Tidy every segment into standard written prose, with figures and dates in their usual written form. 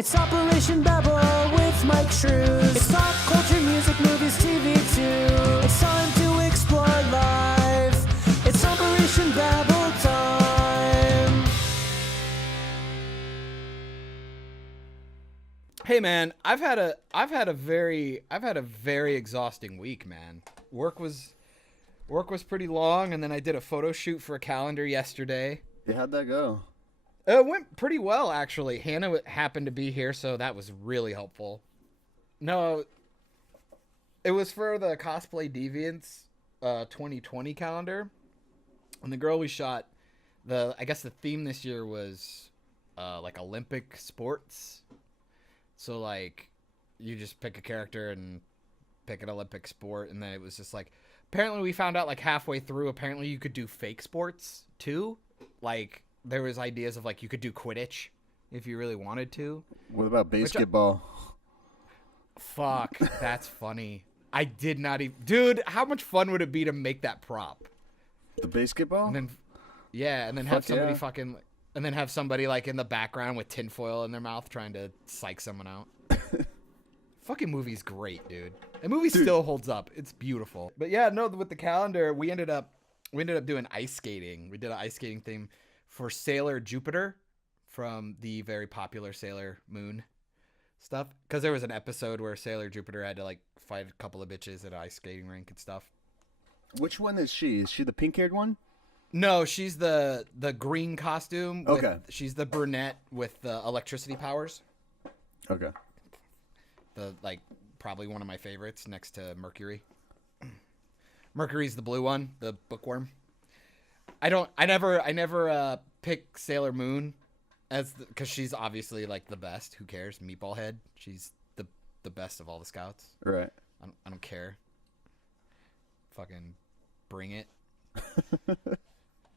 It's Operation Babble with Myke Shrews. It's pop culture, music, movies, TV too. It's time to explore life. It's Operation Babble time. Hey man, I've had a very exhausting week, man. Work was pretty long, and then I did a photo shoot for a calendar yesterday. Yeah, how'd that go? It went pretty well, actually. Hannah happened to be here, so that was really helpful. No, it was for the Cosplay Deviants 2020 calendar. And the girl we shot, I guess the theme this year was like Olympic sports. So like you just pick a character and pick an Olympic sport, and then it was just like, apparently we found out like halfway through, apparently you could do fake sports too. Like there was ideas of like you could do Quidditch if you really wanted to. What about basketball? Fuck, that's funny. I did not even... Dude, how much fun would it be to make that prop? The basketball? And then, yeah, and then have somebody fucking... And then have somebody like in the background with tinfoil in their mouth trying to psych someone out. Fucking movie's great, dude. The movie still holds up. It's beautiful. But yeah, no, with the calendar, we ended up doing ice skating. We did an ice skating theme for Sailor Jupiter from the very popular Sailor Moon stuff. Because there was an episode where Sailor Jupiter had to like fight a couple of bitches at an ice skating rink and stuff. Which one is she? Is she the pink-haired one? No, she's the green costume. Okay. She's the brunette with the electricity powers. Okay. The like probably one of my favorites next to Mercury. Mercury's the blue one, the bookworm. I never pick Sailor Moon as because she's obviously like the best. Who cares? Meatball Head. She's the best of all the scouts. Right. I don't care. Fucking bring it.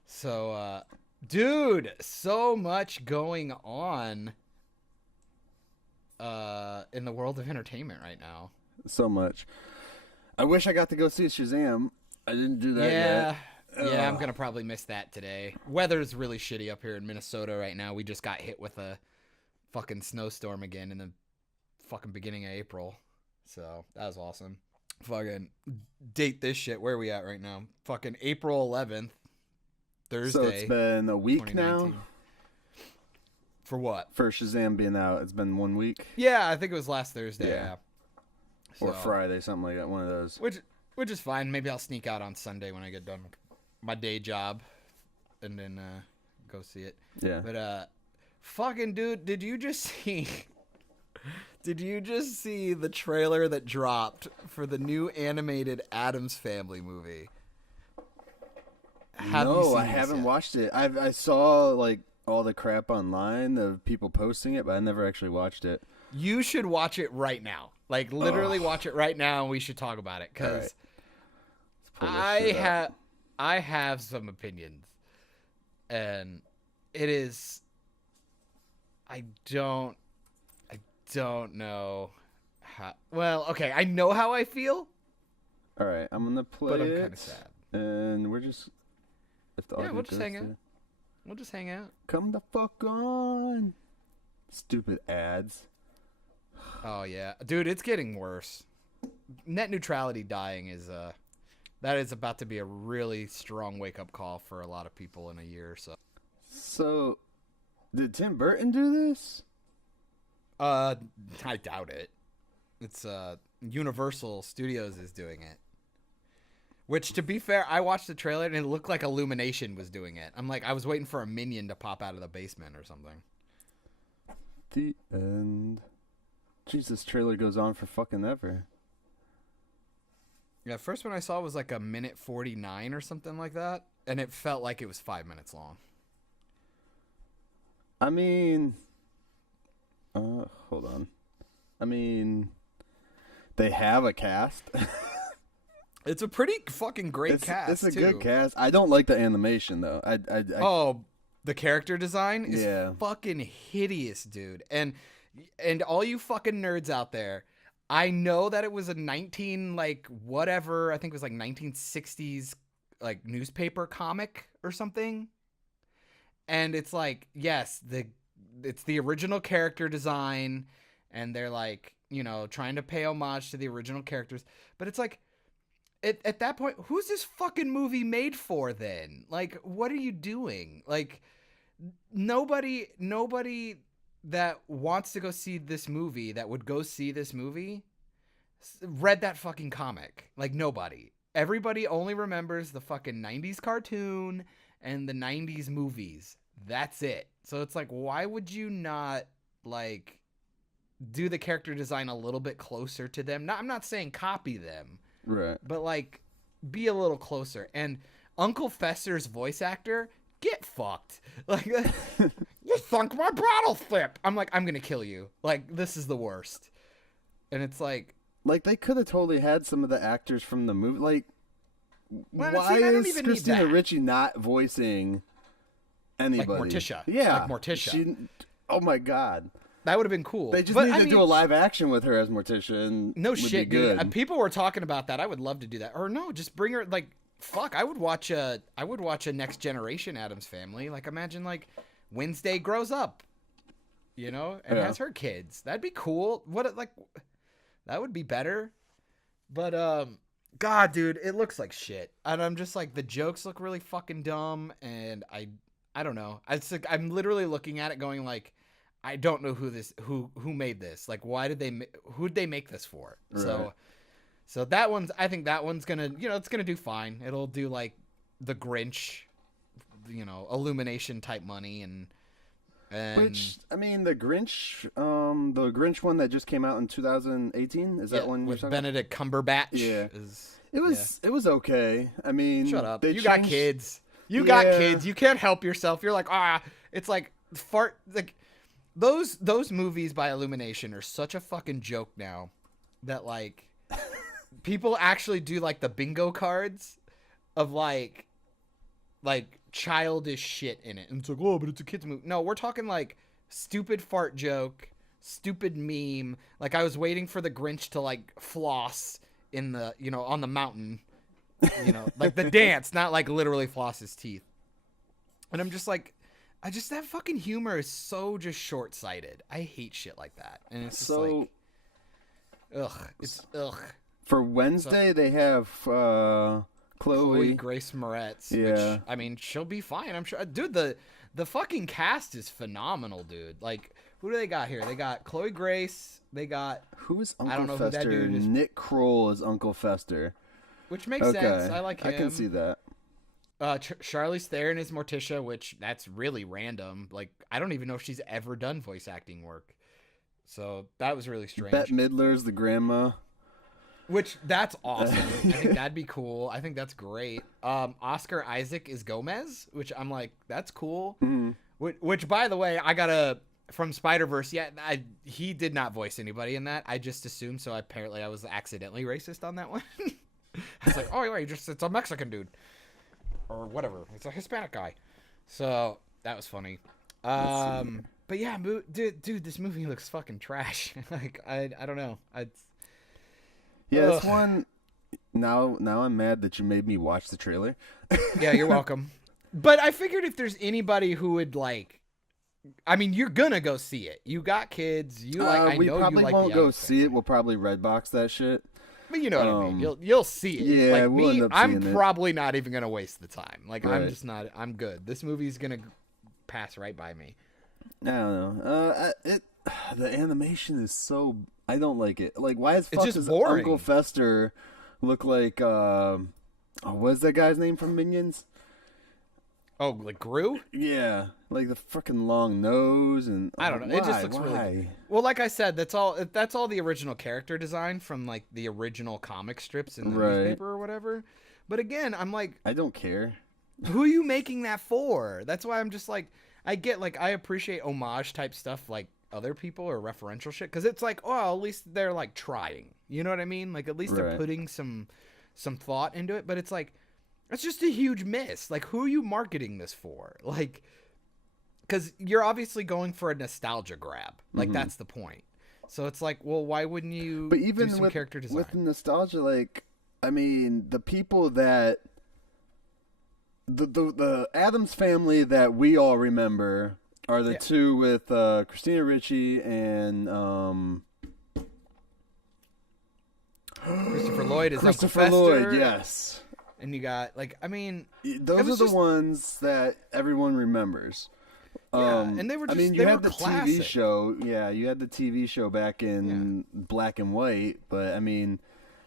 So, dude, so much going on in the world of entertainment right now. So much. I wish I got to go see Shazam. I didn't do that yet. Yeah, I'm going to probably miss that today. Weather's really shitty up here in Minnesota right now. We just got hit with a fucking snowstorm again in the fucking beginning of April. So, that was awesome. Fucking date this shit. Where are we at right now? Fucking April 11th. Thursday. So it's been a week now? For what? For Shazam being out. It's been 1 week? Yeah, I think it was last Thursday. Yeah. Or Friday, something like that. One of those. Which is fine. Maybe I'll sneak out on Sunday when I get done with my day job and then go see it. Yeah. But fucking dude, did you just see the trailer that dropped for the new animated Addams Family movie? No, I haven't watched it. I saw like all the crap online of people posting it, but I never actually watched it. You should watch it right now. Like literally watch it right now, and we should talk about it because I have some opinions, and it is I don't know how. Well, okay, I know how I feel. All right, I'm gonna play but I'm it, kind of sad. And we're just we'll just hang out. We'll just hang out. Come the fuck on. Stupid ads. Oh yeah, dude, it's getting worse. Net neutrality dying is that is about to be a really strong wake up call for a lot of people in a year or so. So, did Tim Burton do this? I doubt it. It's Universal Studios is doing it. Which, to be fair, I watched the trailer and it looked like Illumination was doing it. I'm like, I was waiting for a minion to pop out of the basement or something. The end. Jeez, this trailer goes on for fucking ever. Yeah, first one I saw was like a minute 49 or something like that. And it felt like it was 5 minutes long. I mean... hold on. I mean... They have a cast. It's a pretty fucking great cast. It's a good cast. I don't like the animation though. Oh, the character design is fucking hideous, dude. And all you fucking nerds out there, I know that it was a 19 like whatever, I think it was like 1960s like newspaper comic or something. And it's like, yes, it's the original character design, and they're like, trying to pay homage to the original characters. But it's like, at that point, who's this fucking movie made for then? Like, what are you doing? Like, nobody that wants to go see this movie, that would go see this movie, read that fucking comic. Like, nobody. Everybody only remembers the fucking 90s cartoon and the 90s movies. That's it. So it's like, why would you not, like, do the character design a little bit closer to them? I'm not saying copy them. Right. But, like, be a little closer. And Uncle Fester's voice actor, get fucked. Like, you sunk my battleship. I'm like, I'm going to kill you. Like, this is the worst. And it's like... Like, they could have totally had some of the actors from the movie. Like, why I don't is even need Christina that. Ricci not voicing anybody? Like Morticia. Yeah. Like Morticia. Oh, my God. That would have been cool. They just need to do a live action with her as Morticia. And no would shit, be good. dude. People were talking about that. I would love to do that. Or no, just bring her. Like, fuck. I would watch a Next Generation Addams Family. Like, imagine like Wednesday grows up, and has her kids. That'd be cool. That would be better. But God, dude, it looks like shit. And I'm just like, the jokes look really fucking dumb, and I don't know. I'm literally looking at it going like, I don't know who made this. Like, who'd they make this for? Right. So I think that one's gonna, it's gonna do fine. It'll do like the Grinch, Illumination type money, and which, I mean, the Grinch one that just came out in 2018, is that one with Benedict Cumberbatch? Yeah, it was okay. I mean, shut up. You got kids. You got kids. You can't help yourself. You're like, it's like like. Those movies by Illumination are such a fucking joke now that, like, people actually do, like, the bingo cards of, like childish shit in it. And it's like, oh, but it's a kid's movie. No, we're talking, like, stupid fart joke, stupid meme. Like, I was waiting for the Grinch to, like, floss in the, on the mountain. Like, the dance, not, like, literally floss his teeth. And I'm just like... that fucking humor is so just short-sighted. I hate shit like that. And it's just like, ugh. It's ugh. For Wednesday, they have Chloe Grace Moretz. Yeah. Which, I mean, she'll be fine, I'm sure. Dude, the fucking cast is phenomenal, dude. Like, who do they got here? They got Chloe Grace. They got... Who's Uncle I don't know Fester? who that dude is. Nick Kroll is Uncle Fester. Which makes sense. I like him. I can see that. Charlize Theron is Morticia, which that's really random. Like, I don't even know if she's ever done voice acting work. So that was really strange. Bette Midler's the grandma. Which, that's awesome. I think that'd be cool. I think that's great. Oscar Isaac is Gomez, which I'm like, that's cool. Mm-hmm. Which, by the way, I gotta... From Spider-Verse, he did not voice anybody in that. I just assumed, so apparently I was accidentally racist on that one. I was like, oh, wait, it's a Mexican dude. Or whatever. It's a Hispanic guy. So, that was funny. But yeah, dude, this movie looks fucking trash. Like, I don't know. This one... Now I'm mad that you made me watch the trailer. Yeah, you're welcome. But I figured if there's anybody who would, like... I mean, you're gonna go see it. You got kids. I know we probably you like won't the go Addams see Family. it. We'll probably Redbox that shit. But you know what I mean. You'll see it. Yeah, like we'll me, end up I'm seeing it. probably not even gonna waste the time. Like, Right. I'm just not. I'm good. This movie's gonna pass right by me. I don't know. The animation is so... I don't like it. Like, why is fuck just does boring. Uncle Fester look like... what's that guy's name from Minions? Oh, like Gru? Yeah, like the freaking long nose and... I don't know. It just looks really... Well, like I said, that's all the original character design from, like, the original comic strips in the newspaper or whatever. But again, I'm like... I don't care. Who are you making that for? That's why I'm just like... I appreciate homage type stuff like other people or referential shit. Because it's like, oh, at least they're, like, trying. You know what I mean? Like, at least they're putting some thought into it. But it's like... It's just a huge miss. Like, who are you marketing this for? Like, because you're obviously going for a nostalgia grab. Like, that's the point. So it's like, well, why wouldn't you do some character design? With nostalgia, like, I mean, the people that... The Addams Family that we all remember are the two with Christina Ricci and Christopher Lloyd is Christopher Uncle Fester. Lloyd. Yes. And you got like, I mean, those are the ones that everyone remembers. And they were just, you they had were the classic. TV show. Yeah, you had the TV show back in black and white. But, I mean,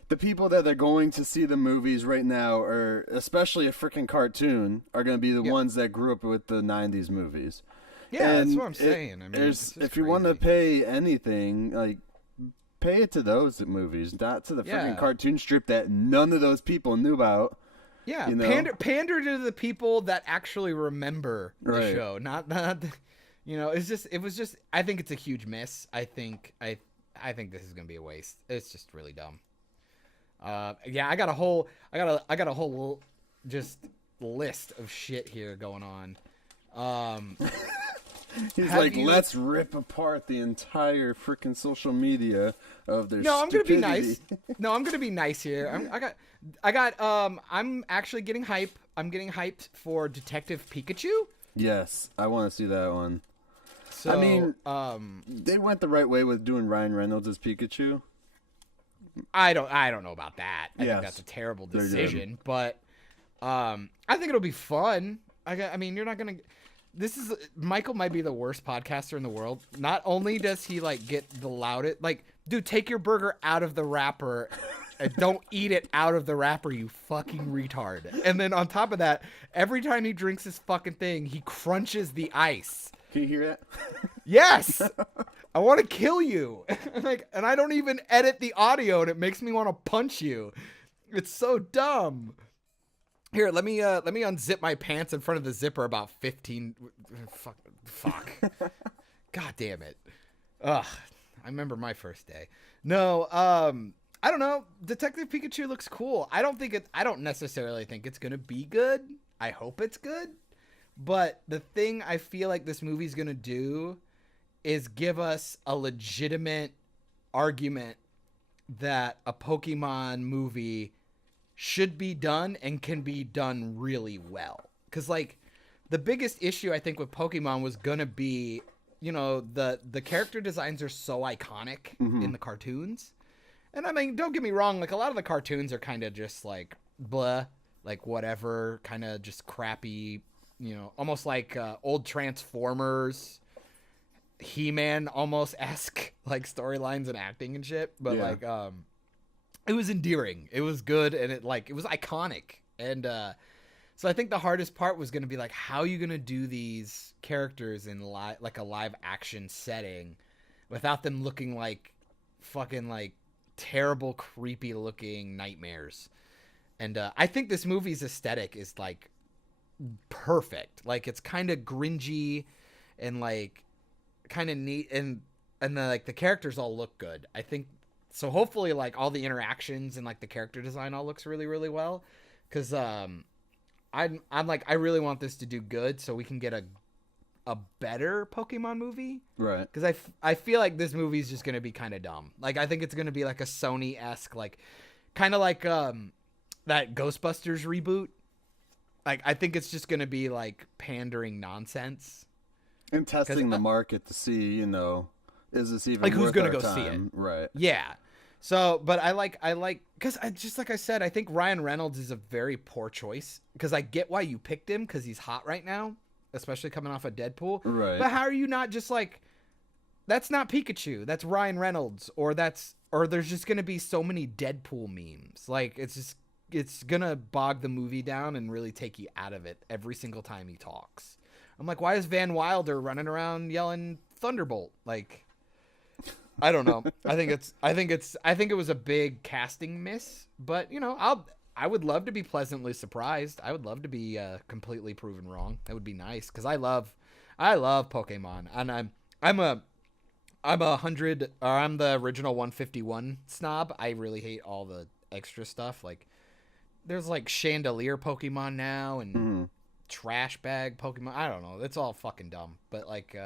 the people that are going to see the movies right now, or especially a freaking cartoon, are going to be the ones that grew up with the 90s movies. Yeah, and that's what I'm saying. I mean, if you want to pay anything, like, pay it to those movies, not to the freaking cartoon strip that none of those people knew about. Yeah, you know? pander to the people that actually remember the show, not you know. It was just. I think it's a huge miss. I think this is gonna be a waste. It's just really dumb. I got a whole just list of shit here going on. He's like, let's rip apart the entire freaking social media of their No, I'm stupidity. gonna be nice. No, I'm gonna be nice here. I'm actually getting hype. I'm getting hyped for Detective Pikachu. Yes, I want to see that one. So, I mean, they went the right way with doing Ryan Reynolds as Pikachu. I don't know about that. I think that's a terrible decision, but I think it'll be fun. I mean, you're not gonna. Michael might be the worst podcaster in the world. Not only does he like get the loudest, like, dude, take your burger out of the wrapper and don't eat it out of the wrapper, you fucking retard. And then on top of that, every time he drinks this fucking thing, he crunches the ice. Can you hear that? Yes. I want to kill you. And I don't even edit the audio, and it makes me want to punch you. It's so dumb. Here, let me unzip my pants in front of the zipper about 15. Fuck. God damn it. Ugh. I remember my first day. No, I don't know. Detective Pikachu looks cool. I don't necessarily think it's gonna be good. I hope it's good. But the thing I feel like this movie's gonna do is give us a legitimate argument that a Pokemon movie should be done and can be done really well. Because, like, the biggest issue I think with Pokemon was gonna be, you know, the character designs are so iconic in the cartoons. And I mean, don't get me wrong, like, a lot of the cartoons are kind of just like blah, like whatever, kind of just crappy, you know, almost like old Transformers, He-Man almost-esque like storylines and acting and shit. But like it was endearing. It was good, and it was iconic. And so I think the hardest part was going to be like, how are you going to do these characters in like a live action setting without them looking like fucking like terrible, creepy looking nightmares. And I think this movie's aesthetic is like perfect. Like, it's kind of gringy and like kind of neat, and the characters all look good. I think so. Hopefully, like, all the interactions and like the character design all looks really, really well. Because I'm like, I really want this to do good so we can get a better Pokemon movie. Right. Because I feel like this movie's just gonna be kind of dumb. Like, I think it's gonna be like a Sony-esque, like, kind of like that Ghostbusters reboot. Like, I think it's just gonna be like pandering nonsense. And testing the market to see, you know, is this even like worth who's gonna our go time? see it? Right. Yeah. So, but I like, because just like I said, I think Ryan Reynolds is a very poor choice. Because I get why you picked him, because he's hot right now, especially coming off of Deadpool. Right. But how are you not just like, that's not Pikachu, that's Ryan Reynolds, or there's just gonna be so many Deadpool memes. Like, it's gonna bog the movie down and really take you out of it every single time he talks. I'm like, why is Van Wilder running around yelling Thunderbolt? Like, I don't know. I think it was a big casting miss, but you know, I would love to be pleasantly surprised. I would love to be completely proven wrong. That would be nice, because I love Pokemon, and I'm the original 151 snob. I really hate all the extra stuff. Like, there's like chandelier Pokemon now and trash bag Pokemon. I don't know. It's all fucking dumb. But like,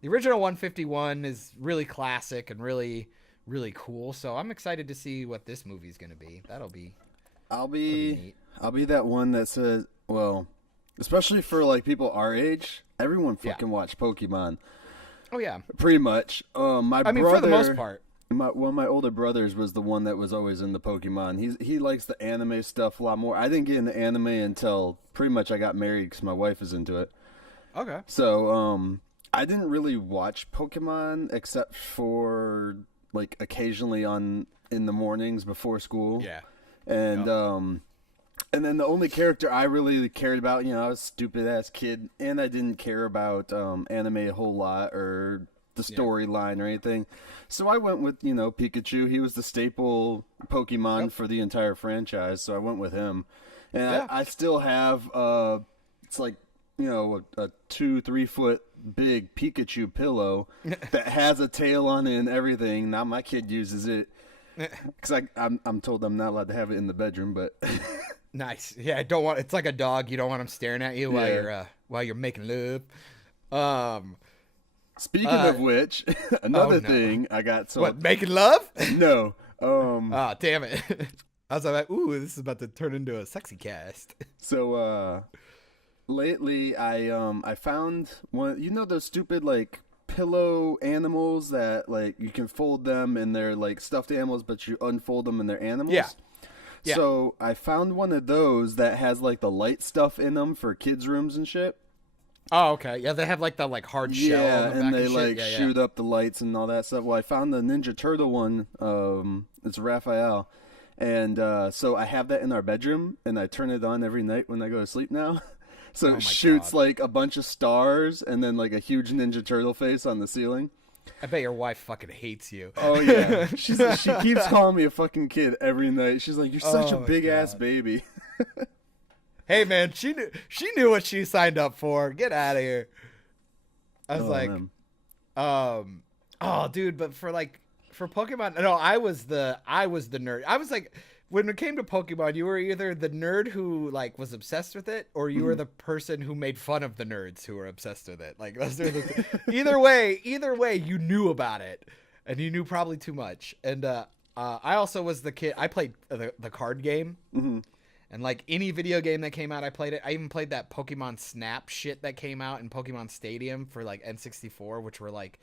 the original 151 is really classic and really, really cool. So I'm excited to see what this movie's gonna be. I'll be that one that says, well, especially for like people our age, Everyone fucking watched Pokemon. Oh yeah, pretty much. My brother, for the most part. One of my older brothers was the one that was always into Pokemon. He likes the anime stuff a lot more. I didn't get into anime until pretty much I got married because my wife is into it. Okay. So I didn't really watch Pokemon except for like occasionally in the mornings before school. Yeah. And and then the only character I really cared about, I was a stupid ass kid, and I didn't care about anime a whole lot or the storyline or anything. So I went with, Pikachu. He was the staple Pokemon for the entire franchise, so I went with him. And I still have, it's like, a 2-3 foot big Pikachu pillow that has a tail on it and everything. Now my kid uses it because I'm told I'm not allowed to have it in the bedroom, but... Nice. Yeah, I don't want. It's like a dog. You don't want him staring at you while you're making love. Speaking of which, another thing I got. So what? Making love? No. Oh, damn it! I was like, ooh, this is about to turn into a sexy cast. So lately, I found one. Those stupid like pillow animals that like you can fold them and they're like stuffed animals, but you unfold them and they're animals. Yeah. Yeah. So I found one of those that has like the light stuff in them for kids' rooms and shit. Oh, okay. Yeah, they have like the hard shell. Yeah, on the and back they shit. shoot up the lights and all that stuff. Well, I found the Ninja Turtle one. It's Raphael, and so I have that in our bedroom, and I turn it on every night when I go to sleep now. So it shoots like a bunch of stars and then like a huge Ninja Turtle face on the ceiling. I bet your wife fucking hates you. Oh yeah, she keeps calling me a fucking kid every night. She's like, "You're such a big ass baby." Hey man, she knew what she signed up for. Get out of here. I was oh dude, but for Pokemon, no, I was the nerd. I was like, when it came to Pokemon, you were either the nerd who like was obsessed with it, or you were the person who made fun of the nerds who were obsessed with it. Like those are either way, you knew about it, and you knew probably too much. And I also was the kid. I played the card game, and like any video game that came out, I played it. I even played that Pokemon Snap shit that came out in Pokemon Stadium for like N64, which were like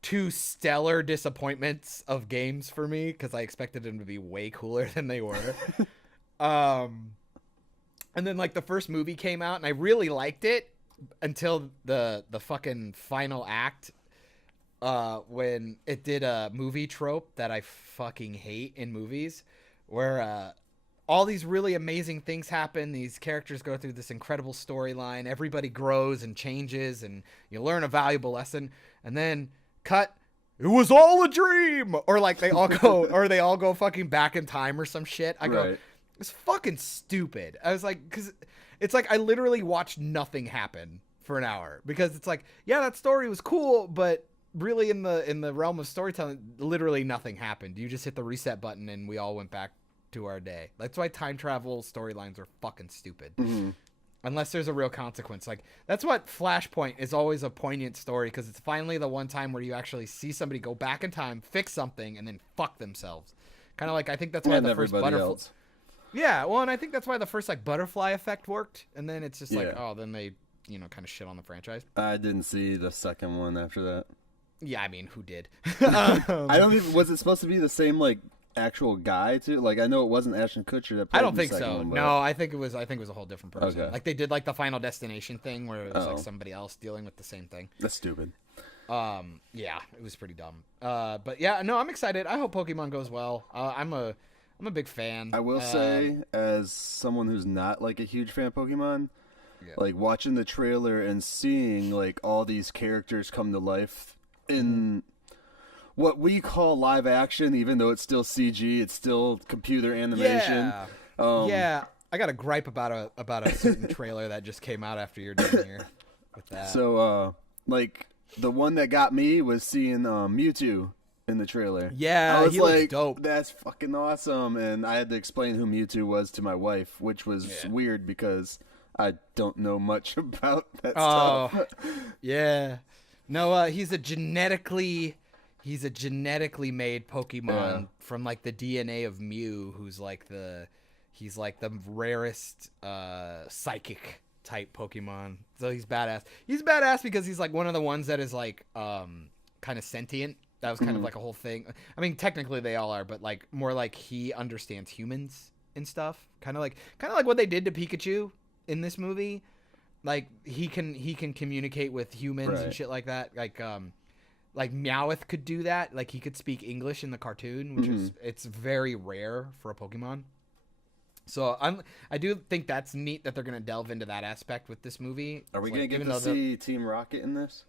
two stellar disappointments of games for me because I expected them to be way cooler than they were. And then like the first movie came out and I really liked it until the fucking final act when it did a movie trope that I fucking hate in movies where all these really amazing things happen. These characters go through this incredible storyline. Everybody grows and changes and you learn a valuable lesson, and then cut, it was all a dream, or like they all go fucking back in time or some shit. I go, it's fucking stupid. I was like, because it's like I literally watched nothing happen for an hour because it's like, yeah, that story was cool, but really in the realm of storytelling, literally nothing happened. You just hit the reset button and we all went back to our day. That's why time travel storylines are fucking stupid. Unless there's a real consequence. Like, that's what Flashpoint is always a poignant story, because it's finally the one time where you actually see somebody go back in time, fix something, and then fuck themselves. Kind of like, I think that's why the first butterfly... Yeah, well, and I think that's why the first, like, butterfly effect worked, and then it's just like, oh, then they, kind of shit on the franchise. I didn't see the second one after that. Yeah, I mean, who did? I don't even... Was it supposed to be the same, like, actual guy too? Like, I know it wasn't Ashton Kutcher that played I don't think so. One, no, I think it was a whole different person. Okay. Like they did like the Final Destination thing where it was like somebody else dealing with the same thing. That's stupid. Yeah, it was pretty dumb. But yeah, no, I'm excited. I hope Pokemon goes well. I'm a big fan. I will say, as someone who's not like a huge fan of Pokemon, like watching the trailer and seeing like all these characters come to life in what we call live action, even though it's still CG, it's still computer animation. Yeah, I got a gripe about a certain trailer that just came out after you're done here with that. So, like, the one that got me was seeing Mewtwo in the trailer. Yeah, I was he like, looks dope. That's fucking awesome. And I had to explain who Mewtwo was to my wife, which was weird because I don't know much about that stuff. Yeah. No, he's a genetically made Pokemon from like the DNA of Mew, who's like he's like the rarest psychic type Pokemon. So he's badass. He's badass because he's like one of the ones that is like kind of sentient. That was kind of like a whole thing. I mean, technically they all are, but like more like he understands humans and stuff. Kind of like what they did to Pikachu in this movie. Like he can communicate with humans and shit like that. Like Meowth could do that. Like he could speak English in the cartoon, which is it's very rare for a Pokemon. So I do think that's neat that they're gonna delve into that aspect with this movie. Are we gonna get to see Team Rocket in this?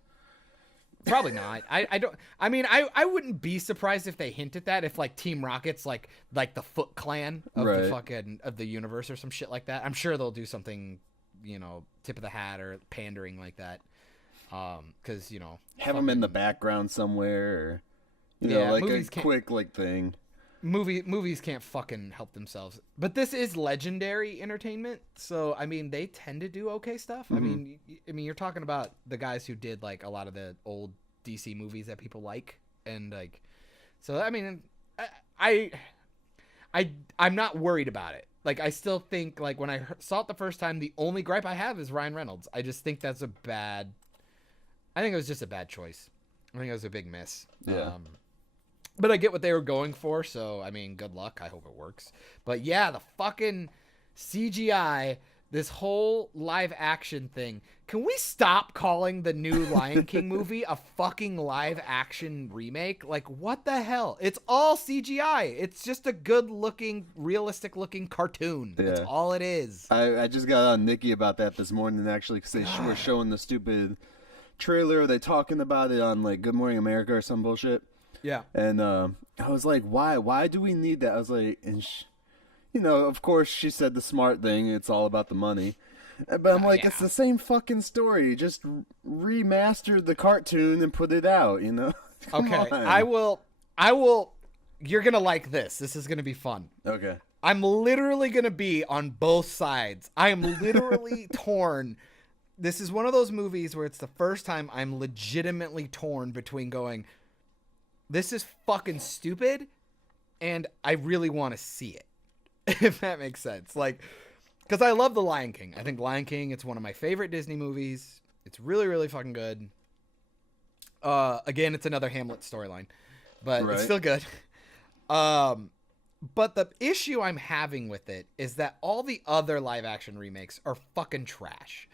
Probably not. I don't. I mean, I wouldn't be surprised if they hint at that. If like Team Rocket's like the Foot Clan of the fucking of the universe or some shit like that. I'm sure they'll do something, you know, tip of the hat or pandering like that. Because you know, have them in the background somewhere, or you know, like a quick like thing. Movies can't fucking help themselves. But this is Legendary Entertainment, so I mean they tend to do okay stuff. I mean you're talking about the guys who did like a lot of the old DC movies that people like, and like, so I mean I'm not worried about it. Like I still think like when I saw it the first time, the only gripe I have is Ryan Reynolds. I just think that's I think it was just a bad choice. I think it was a big miss. Yeah. But I get what they were going for, so, I mean, good luck. I hope it works. But, yeah, the fucking CGI, this whole live-action thing. Can we stop calling the new Lion King movie a fucking live-action remake? Like, what the hell? It's all CGI. It's just a good-looking, realistic-looking cartoon. Yeah. That's all it is. I just got on Nikki about that this morning, actually, because they were showing the stupid trailer. Are they talking about it on, like, Good Morning America or some bullshit? Yeah. And I was like, why do we need that? I was like, and you know, of course she said the smart thing. It's all about the money. But I'm like, it's the same fucking story. Just remaster the cartoon and put it out, you know? Okay. On. I will. You're going to like this. This is going to be fun. Okay. I'm literally going to be on both sides. I am literally torn. This is one of those movies where it's the first time I'm legitimately torn between going, this is fucking stupid, and I really want to see it, if that makes sense. Like, because I love The Lion King. I think Lion King, it's one of my favorite Disney movies. It's really, really fucking good. Again, it's another Hamlet storyline, but it's still good. But the issue I'm having with it is that all the other live-action remakes are fucking trash.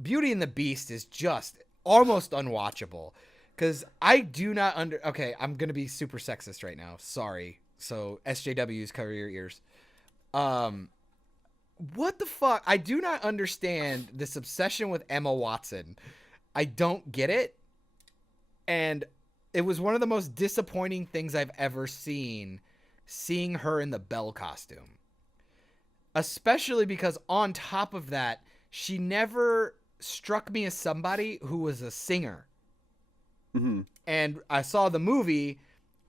Beauty and the Beast is just almost unwatchable. Because I do not okay, I'm going to be super sexist right now. Sorry. So, SJWs, cover your ears. What the fuck? I do not understand this obsession with Emma Watson. I don't get it. And it was one of the most disappointing things I've ever seen, seeing her in the Belle costume. Especially because on top of that, she never struck me as somebody who was a singer. And I saw the movie,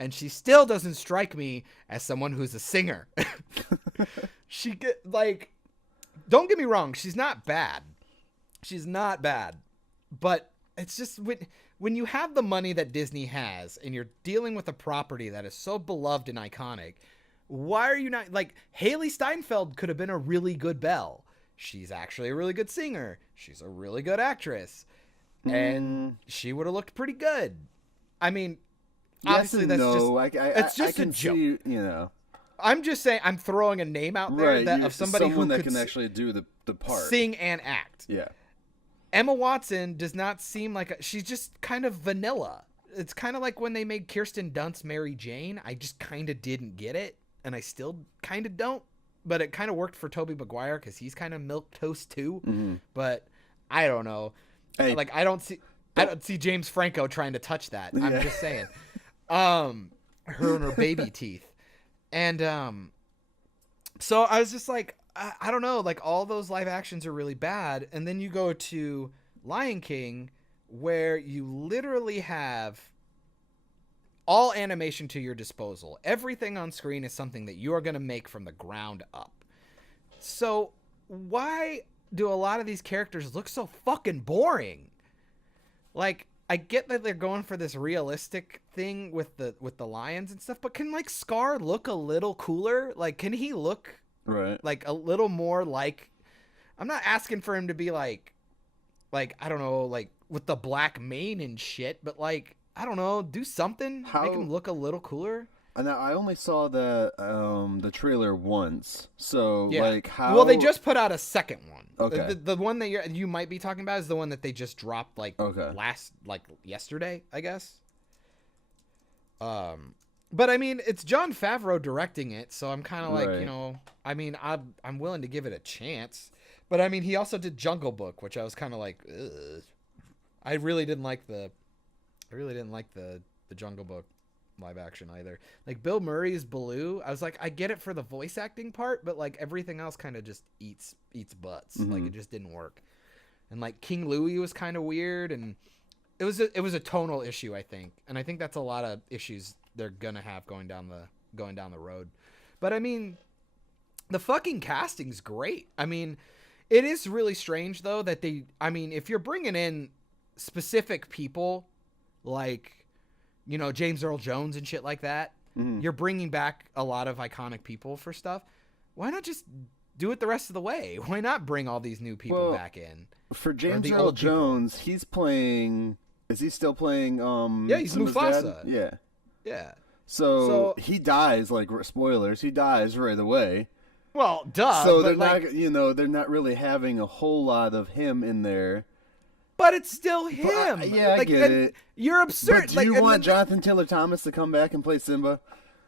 and she still doesn't strike me as someone who's a singer. Don't get me wrong, she's not bad. She's not bad. But it's just when you have the money that Disney has, and you're dealing with a property that is so beloved and iconic, why are you not, like, Haley Steinfeld could have been a really good Belle. She's actually a really good singer. She's a really good actress. And she would have looked pretty good. I mean, obviously that's it's just a joke. See, you know, I'm just saying, I'm throwing a name out there of somebody who can actually do the part, sing and act. Yeah. Emma Watson does not seem like she's just kind of vanilla. It's kind of like when they made Kirsten Dunst Mary Jane. I just kind of didn't get it, and I still kind of don't. But it kind of worked for Tobey Maguire because he's kind of milquetoast too. But I don't know. Hey, like I don't see James Franco trying to touch that. I'm just saying. Her and her baby teeth. And so I was just like, I don't know, like all those live actions are really bad. And then you go to Lion King, where you literally have all animation to your disposal. Everything on screen is something that you are going to make from the ground up. So why do a lot of these characters look so fucking boring? Like, I get that they're going for this realistic thing with the lions and stuff, but can like Scar look a little cooler? Like, can he look like a little more like I'm not asking for him to be like I don't know, like with the black mane and shit, but like I don't know, do something, make him look a little cooler. And I only saw the trailer once, so like how? Well, they just put out a second one. Okay. The one that you might be talking about is the one that they just dropped like yesterday, I guess. But I mean, it's Jon Favreau directing it, so I'm kind of like, Right. you know, I mean, I'm willing to give it a chance. But I mean, he also did Jungle Book, which I was kind of like, ugh. I really didn't like the Jungle Book live action either. Like Bill Murray's Baloo, I was like, I get it for the voice acting part, but like everything else kind of just eats butts. Like it just didn't work. And like King Louie was kind of weird, and it was a tonal issue, I think, and I think that's a lot of issues they're gonna have going down the road. But I mean, the fucking casting's great. I mean, it is really strange though that if you're bringing in specific people like, you know, James Earl Jones and shit like that, you're bringing back a lot of iconic people for stuff. Why not just do it the rest of the way? Why not bring all these new people back in? For James Earl Jones, he's playing. Is he still playing? Yeah, he's Simba's Mufasa. dad? Yeah. Yeah. So he dies. Like spoilers, he dies right away. Well, duh. So they're not, they're not really having a whole lot of him in there. But it's still him. I get it. You're absurd. But do you want Jonathan Taylor Thomas to come back and play Simba?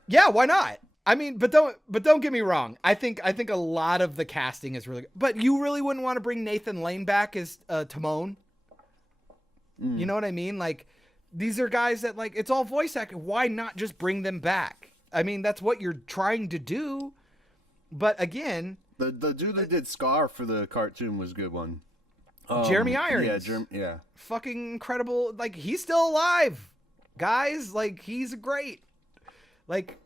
Yeah, why not? I mean, but don't get me wrong. I think a lot of the casting is really good. But you really wouldn't want to bring Nathan Lane back as Timon. You know what I mean? Like, these are guys that, like, it's all voice acting. Why not just bring them back? I mean, that's what you're trying to do. But again, the dude that did Scar for the cartoon was a good one. Jeremy Irons. Yeah. Fucking incredible. Like, he's still alive, guys. Like, he's great. Like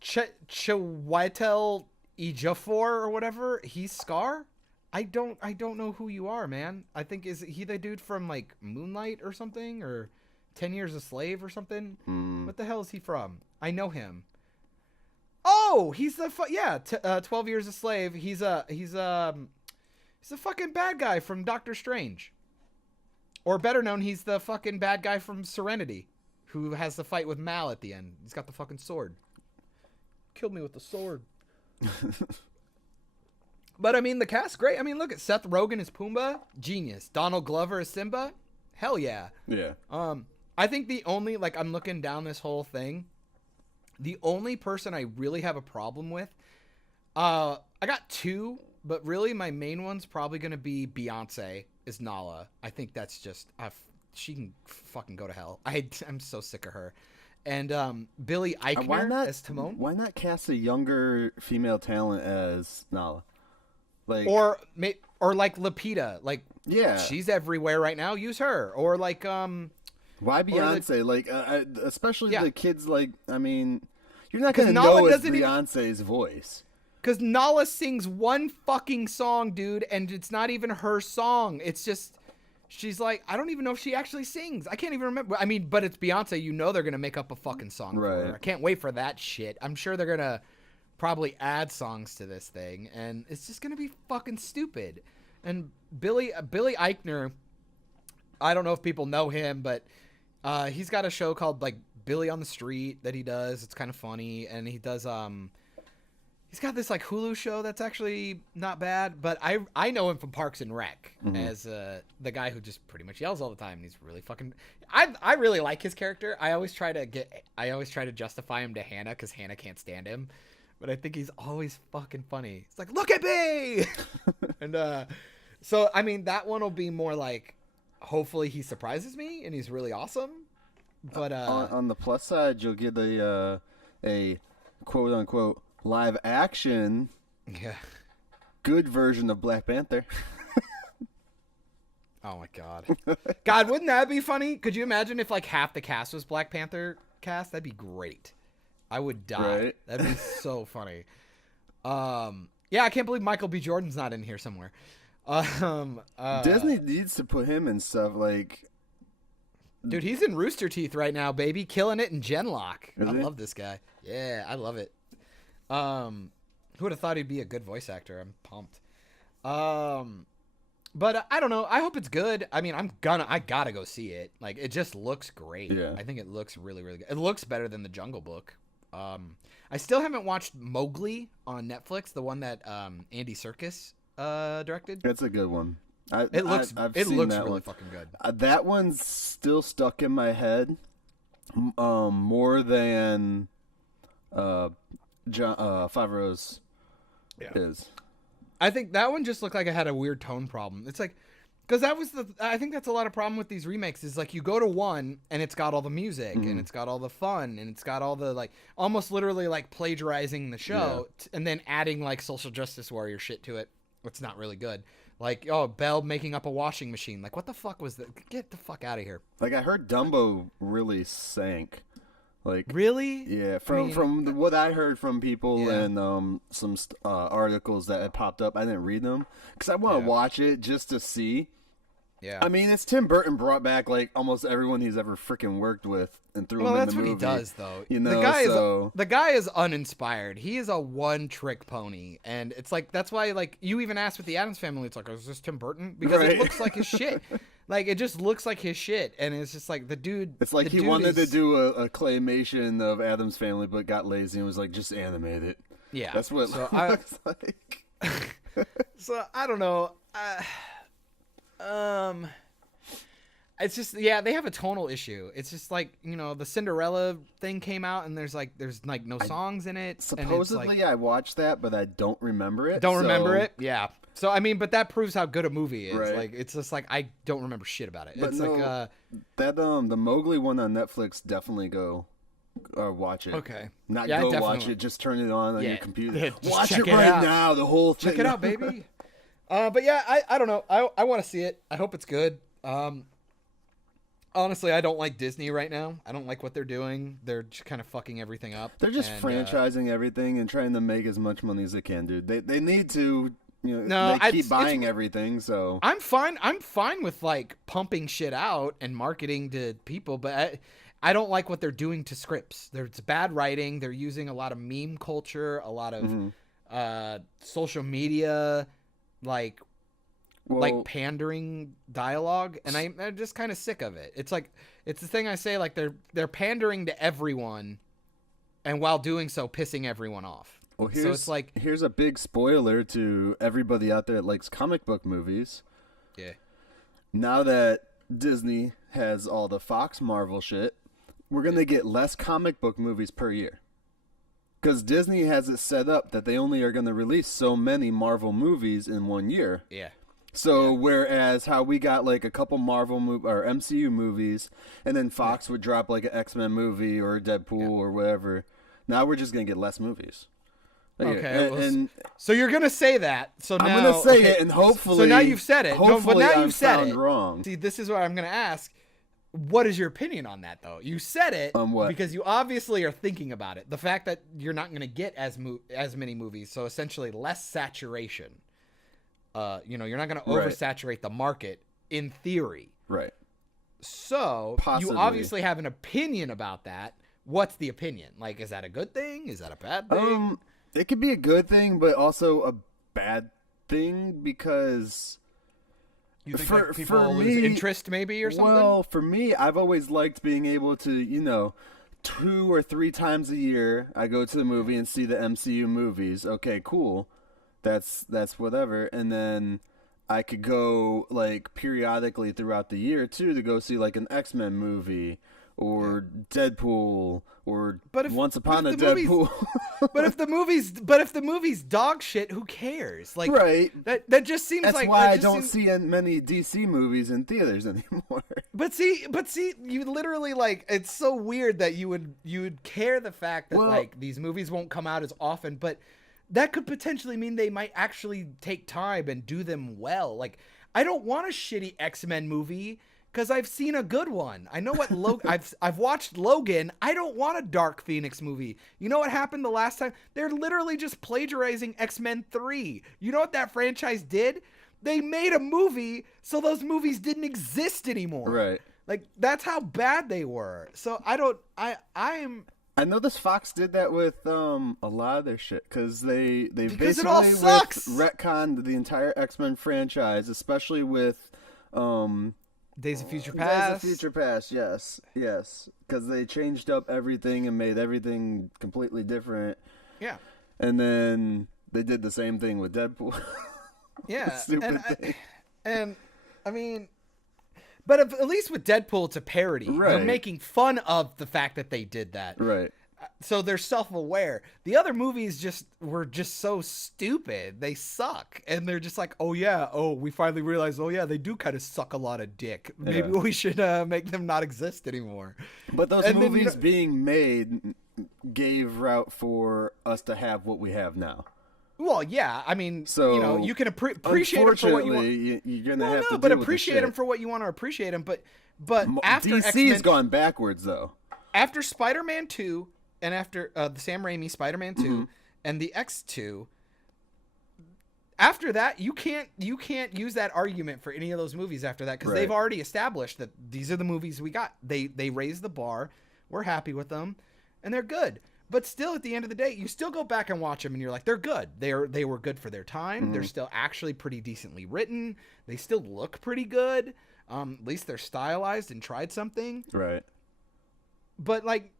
Chiwetel Ejiofor or whatever. He's Scar. I don't know who you are, man. I think is he the dude from like Moonlight or something, or 10 Years a Slave or something? What the hell is he from? I know him. Oh, he's the 12 Years a Slave. He's a fucking bad guy from Doctor Strange. Or better known, he's the fucking bad guy from Serenity, who has the fight with Mal at the end. He's got the fucking sword. Killed me with the sword. But I mean, the cast's great. I mean, look at Seth Rogen as Pumbaa, genius. Donald Glover as Simba, hell yeah. Yeah. I think the only, like, I'm looking down this whole thing, the only person I really have a problem with, I got two, but really my main one's probably going to be Beyonce as Nala. I think that's just, she can fucking go to hell. I'm so sick of her. And Billy Eichner as Timon. Why not cast a younger female talent as Nala? Like, or like Lupita, like, yeah, she's everywhere right now. Use her. Or like why Beyonce? Like, especially the kids. Like, I mean, you're not gonna Nala know it's Beyonce's voice. Because Nala sings one fucking song, dude, and it's not even her song. It's just, she's like, I don't even know if she actually sings. I can't even remember. I mean, but it's Beyonce. You know they're gonna make up a fucking song for her. I can't wait for that shit. I'm sure they're gonna probably add songs to this thing, and it's just gonna be fucking stupid. And Billy Eichner, I don't know if people know him, but he's got a show called like Billy on the Street that he does. It's kind of funny, and he does he's got this like Hulu show that's actually not bad, but I know him from Parks and Rec as the guy who just pretty much yells all the time. And he's really fucking. I really like his character. I always try to justify him to Hannah because Hannah can't stand him. But I think he's always fucking funny. It's like, look at me! And so, I mean, that one will be more like, hopefully he surprises me and he's really awesome. But on the plus side, you'll get a quote-unquote live action good version of Black Panther. Oh, my God. God, wouldn't that be funny? Could you imagine if, like, half the cast was Black Panther cast? That'd be great. I would die. Right? That'd be so funny. Yeah, I can't believe Michael B. Jordan's not in here somewhere. Disney needs to put him in stuff like. Dude, he's in Rooster Teeth right now, baby, killing it in Genlock. Is he? Love this guy. Yeah, I love it. Who would have thought he'd be a good voice actor? I'm pumped. But I don't know. I hope it's good. I mean, I gotta go see it. Like, it just looks great. Yeah. I think it looks really, really good. It looks better than The Jungle Book. I still haven't watched Mowgli on Netflix, the one that Andy Serkis directed. That's a good one. It looks really fucking good. That one's still stuck in my head more than Favreau's is. I think that one just looked like it had a weird tone problem. It's like, because I think that's a lot of problem with these remakes is like you go to one and it's got all the music and it's got all the fun and it's got all the like almost literally like plagiarizing the show and then adding like social justice warrior shit to it. It's not really good. Like, oh, Belle making up a washing machine. Like, what the fuck was that? Get the fuck out of here. Like, I heard Dumbo really sank. Like, really? Yeah, from what I heard from people and some articles that had popped up, I didn't read them because I want to watch it just to see. Yeah, I mean, it's Tim Burton brought back like almost everyone he's ever freaking worked with and threw him in the movie. Well, that's what he does, though. You know, the guy is uninspired. He is a one-trick pony, and it's like that's why like you even asked with the Addams Family, it's like, oh, is this Tim Burton? Because it looks like his shit. Like, it just looks like his shit, and it's just like the dude. It's like he wanted to do a claymation of Addams Family, but got lazy and was like, just animate it. Yeah, that's what it looks like. So I don't know. It's just they have a tonal issue. It's just like, you know, the Cinderella thing came out and there's no songs in it. Supposedly I watched that, but I don't remember it. Remember it? Yeah. So I mean, but that proves how good a movie is. Right. Like, it's just like I don't remember shit about it. But it's like the Mowgli one on Netflix, definitely go watch it. Okay. Not go watch it, just turn it on your computer. Yeah, watch it right now, the whole thing. Check it out, baby. But yeah, I don't know. I want to see it. I hope it's good. Honestly, I don't like Disney right now. I don't like what they're doing. They're just kind of fucking everything up. They're just franchising everything and trying to make as much money as they can, dude. They need to, you know, they keep buying everything, so. I'm fine with like pumping shit out and marketing to people, but I don't like what they're doing to scripts. It's bad writing. They're using a lot of meme culture, a lot of social media, like pandering dialogue, and I'm just kind of sick of it. It's like, it's the thing I say, like they're pandering to everyone, and while doing so, pissing everyone off. Well, here's a big spoiler to everybody out there that likes comic book movies. Yeah. Now that Disney has all the Fox Marvel shit, we're gonna get less comic book movies per year. Because Disney has it set up that they only are going to release so many Marvel movies in 1 year. Yeah. So whereas how we got like a couple Marvel or MCU movies, and then Fox would drop like an X-Men movie or a Deadpool or whatever, now we're just going to get less movies. Okay. So you're going to say that. So now I'm going to say it, and hopefully. So now you've said it. Hopefully, but now you've said it. Wrong. See, this is what I'm going to ask. What is your opinion on that, though? You said it because you obviously are thinking about it. The fact that you're not going to get as many movies, so essentially less saturation. You know, you're not going to oversaturate the market in theory. Right. So you obviously have an opinion about that. What's the opinion? Like, is that a good thing? Is that a bad thing? It could be a good thing, but also a bad thing because. You think people lose interest maybe or something? Well, for me, I've always liked being able to, you know, 2 or 3 times a year, I go to the movie and see the MCU movies. Okay, cool. That's whatever. And then I could go, like, periodically throughout the year, too, to go see, like, an X-Men movie or Deadpool or Once Upon a Deadpool. But if the movie's dog shit, who cares? Like, right. That just seems That's why I don't see many DC movies in theaters anymore. But see, you literally, like, it's so weird that you would care the fact that like these movies won't come out as often, but that could potentially mean they might actually take time and do them well. Like, I don't want a shitty X-Men movie. Because I've seen a good one. I know what I've watched Logan. I don't want a Dark Phoenix movie. You know what happened the last time? They're literally just plagiarizing X-Men 3. You know what that franchise did? They made a movie so those movies didn't exist anymore. Right. Like, that's how bad they were. So I I know this Fox did that with a lot of their shit because they Because basically it all sucks. retconned the entire X-Men franchise, especially with Days of Future Days Past. of Future Past. Yes, because they changed up everything and made everything completely different. Yeah. And then they did the same thing with Deadpool. Yeah. Stupid thing. And I mean, but at least with Deadpool, it's a parody. Right. They're making fun of the fact that they did that. Right. So they're self-aware. The other movies were just so stupid. They suck. And they're just like, oh yeah, we finally realized, oh yeah, they do kind of suck a lot of dick. Maybe we should make them not exist anymore. But those And then, movies being made gave route for us to have what we have now. Well, yeah, I mean, So, you can appreciate them for what you want. You're gonna have to but deal with appreciate this them shit. for what you want to appreciate them. But after DC's X-Men, gone backwards though. after Spider-Man 2 and after the Sam Raimi Spider-Man 2 Mm-hmm. and the X2, after that you can't use that argument for any of those movies after that because they've already established that these are the movies we got. They raised the bar. We're happy with them, and they're good. But still, at the end of the day, you still go back and watch them, and you're like, they're good. They were good for their time. Mm-hmm. They're still actually pretty decently written. They still look pretty good. At least they're stylized and tried something. Right. But like,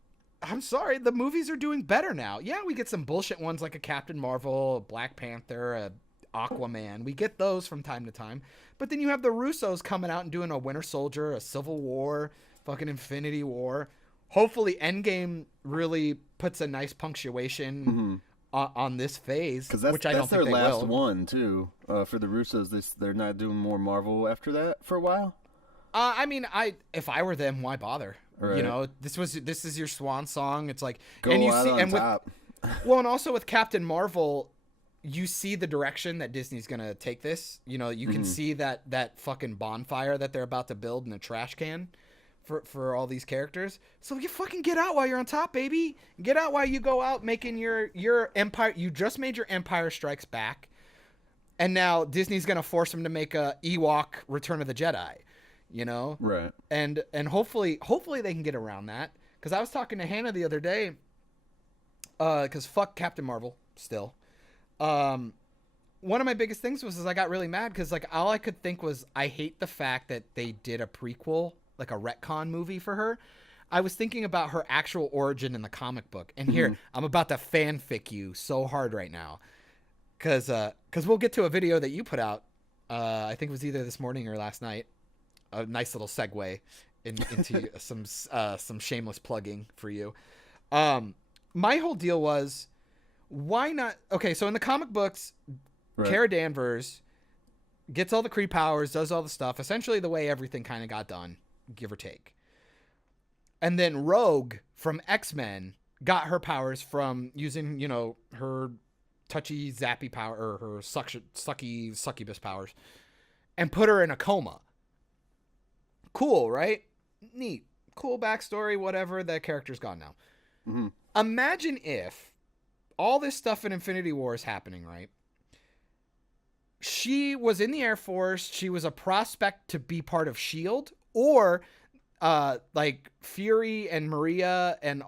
I'm sorry, the movies are doing better now. Yeah, we get some bullshit ones like a Captain Marvel, a Black Panther, a Aquaman. We get those from time to time. But then you have the Russos coming out and doing a Winter Soldier, a Civil War, fucking Infinity War. Hopefully Endgame really puts a nice punctuation on this phase, Because which I don't their think they last will. one too. For the Russos, they're not doing more Marvel after that for a while. I mean, if I were them, why bother? Right. You know, this is your swan song. It's like, Go and you out see, on and with top. well, and also with Captain Marvel, you see the direction that Disney's gonna take this. You know, you can see that fucking bonfire that they're about to build in a trash can for all these characters. So you fucking get out while you're on top, baby. Get out while you go out making your Empire. You just made your Empire Strikes Back, and now Disney's gonna force them to make a Ewok Return of the Jedi. You know, Right. and hopefully they can get around that. Because I was talking to Hannah the other day. Because fuck Captain Marvel still. One of my biggest things was I got really mad because like all I could think was I hate the fact that they did a prequel, like a retcon movie for her. I was thinking about her actual origin in the comic book, and here I'm about to fanfic you so hard right now, because we'll get to a video that you put out. I think it was either this morning or last night. A nice little segue into some shameless plugging for you. My whole deal was, why not? Okay, so in the comic books, Right. Kara Danvers gets all the Kree powers, does all the stuff, essentially the way everything kind of got done, give or take. And then Rogue from X-Men got her powers from using, her touchy zappy power, or her succubus powers, and put her in a coma. Cool, right? Neat. Cool backstory, whatever. That character's gone now. Mm-hmm. Imagine if all this stuff in Infinity War is happening, right? She was in the Air Force. She was a prospect to be part of S.H.I.E.L.D. Or like Fury and Maria and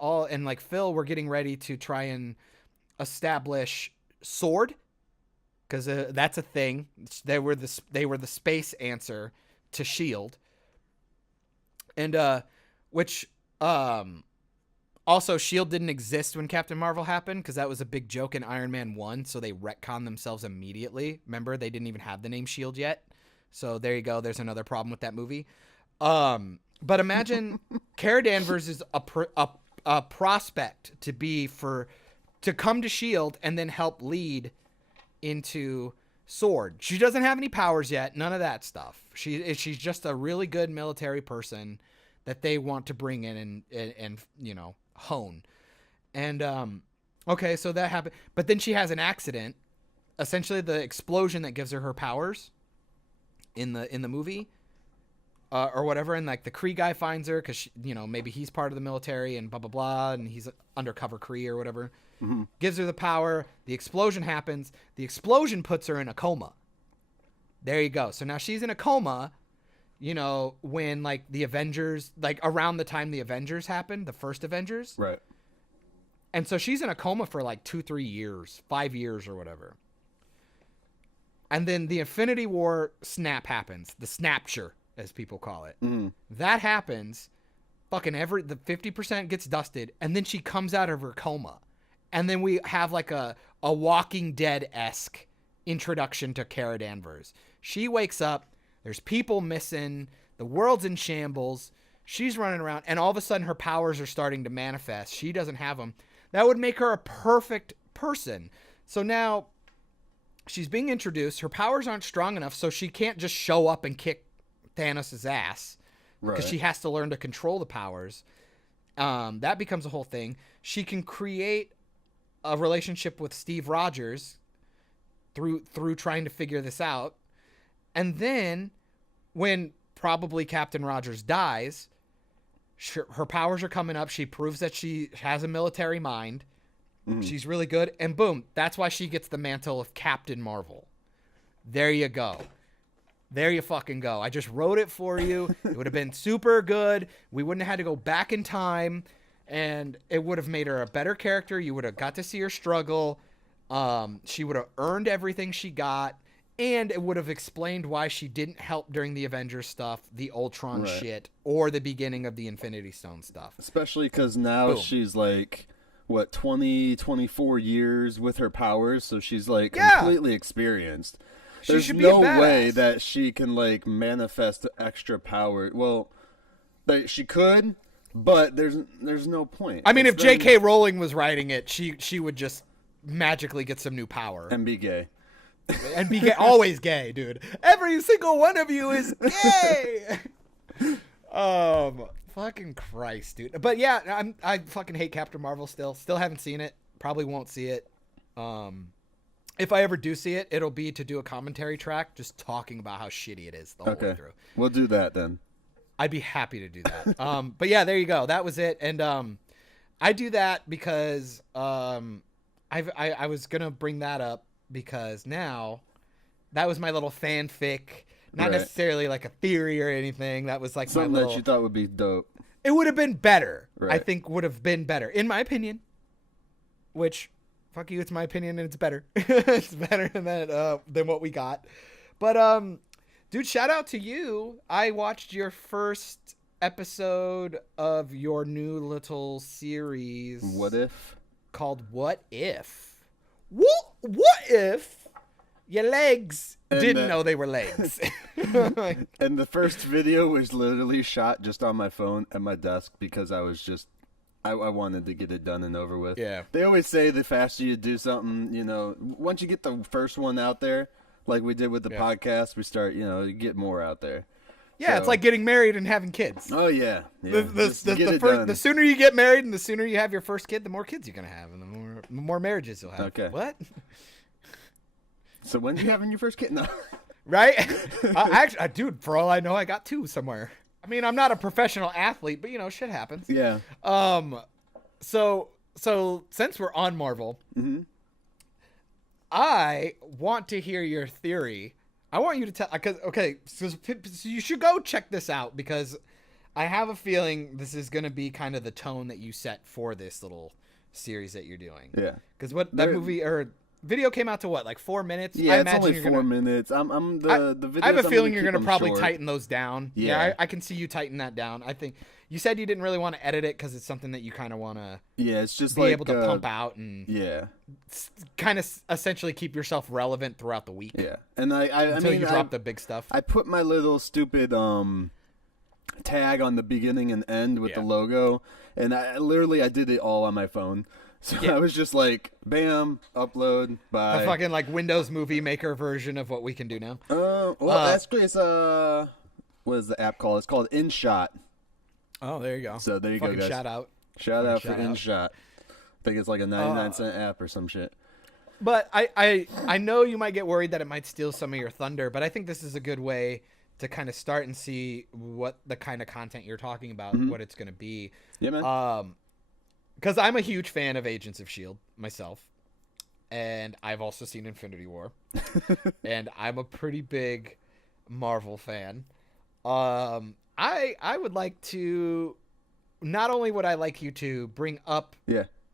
like Phil were getting ready to try and establish S.W.O.R.D. Because that's a thing. They were the space answer to S.H.I.E.L.D. And which also S.H.I.E.L.D. didn't exist when Captain Marvel happened, because that was a big joke in Iron Man 1, so they retconned themselves immediately. Remember, they didn't even have the name S.H.I.E.L.D. yet. So there you go. There's another problem with that movie. But imagine Kara Danvers is a prospect to come to S.H.I.E.L.D. and then help lead into S.W.O.R.D. She doesn't have any powers yet. None of that stuff. She's just a really good military person that they want to bring in and hone. And okay, so that happened. But then she has an accident. Essentially, the explosion that gives her powers in the movie, or whatever. And like the Kree guy finds her because maybe he's part of the military and blah blah blah, and he's undercover Kree or whatever. Mm-hmm. Gives her the power. The explosion happens. The explosion puts her in a coma. There you go. So now she's in a coma. When like the Avengers, like around the time the Avengers happened, the first Avengers. Right. And so she's in a coma for like 2-3 years, 5 years or whatever. And then the Infinity War snap happens. The snapture, as people call it. That happens. Fucking the 50% gets dusted. And then she comes out of her coma. And then we have like a Walking Dead-esque introduction to Kara Danvers. She wakes up. There's people missing. The world's in shambles. She's running around. And all of a sudden her powers are starting to manifest. She doesn't have them. That would make her a perfect person. So now she's being introduced. Her powers aren't strong enough, so she can't just show up and kick Thanos' ass. Because she has to learn to control the powers. That becomes a whole thing. She can create a relationship with Steve Rogers through trying to figure this out. And then when probably Captain Rogers dies, her powers are coming up. She proves that she has a military mind. She's really good. And boom, that's why she gets the mantle of Captain Marvel. There you go. There you fucking go. I just wrote it for you. It would have been super good. We wouldn't have had to go back in time. And it would have made her a better character. You would have got to see her struggle. She would have earned everything she got. And it would have explained why she didn't help during the Avengers stuff, the Ultron shit, or the beginning of the Infinity Stone stuff. Especially because now she's like, what, 24 years with her powers, so she's like completely experienced. There's no way that she can like manifest extra power. Well, she could, but there's no point. I mean, if J.K. Rowling was writing it, she would just magically get some new power. And be gay. And be gay. Always gay, dude. Every single one of you is gay. Fucking Christ, dude. But yeah, I fucking hate Captain Marvel still. Still haven't seen it. Probably won't see it. If I ever do see it, it'll be to do a commentary track just talking about how shitty it is the whole way through. We'll do that then. I'd be happy to do that. But yeah, there you go. That was it. And I do that because I was going to bring that up because now that was my little fanfic, not necessarily like a theory or anything. That was like something that you thought would be dope. It would have been better. I think would have been better in my opinion, which fuck you. It's my opinion and it's better. It's better than what we got. But, dude, shout out to you. I watched your first episode of your new little series. What If? Called What If? What if your legs didn't know they were legs? And the first video was literally shot just on my phone at my desk because I was just, I wanted to get it done and over with. Yeah. They always say the faster you do something, you know, once you get the first one out there, like we did with the podcast, we start, you get more out there. Yeah, it's like getting married and having kids. Oh, yeah. The sooner you get married and the sooner you have your first kid, the more kids you're going to have and the more marriages you'll have. Okay. What? So when are you having your first kid? No. Right? Actually, dude, for all I know, I got 2 somewhere. I mean, I'm not a professional athlete, but, shit happens. Yeah. So since we're on Marvel, I want to hear your theory. I want you to tell, so you should go check this out because I have a feeling this is going to be kind of the tone that you set for this little series that you're doing. Yeah. Because that movie or video came out to what, like 4 minutes? Yeah, it's only 4 minutes. The videos, I have a feeling you're going to probably tighten those down. Yeah. I can see you tighten that down. I think you said you didn't really want to edit it because it's something that you kind of want to it's just be able to pump out and kind of essentially keep yourself relevant throughout the week. Yeah. And until you drop the big stuff. I put my little stupid tag on the beginning and end with the logo, and I did it all on my phone. So I was just like, bam, upload, bye. A fucking like Windows Movie Maker version of what we can do now. Actually, it's what is the app called? It's called InShot. Oh, there you go. So there you go, guys. Shout out for InShot. I think it's like a 99-cent app or some shit. But I know you might get worried that it might steal some of your thunder, but I think this is a good way to kind of start and see what the kind of content you're talking about, what it's going to be. Yeah, man. Because I'm a huge fan of Agents of S.H.I.E.L.D. myself, and I've also seen Infinity War, and I'm a pretty big Marvel fan. I would like to, not only would I like you to bring up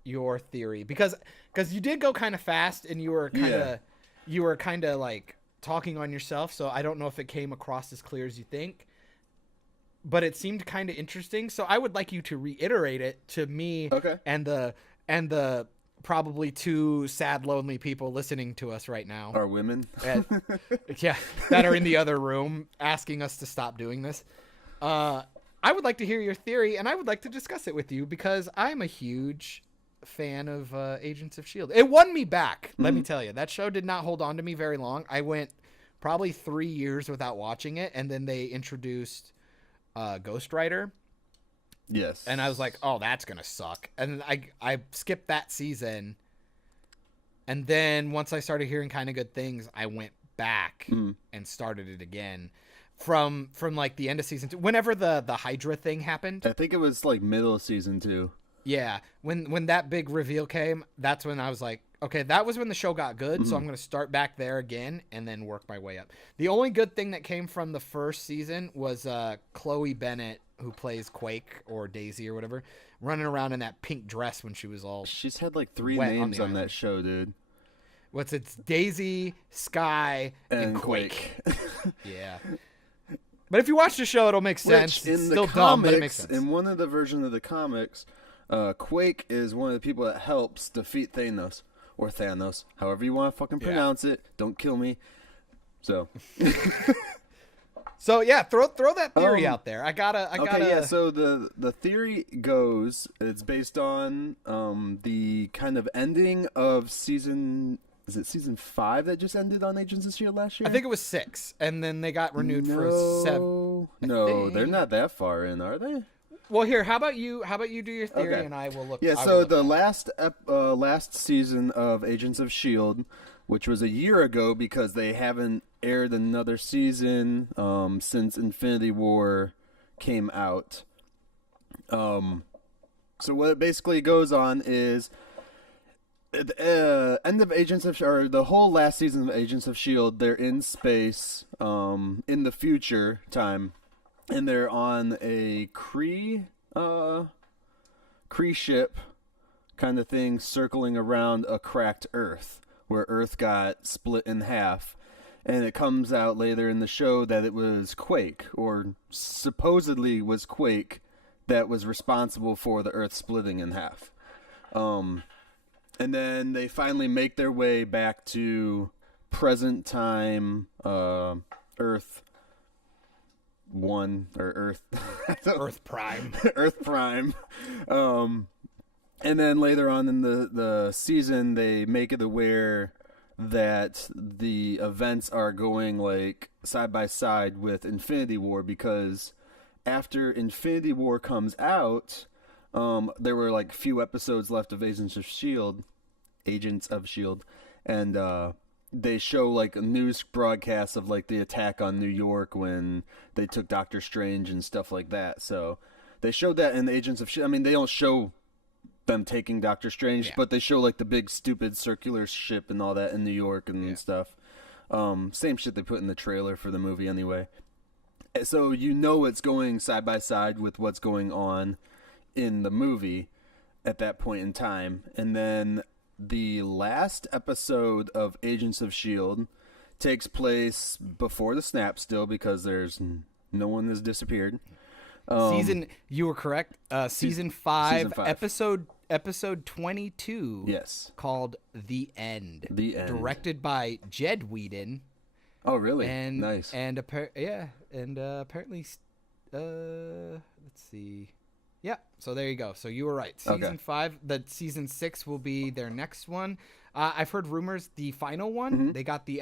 your theory because you did go kind of fast and you were kind of like talking on yourself. So I don't know if it came across as clear as you think, but it seemed kind of interesting. So I would like you to reiterate it to me and the probably two sad, lonely people listening to us right now. Are women? That are in the other room asking us to stop doing this. I would like to hear your theory, and I would like to discuss it with you because I'm a huge fan of Agents of S.H.I.E.L.D. It won me back, let me tell you. That show did not hold on to me very long. I went probably 3 years without watching it, and then they introduced Ghost Rider. Yes. And I was like, oh, that's going to suck. And I skipped that season. And then once I started hearing kind of good things, I went back and started it again. From like the end of season 2, whenever the Hydra thing happened. I think it was like middle of season 2. Yeah, when that big reveal came, that's when I was like, okay, that was when the show got good, so I'm going to start back there again and then work my way up. The only good thing that came from the first season was Chloe Bennett, who plays Quake or Daisy or whatever, running around in that pink dress when she was all She's had like 3 wet names on on the that show, dude. It's Daisy, Sky, and Quake. Yeah. But if you watch the show, it'll make sense. Which, it's still dumb, but it makes sense. In one of the versions of the comics, Quake is one of the people that helps defeat Thanos. Or Thanos. However you want to fucking pronounce it. Don't kill me. So. So, yeah, throw that theory out there. I gotta. Okay, yeah, so the theory goes, it's based on the kind of ending of season... Is it season 5 that just ended on Agents of S.H.I.E.L.D. last year? I think it was 6, and then they got renewed for 7. No, they're not that far in, are they? Well, here, how about you do your theory, and I will look. Yeah, so the last season of Agents of S.H.I.E.L.D., which was a year ago because they haven't aired another season since Infinity War came out. So what it basically goes on is... end of Agents of or the whole last season of Agents of S.H.I.E.L.D., they're in space in the future time, and they're on a Kree ship kind of thing circling around a cracked Earth where Earth got split in half, and it comes out later in the show that it was Quake, or supposedly was Quake, that was responsible for the Earth splitting in half. And then they finally make their way back to present time Earth 1 or Earth Earth Prime. Earth Prime. And then later on in the season, they make it aware that the events are going like side by side with Infinity War, because after Infinity War comes out, there were like few episodes left of Agents of S.H.I.E.L.D., and they show like a news broadcast of like the attack on New York when they took Doctor Strange and stuff like that. So they showed that in Agents of S.H.I.E.L.D. I mean, they don't show them taking Doctor Strange, but they show like the big stupid circular ship and all that in New York and stuff. Same shit they put in the trailer for the movie anyway. So you know it's going side by side with what's going on in the movie at that point in time. And then the last episode of Agents of S.H.I.E.L.D. takes place before the snap still, because there's no one has disappeared. You were correct. Season 5, episode 22. Yes. Called The End. The End. Directed by Jed Whedon. Oh, really? And, nice. And apparently, let's see. Yeah, so there you go. So you were right. Season 5, season 6 will be their next one. I've heard rumors the final one, they got the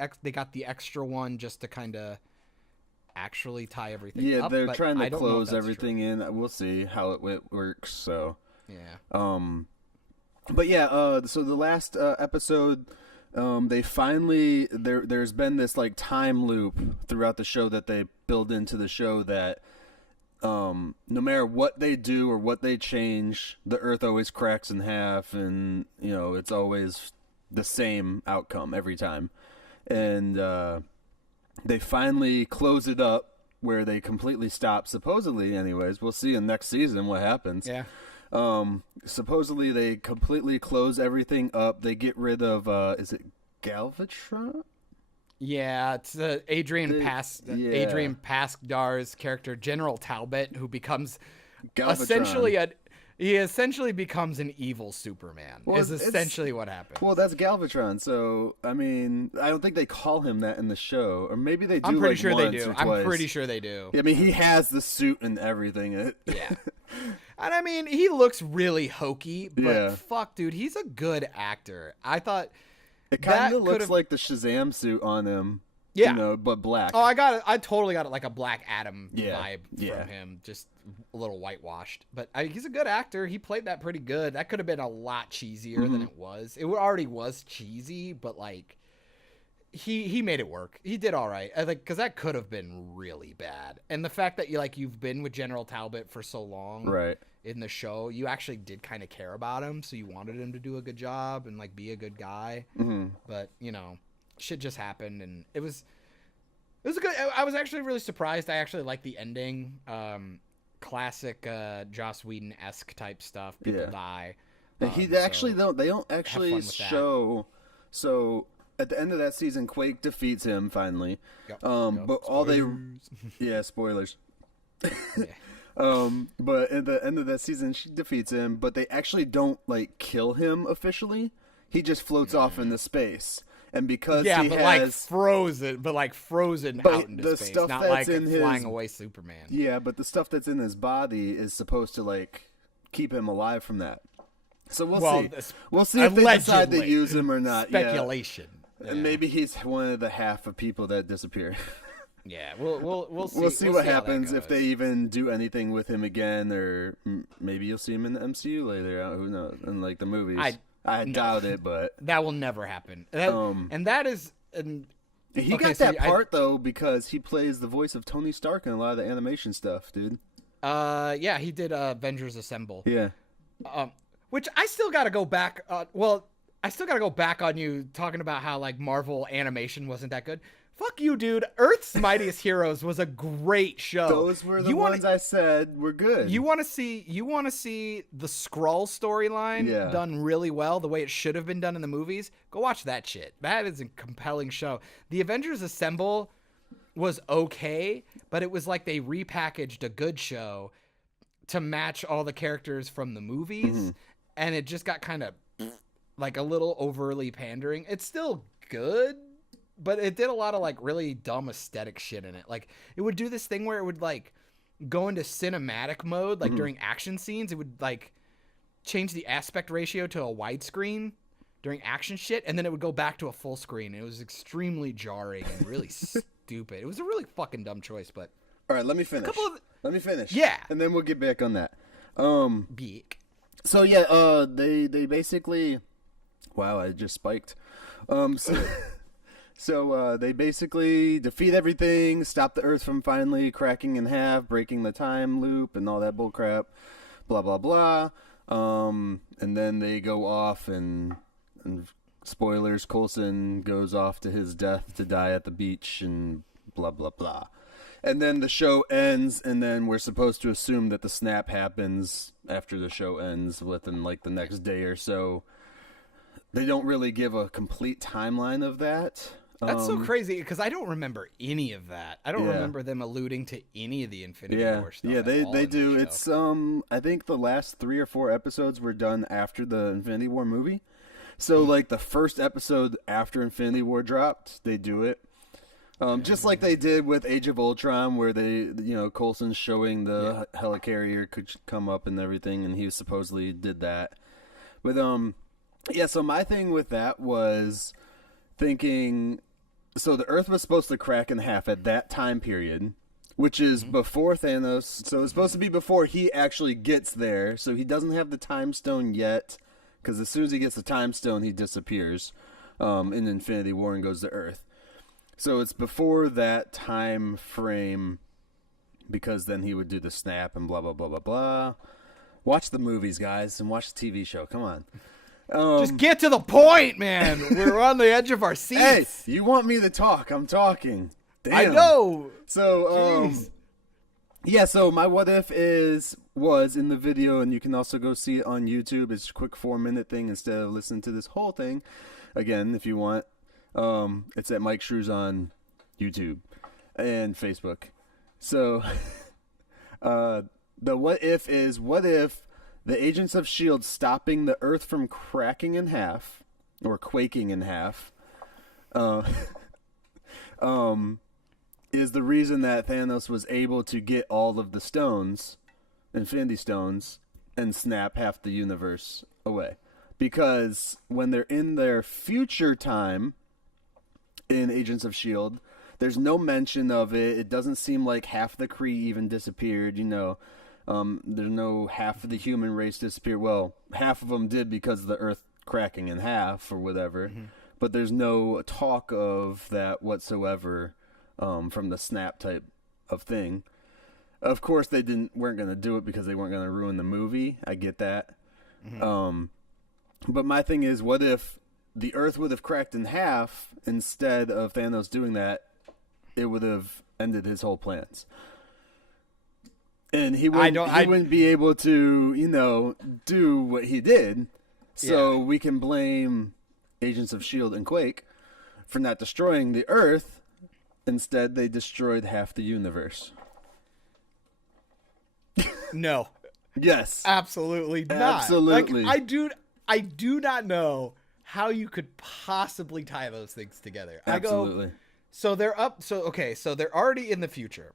extra one just to kind of actually tie everything up. Yeah, they're trying to close everything in. We'll see how it works. So yeah. But yeah, so the last episode, they finally there's been this like time loop throughout the show that they build into the show that no matter what they do or what they change, the Earth always cracks in half, and it's always the same outcome every time. And they finally close it up where they completely stop, supposedly anyways. We'll see in next season what happens. Yeah. Supposedly they completely close everything up. They get rid of is it Galvatron? Yeah, it's Adrian Paskdar's character, General Talbot, who becomes Galvatron. he essentially becomes an evil Superman. Well, is essentially what happens. Well, that's Galvatron. So I mean, I don't think they call him that in the show, or maybe they do. I'm pretty like sure they once do. or I'm twice. pretty sure they do. Yeah, I mean, he has the suit and everything. Yeah. And I mean, he looks really hokey, but Yeah. fuck, dude, he's a good actor. I thought It kind that of looks could've- like the Shazam suit on him. Yeah. You know, but black. Oh, I totally got it, like a Black Adam vibe Yeah. from him, just a little whitewashed. But he's a good actor. He played that pretty good. That could have been a lot cheesier than it was. It already was cheesy, but like he made it work. He did all right. I think because that could have been really bad. And the fact that you've been with General Talbot for so long, Right. in the show, you actually did kind of care about him, so you wanted him to do a good job and like be a good guy. But shit just happened, and it was a good. I was actually really surprised. I actually liked the ending. Classic Joss Whedon-esque type stuff. People die. They actually don't fun actually with that. show. So at the end of that season, Quake defeats him finally. Yep. But all they, spoilers. But at the end of that season, she defeats him. But they actually don't like kill him officially. He just floats off into space. And because he has frozen out into the space, stuff not that's like in his- flying away Superman. Yeah, but the stuff that's in his body is supposed to like keep him alive from that. So we'll see. We'll see if they decide to allegedly. use him or not. Speculation. Yeah. And maybe he's one of the half of people that disappear. Yeah, we'll see. We'll see what how that happens if goes. they even do anything with him again, or maybe you'll see him in the MCU later. Who knows? In like the movies. I doubt it, but that will never happen. And that is. he got that part though because he plays the voice of Tony Stark in a lot of the animation stuff, dude. Yeah, he did Avengers Assemble. Yeah. Which I still got to go back. I still got to go back on you talking about how like Marvel animation wasn't that good. Fuck you, dude. Earth's Mightiest Heroes was a great show. Those were the ones I said were good. You want to see the Skrull storyline done really well, the way it should have been done in the movies? Go watch that shit. That is a compelling show. The Avengers Assemble was okay, but it was like they repackaged a good show to match all the characters from the movies, and it just got kind of like a little overly pandering. It's still good, but it did a lot of like really dumb aesthetic shit in it. Like it would do this thing where it would like go into cinematic mode, like during action scenes, it would like change the aspect ratio to a widescreen during action shit, and then it would go back to a full screen. It was extremely jarring and really stupid. It was a really fucking dumb choice, but all right, let me finish. Let me finish. Yeah. And then we'll get back on that. Beak. So yeah, they basically, wow, I just spiked. So they basically defeat everything, stop the Earth from finally cracking in half, breaking the time loop, and all that bullcrap, blah blah blah. And then they go off and spoilers, Coulson goes off to his death to die at the beach and blah blah blah. And then the show ends, and then we're supposed to assume that the snap happens after the show ends within like the next day or so. They don't really give a complete timeline of that. That's so crazy because I don't remember any of that. I don't remember them alluding to any of the Infinity War stuff. Yeah, they do. That It's I think the last 3 or 4 episodes were done after the Infinity War movie. So like the first episode after Infinity War dropped, they do it. Just like they did with Age of Ultron, where they, Coulson's showing the helicarrier could come up and everything, and he supposedly did that. But so my thing with that was thinking, so the Earth was supposed to crack in half at that time period, which is before Thanos. So it's supposed to be before he actually gets there. So he doesn't have the time stone yet, because as soon as he gets the time stone, he disappears in Infinity War and goes to Earth. So it's before that time frame, because then he would do the snap and blah, blah, blah, blah, blah. Watch the movies, guys, and watch the TV show. Come on. Just get to the point, man. We're on the edge of our seats. Hey, you want me to talk? I'm talking. Damn. I know. So, so my what if is was in the video, and you can also go see it on YouTube. It's a quick 4-minute thing instead of listening to this whole thing. Again, if you want, it's at Myke Shrews on YouTube and Facebook. So, the what if is, what if the Agents of S.H.I.E.L.D. stopping the Earth from cracking in half, or quaking in half, is the reason that Thanos was able to get all of the stones, Infinity Stones, and snap half the universe away. Because when they're in their future time in Agents of S.H.I.E.L.D., there's no mention of it. It doesn't seem like half the Kree even disappeared, you know. There's no half of the human race disappeared. Well, half of them did because of the Earth cracking in half or whatever. Mm-hmm. But there's no talk of that whatsoever from the snap type of thing. Of course, they weren't going to do it because they weren't going to ruin the movie. I get that. Mm-hmm. But my thing is, what if the Earth would have cracked in half instead of Thanos doing that? It would have ended his whole plans. And he wouldn't be able to, you know, do what he did. So we can blame Agents of S.H.I.E.L.D. and Quake for not destroying the Earth. Instead, they destroyed half the universe. No. Yes. Absolutely not. Absolutely. Like, I do not know how you could possibly tie those things together. Absolutely. So they're they're already in the future.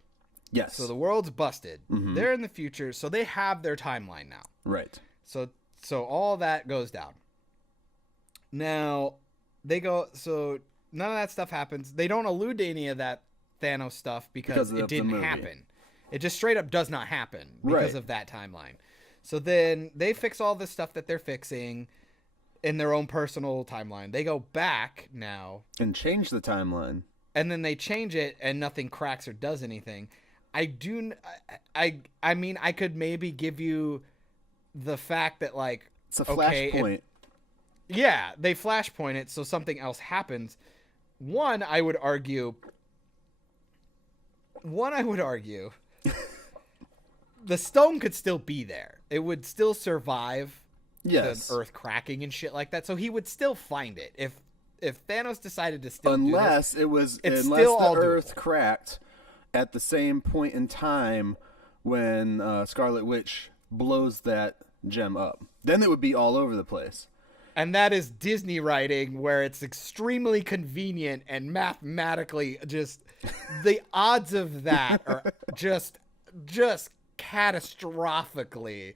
Yes. So the world's busted. Mm-hmm. They're in the future, so they have their timeline now. Right. So all that goes down. Now, so none of that stuff happens. They don't allude to any of that Thanos stuff because it didn't happen. It just straight up does not happen because of that timeline. So then they fix all the stuff that they're fixing in their own personal timeline. They go back now and change the timeline. And then they change it and nothing cracks or does anything. I mean, I could maybe give you the fact that, like, it's a flashpoint. Yeah, they flashpoint it so something else happens. One, I would argue the stone could still be there. It would still survive the Earth cracking and shit like that. So he would still find it if Thanos decided to still do this, unless still the Earth cracked at the same point in time when Scarlet Witch blows that gem up. Then it would be all over the place. And that is Disney writing, where it's extremely convenient and mathematically just the odds of that are just catastrophically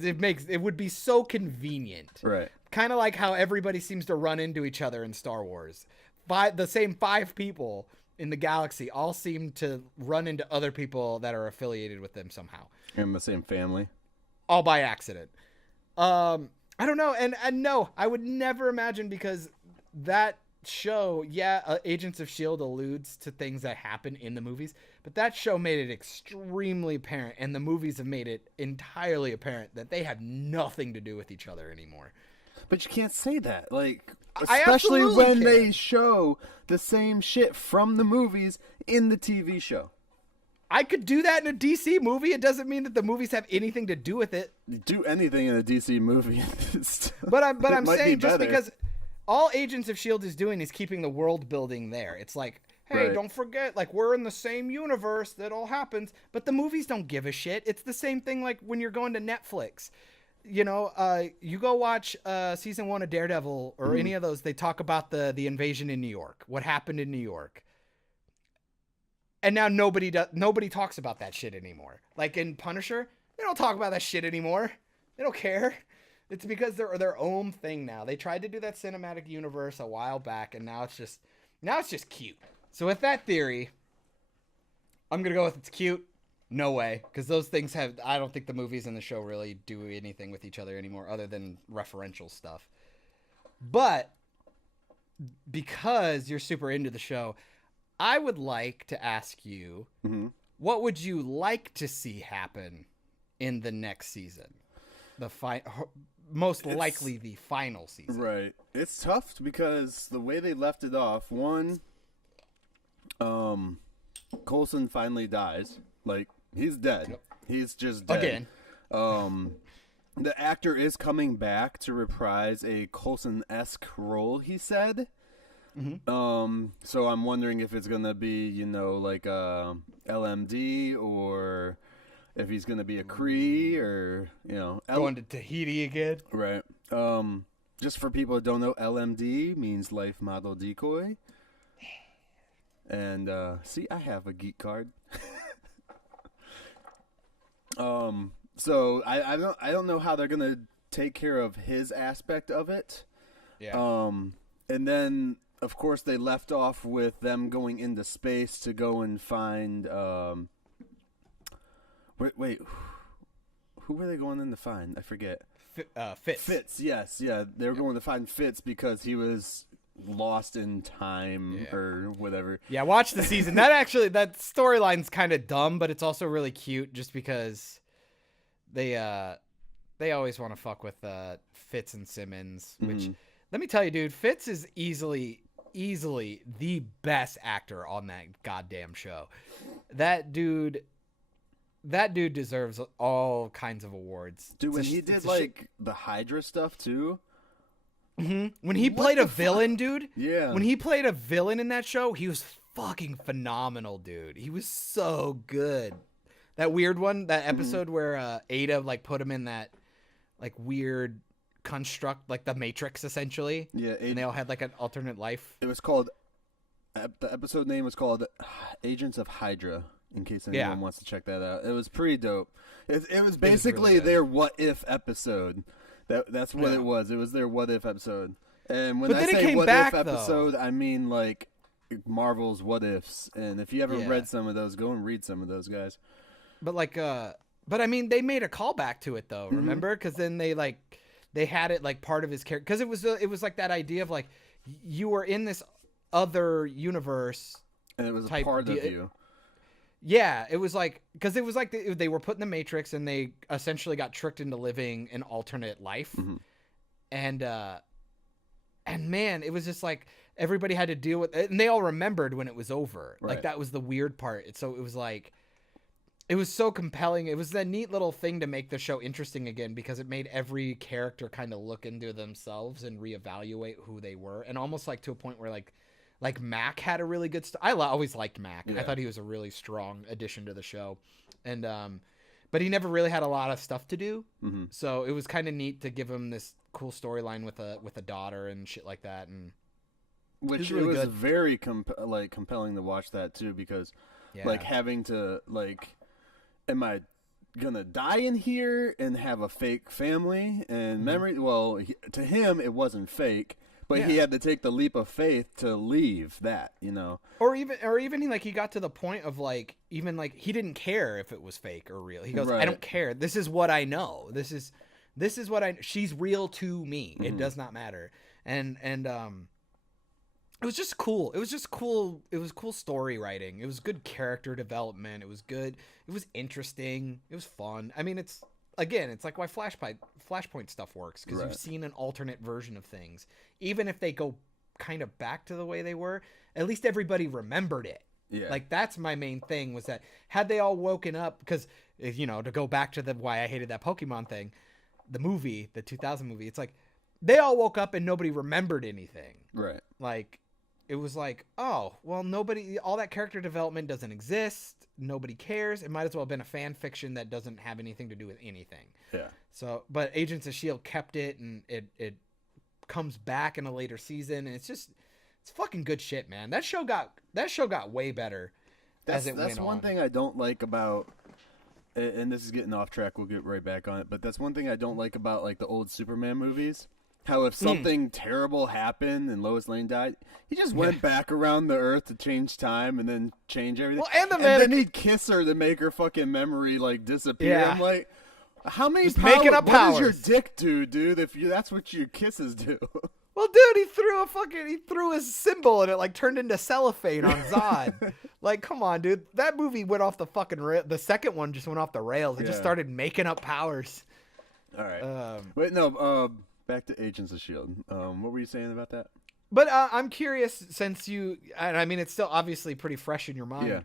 it would be so convenient. Right. Kind of like how everybody seems to run into each other in Star Wars. The same 5 people in the galaxy all seem to run into other people that are affiliated with them somehow. In the same family. All by accident. I don't know. And no, I would never imagine, because that show, Agents of S.H.I.E.L.D. alludes to things that happen in the movies, but that show made it extremely apparent, and the movies have made it entirely apparent that they have nothing to do with each other anymore. But you can't say that. Like, especially when they show the same shit from the movies in the TV show. I could do that in a DC movie. It doesn't mean that the movies have anything to do with it. Do anything in a DC movie. but I'm saying just because all Agents of S.H.I.E.L.D. is doing is keeping the world building there. It's like, hey, don't forget, like, we're in the same universe that all happens, but the movies don't give a shit. It's the same thing like when you're going to Netflix. You know, you go watch season 1 of Daredevil or any of those. They talk about the invasion in New York, what happened in New York. And now nobody talks about that shit anymore. Like in Punisher, they don't talk about that shit anymore. They don't care. It's because they're their own thing now. They tried to do that cinematic universe a while back, and now it's just cute. So with that theory, I'm gonna go with it's cute. No way, because those things I don't think the movies and the show really do anything with each other anymore, other than referential stuff. But because you're super into the show, I would like to ask you, what would you like to see happen in the next season? Most likely the final season. Right. It's tough because the way they left it off, one, Coulson finally dies. Like, he's dead. He's just dead. Again. The actor is coming back to reprise a Coulson-esque role, he said. Mm-hmm. So I'm wondering if it's gonna be, like LMD, or if he's gonna be a Cree, or Going to Tahiti again. Right. Just for people that don't know, LMD means life model decoy. And see, I have a geek card. So I don't know how they're gonna take care of his aspect of it. Yeah. And then of course they left off with them going into space to go and find wait, who were they going in to find? I forget. Fitz. Fitz, yes, yeah. They were going to find Fitz because he was lost in time or whatever. Yeah, watch the season. That storyline's kind of dumb, but it's also really cute just because they always want to fuck with Fitz and Simmons, which let me tell you, dude, Fitz is easily the best actor on that goddamn show. That dude deserves all kinds of awards. Dude, when he did the Hydra stuff too. Mm-hmm. When he played a villain, dude. Yeah. When he played a villain in that show, he was fucking phenomenal, dude. He was so good. That weird one, that episode where Ada put him in that weird construct, like the Matrix essentially. Yeah. And they all had an alternate life. It was called. The episode name was called Agents of Hydra. In case anyone wants to check that out, it was pretty dope. It was basically their what if episode. That's what it was. It was their what if episode. And when I say what if episode, I mean Marvel's what ifs. And if you haven't read some of those, go and read some of those, guys. But but I mean, they made a callback to it though. Remember? Because then they had it part of his character. Because it was that idea of you were in this other universe, and it was a part of you. Yeah, it was because it was they were put in the Matrix and they essentially got tricked into living an alternate life. And man, it was just everybody had to deal with it, and they all remembered when it was over. Right. That was the weird part. So it was it was so compelling. It was that neat little thing to make the show interesting again, because it made every character kind of look into themselves and reevaluate who they were, and almost to a point where Mac had a really good I always liked Mac. I thought he was a really strong addition to the show. And but he never really had a lot of stuff to do. So it was kind of neat to give him this cool storyline with a daughter and shit like that, and which it was, really good. Very compelling to watch that too, because having to am I gonna die in here and have a fake family and memory? Well, to him it wasn't fake. But he had to take the leap of faith to leave that, Or even he got to the point of he didn't care if it was fake or real. He goes, I don't care. This is what I know. This is what she's real to me. It does not matter. And it was just cool. It was just cool. It was cool story writing. It was good character development. It was good. It was interesting. It was fun. I mean, it's why Flashpoint stuff works, because you've seen an alternate version of things. Even if they go kind of back to the way they were, at least everybody remembered it. Yeah. That's my main thing, was that had they all woken up, because, to go back to why I hated that Pokemon thing, the movie, the 2000 movie, it's they all woke up and nobody remembered anything. Right. It was oh, well, all that character development doesn't exist. Nobody cares. It might as well have been a fan fiction that doesn't have anything to do with anything. Yeah. So, but Agents of S.H.I.E.L.D. kept it, and it comes back in a later season, and it's fucking good shit, man. That show got way better as it went on. That's one thing I don't like about, and this is getting off track, we'll get right back on it, but that's one thing I don't like about the old Superman movies. How if something terrible happened and Lois Lane died, he just went back around the Earth to change time and then change everything. Well, and then he'd kiss her to make her fucking memory disappear. Yeah. I'm how many making up powers. What does your dick do, dude? If that's what your kisses do. Well, dude, he threw his symbol and it turned into cellophane on Zod. Come on, dude. That movie went off the fucking the second one just went off the rails. It just started making up powers. All right. Wait, no. Back to Agents of S.H.I.E.L.D. What were you saying about that? But I'm curious, since and I mean, it's still obviously pretty fresh in your mind.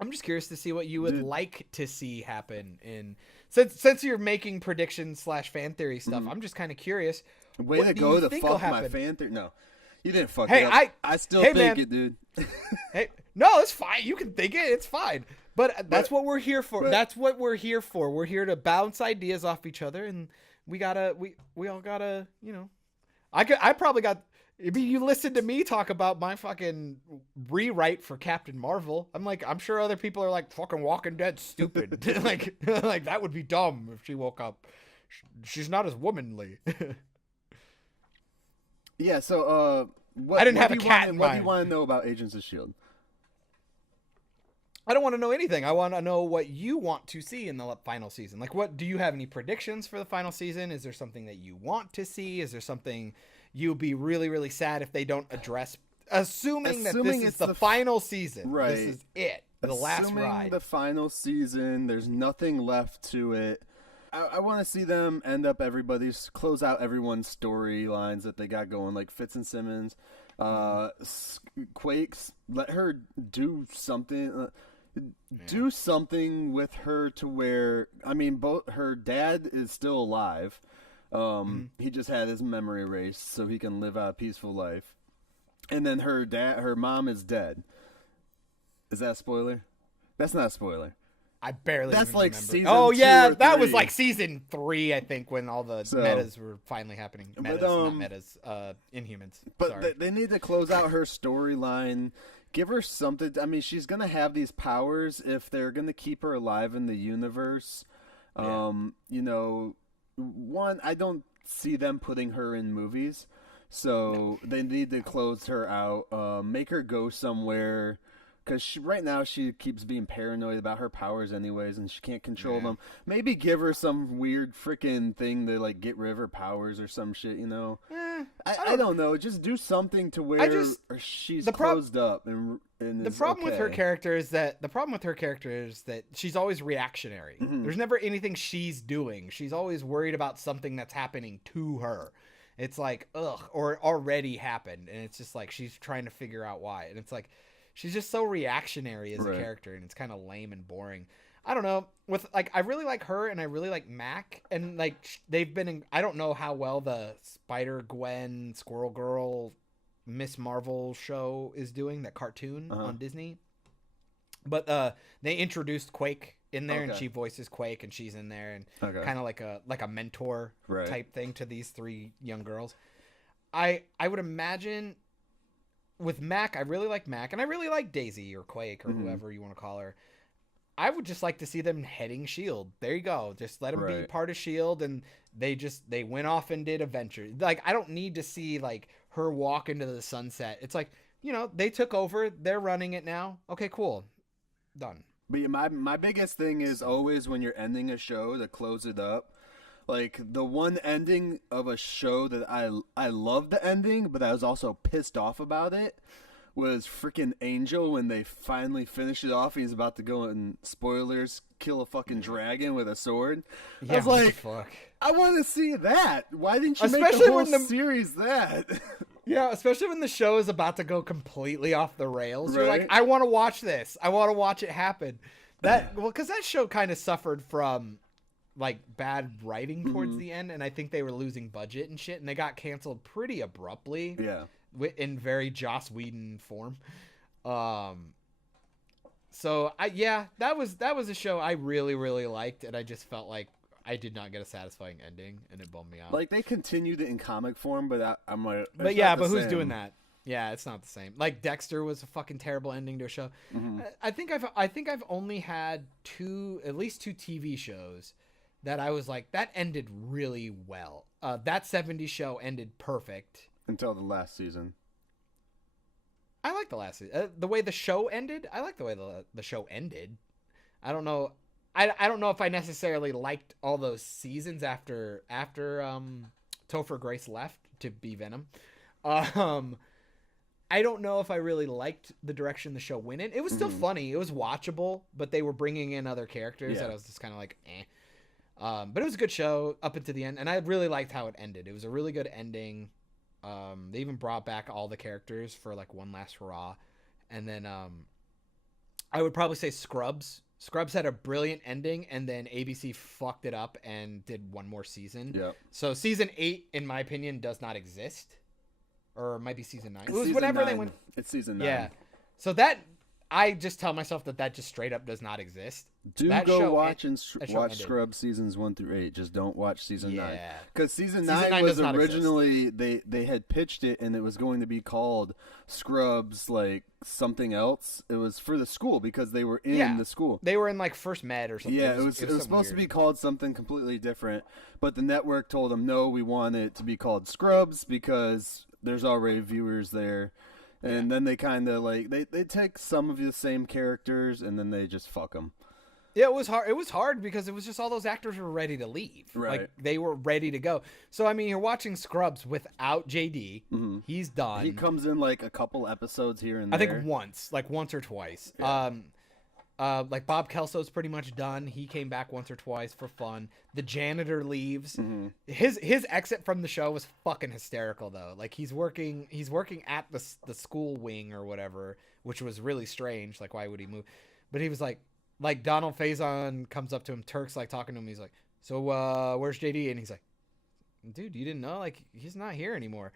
I'm just curious to see what you would like to see happen in since you're making predictions / fan theory stuff. I'm just kind of curious. Way to go to fuck my fan theory. No, you didn't fuck it up. I still think it, dude. Hey, no, it's fine. You can think it. It's fine. But that's what we're here for. That's what we're here for. We're here to bounce ideas off each other, and we all gotta, you know. I probably got. I mean, you listen to me talk about my fucking rewrite for Captain Marvel. I'm sure other people are like, fucking Walking Dead stupid. like that would be dumb if she woke up. She's not as womanly. Yeah. So, I didn't have a cat in mind. What do you want to know about Agents of S.H.I.E.L.D.? I don't want to know anything. I want to know what you want to see in the final season. Like, what do you have any predictions for the final season? Is there something that you want to see? Is there something you'll be really, really sad if they don't address? Assuming that this is the final season. Right. This is it. The last ride. The final season. There's nothing left to it. I want to see them close out everyone's storylines that they got going, like Fitz and Simmons, Quakes. Let her do something. Do something with her to where, I mean, both her dad is still alive. He just had his memory erased so he can live a peaceful life. And then her mom is dead. Is that a spoiler? That's not a spoiler. I barely. That's even like remember. season. Oh yeah, that 3. was like season 3, I think, when all the metas were finally happening. Not metas. Inhumans. But they need to close out her storyline. Give her something. I mean, she's gonna have these powers if they're gonna keep her alive in the universe. You know, I don't see them putting her in movies, so they need to close her out. Make her go somewhere. Because right now she keeps being paranoid about her powers anyways, and she can't control them. Maybe give her some weird freaking thing to like get rid of her powers or some shit, you know? I don't know. Just do something to where she's closed up and the problem with her character is that she's always reactionary. There's never anything she's doing. She's always worried about something that's happening to her. It's like or already happened, and it's just like she's trying to figure out why, and it's like. She's just so reactionary as a character, and it's kind of lame and boring. I don't know. I really like her, and I really like Mac, and like they've been in. I don't know how well the Spider-Gwen, Squirrel Girl, Miss Marvel show is doing, that cartoon on Disney. But they introduced Quake in there, and she voices Quake, and she's in there, and kind of like a mentor type thing to these 3 young girls. I would imagine. With Mac, I really like Mac, and I really like Daisy or Quake or whoever you want to call her. I would just like to see them heading S.H.I.E.L.D. There you go. Just let them be part of S.H.I.E.L.D., and they went off and did adventures. Like, I don't need to see, like, her walk into the sunset. It's like, you know, they took over. They're running it now. Okay, cool. Done. But my biggest thing is always when you're ending a show to close it up. Like, the one ending of a show that I loved the ending, but I was also pissed off about it, was freaking Angel when they finally finish it off. He's about to go and, spoilers, kill a fucking dragon with a sword. Yeah, I was like, fuck? I want to see that. Why didn't you make the whole series that? Yeah, especially when the show is about to go completely off the rails. You're like, I want to watch this. I want to watch it happen. Because that show kind of suffered from... like bad writing towards the end, and I think they were losing budget and shit, and they got canceled pretty abruptly. Yeah, in very Joss Whedon form. So that was a show I really, really liked, and I just felt like I did not get a satisfying ending, and it bummed me out. Like, they continued it in comic form, but I'm like, but who's doing that? Yeah, it's not the same. Like, Dexter was a fucking terrible ending to a show. I think I've only had at least two TV shows that I was like, that ended really well. That 70s show ended perfect. Until the last season. I like the last season. The way the show ended, I like the way the show ended. I don't know. I don't know if I necessarily liked all those seasons after Topher Grace left to be Venom. I don't know if I really liked the direction the show went in. It was still funny. It was watchable, but they were bringing in other characters that I was just kind of like, eh. But it was a good show up until the end, and I really liked how it ended. It was a really good ending. They even brought back all the characters for like one last hurrah, and then I would probably say Scrubs. Scrubs had a brilliant ending, and then ABC fucked it up and did one more season. Yep. So season 8, in my opinion, does not exist, or it might be season 9. It was season whatever 9. they went. It's season 9. Yeah. So that I just tell myself that just straight up does not exist. Do That go show watch ended. Scrubs seasons 1 through 8. Just don't watch season 9. Yeah. Because season Season 9 9 was does not originally they had pitched it and it was going to be called Scrubs like something else. It was for the school because they were in the school. They were in like First Med or something. Yeah, it was supposed to be called something completely different, but the network told them no, we want it to be called Scrubs because there's already viewers there. And then they kind of like they take some of the same characters and then they just fuck them. Yeah, it was hard. It was hard because it was just all those actors were ready to leave. Right. Like they were ready to go. So I mean, you're watching Scrubs without JD. Mm-hmm. He's done. He comes in like a couple episodes here and I there. think once or twice. Yeah. Like Bob Kelso's pretty much done. He came back once or twice for fun. The janitor leaves. Mm-hmm. His exit from the show was fucking hysterical though. Like he's working at the school wing or whatever, which was really strange. Like why would he move? But he was like Donald Faison comes up to him, Turk's like talking to him. He's like, "So where's JD?" And he's like, "Dude, you didn't know? Like he's not here anymore."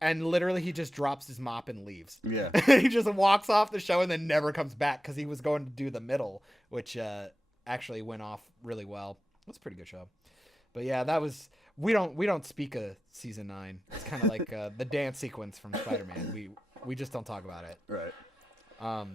And literally, he just drops his mop and leaves. Yeah. He just walks off the show and then never comes back because he was going to do the middle, which actually went off really well. It was a pretty good show. But yeah, that was we don't speak of season 9. It's kind of like the dance sequence from Spider-Man. We just don't talk about it. Right.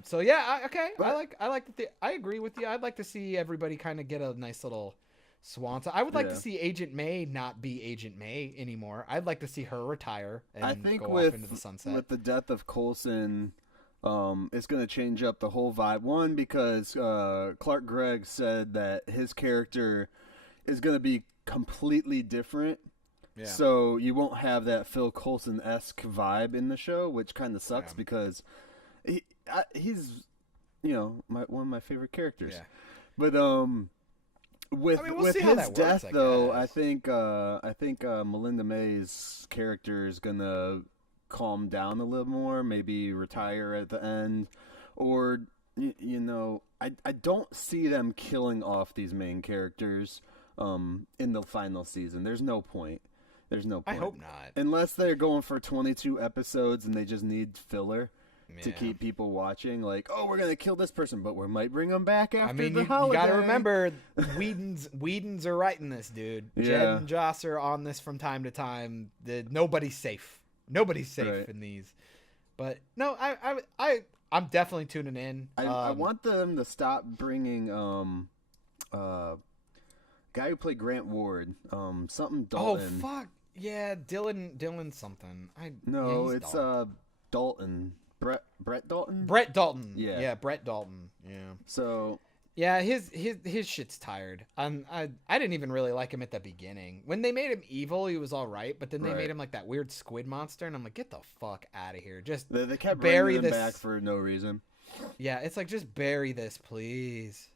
So yeah, I like I agree with you. I'd like to see everybody kind of get a nice little swan. I would like to see Agent May not be Agent May anymore. I'd like to see her retire and I think go with off into the sunset. with the death of Coulson, it's going to change up the whole vibe. One, because Clark Gregg said that his character is going to be completely different. Yeah. So you won't have that Phil Coulson-esque vibe in the show, which kind of sucks because he's, one of my favorite characters. Yeah. But with his death, though, I think Melinda May's character is gonna calm down a little more, maybe retire at the end, or I don't see them killing off these main characters in the final season. There's no point. I hope not. Unless they're going for 22 episodes and they just need filler to keep people watching. Like, oh, we're gonna kill this person, but we might bring them back after the holiday. You gotta remember, Whedon's are writing this, dude. Yeah. Jed and Joss are on this from time to time. Nobody's safe. Nobody's safe Right. in these. But no, I'm definitely tuning in. I want them to stop bringing guy who played Grant Ward, something Dalton. Oh fuck yeah, Dylan something. It's Dalton. Brett Dalton? Brett Dalton. Yeah. Brett Dalton. Yeah. So yeah, his shit's tired. I didn't even really like him at the beginning. When they made him evil, he was all right, but then they made him like that weird squid monster, and I'm like, get the fuck out of here. Just they kept bury bringing him this back for no reason. Yeah, it's like just bury this, please.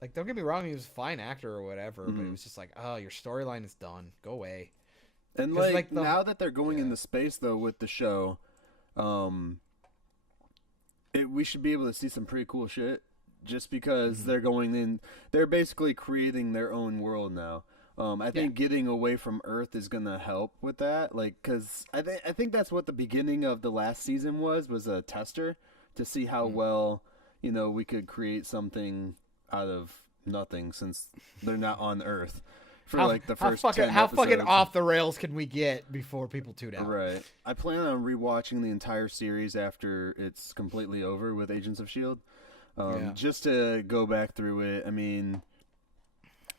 Like, don't get me wrong, he was a fine actor or whatever, but it was just like, oh, your storyline is done. Go away. And now that they're going into space though with the show, we should be able to see some pretty cool shit. Just because they're going in, they're basically creating their own world now. I think getting away from Earth is gonna help with that. Like, cause I think that's what the beginning of the last season was a tester to see how well we could create something out of nothing since they're not on Earth for the first 10 how fucking episodes. off the rails can we get before people tune out? Right. I plan on rewatching the entire series after it's completely over with Agents of S.H.I.E.L.D. Just to go back through it. I mean,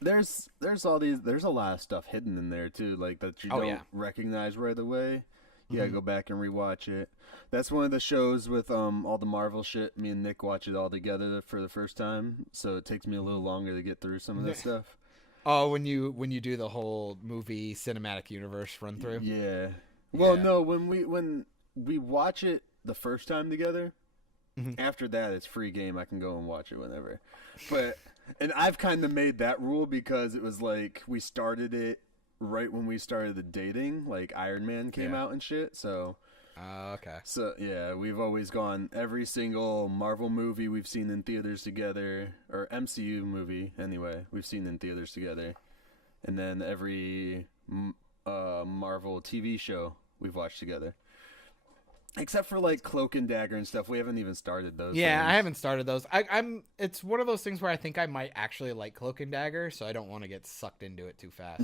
there's a lot of stuff hidden in there too, like that you don't recognize right away. You gotta go back and rewatch it. That's one of the shows with all the Marvel shit. Me and Nick watch it all together for the first time, so it takes me a little longer to get through some of that stuff. Oh, when you do the whole movie cinematic universe run through. Yeah. Well, no, when we watch it the first time together, after that it's free game. I can go and watch it whenever. And I've kind of made that rule because it was like we started it right when we started the dating, like Iron Man came out and shit. So Oh, okay. So yeah, we've always gone every single Marvel movie we've seen in theaters together, or MCU movie anyway, we've seen in theaters together, and then every Marvel TV show we've watched together. Except for like Cloak and Dagger and stuff, we haven't even started those. Yeah, things. I haven't started those. I'm. It's one of those things where I think I might actually like Cloak and Dagger, so I don't want to get sucked into it too fast.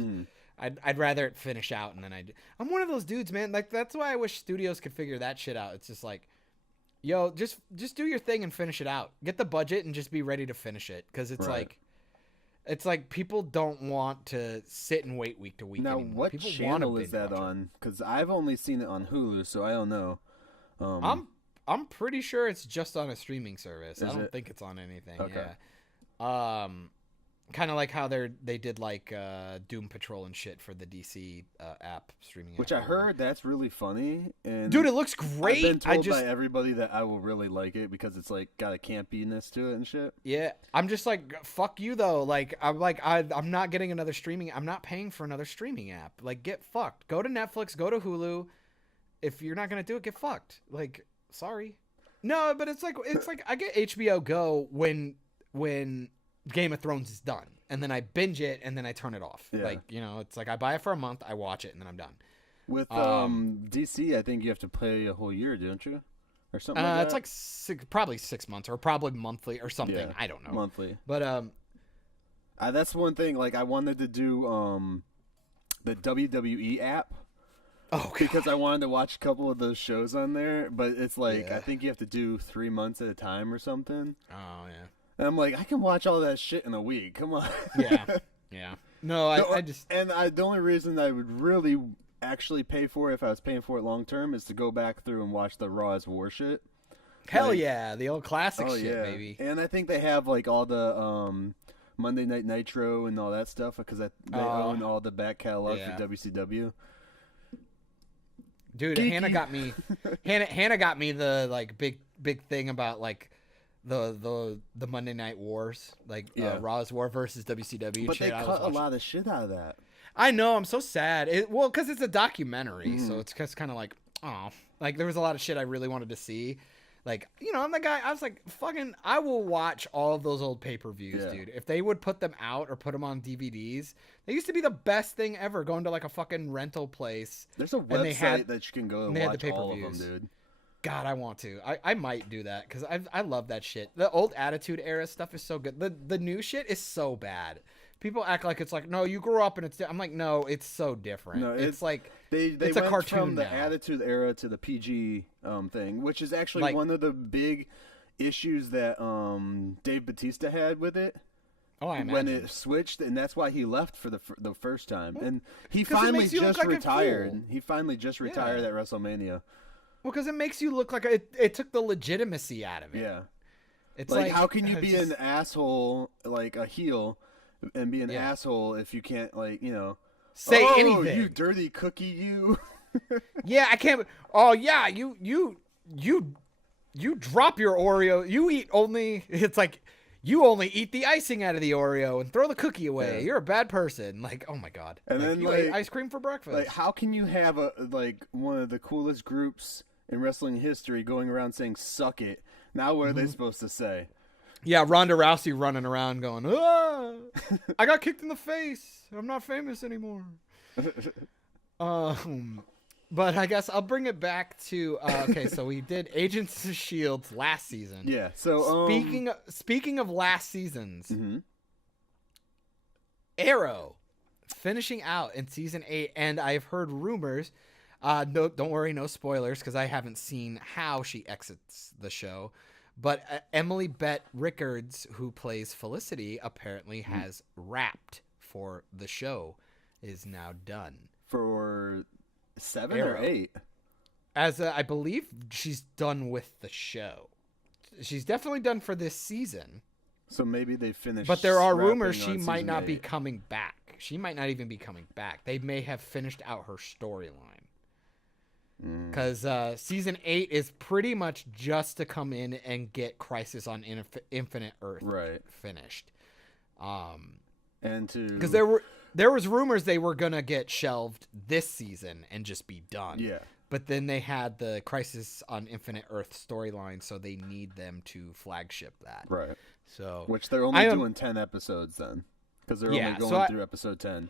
I'd rather it finish out, and then I'm one of those dudes, man. Like that's why I wish studios could figure that shit out. It's just like, yo, just do your thing and finish it out. Get the budget and just be ready to finish it, because it's like people don't want to sit and wait week to week Now, anymore. what People channel wanna is that binge watch it. on? Because I've only seen it on Hulu, so I don't know. I'm pretty sure it's just on a streaming service. I Is don't it? think it's on anything. Okay. Yeah. Kind of like how they did like Doom Patrol and shit for the DC app streaming. Which app. I heard that's really funny. And Dude, it looks great. I've been told by everybody that I will really like it because it's like got a campiness to it and shit. Yeah, I'm just like, fuck you though. Like I'm not getting another streaming. I'm not paying for another streaming app. Like, get fucked. Go to Netflix. Go to Hulu. If you're not gonna do it, get fucked. Like, sorry. No, but it's like I get HBO Go when Game of Thrones is done, and then I binge it, and then I turn it off. Yeah. Like, you know, it's like I buy it for a month, I watch it, and then I'm done. With DC, I think you have to play a whole year, don't you? Or something like that? It's like probably 6 months, or probably monthly, or something. Yeah, I don't know. monthly. But that's one thing. Like, I wanted to do the WWE app. oh, God. Because I wanted to watch a couple of those shows on there, but it's like, Yeah. I think you have to do 3 months at a time or something. Oh yeah. And I'm like, I can watch all that shit in a week. Come on. Yeah. Yeah. No, I just the only reason I would really actually pay for it if I was paying for it long term is to go back through and watch the Raw as War shit. hell like- yeah, the old classic shit, yeah, baby. And I think they have like all the Monday Night Nitro and all that stuff because they own all the back catalog yeah. for WCW. Dude, Geeky. Hannah got me. Hannah got me the like big thing about like the Monday Night Wars, like Yeah. Raw's War versus WCW. But shit. they I was cut a watching. lot of shit out of that. I know. I'm so sad. Well, because it's a documentary, so it's just kind of like, oh, like there was a lot of shit I really wanted to see. Like, you know, I'm the guy. I was like, fucking, I will watch all of those old pay-per-views, Yeah. dude. If they would put them out or put them on DVDs, they used to be the best thing ever. Going to like a fucking rental place. There's a they website had- that you can go and they had watch the all of them, pay-per-views. dude. God, I want to. I might do that because I love that shit. The old Attitude Era stuff is so good. The new shit is so bad. People act like it's like, no, you grew up and it's. I'm like, no, it's so different. No, it's like They it's a went cartoon from the now. Attitude Era to the PG thing, which is actually Like- one of the big issues that Dave Bautista had with it. Oh, I imagine. When it switched, and that's why he left for the first time. And he 'Cause it finally makes you look just like a retired. fool. He finally just retired Yeah. at WrestleMania. Well, because it makes you look like it took the legitimacy out of it. Yeah. It's Like, like how can you it's be just- an asshole, like a heel, and be an Yeah. asshole if you can't, like, you know, say oh, anything? you dirty cookie, you. Yeah, I can't. Oh yeah, you drop your Oreo. You eat only. It's like you only eat the icing out of the Oreo and throw the cookie away. Yeah. You're a bad person. Like, oh my god. And Like, then, you ate like- ice cream for breakfast. Like, how can you have one of the coolest groups in wrestling history going around saying "suck it"? Now, what are Mm-hmm. they supposed to say? Yeah, Ronda Rousey running around going, ah, I got kicked in the face. I'm not famous anymore. But I guess I'll bring it back to okay. So we did Agents of Shield last season. Yeah. So Speaking of last seasons, mhm. Arrow finishing out in season 8, and I've heard rumors. No, don't worry, no spoilers, because I haven't seen how she exits the show. But Emily Bett Rickards, who plays Felicity, apparently has wrapped for the show. Is now done. For 7 Arrow. or 8. As I believe she's done with the show. She's definitely done for this season. So maybe they finished. But there are rumors wrapping she on might season not be 8. coming back. She might not even be coming back. They may have finished out her storyline. Because season 8 is pretty much just to come in and get Crisis on Infinite Earth Right. finished. And to Because there There was rumors they were gonna get shelved this season and just be done. Yeah. But then they had the Crisis on Infinite Earth storyline, so they need them to flagship that. Right. So which they're only doing 10 episodes then, because they're only going through episode 10.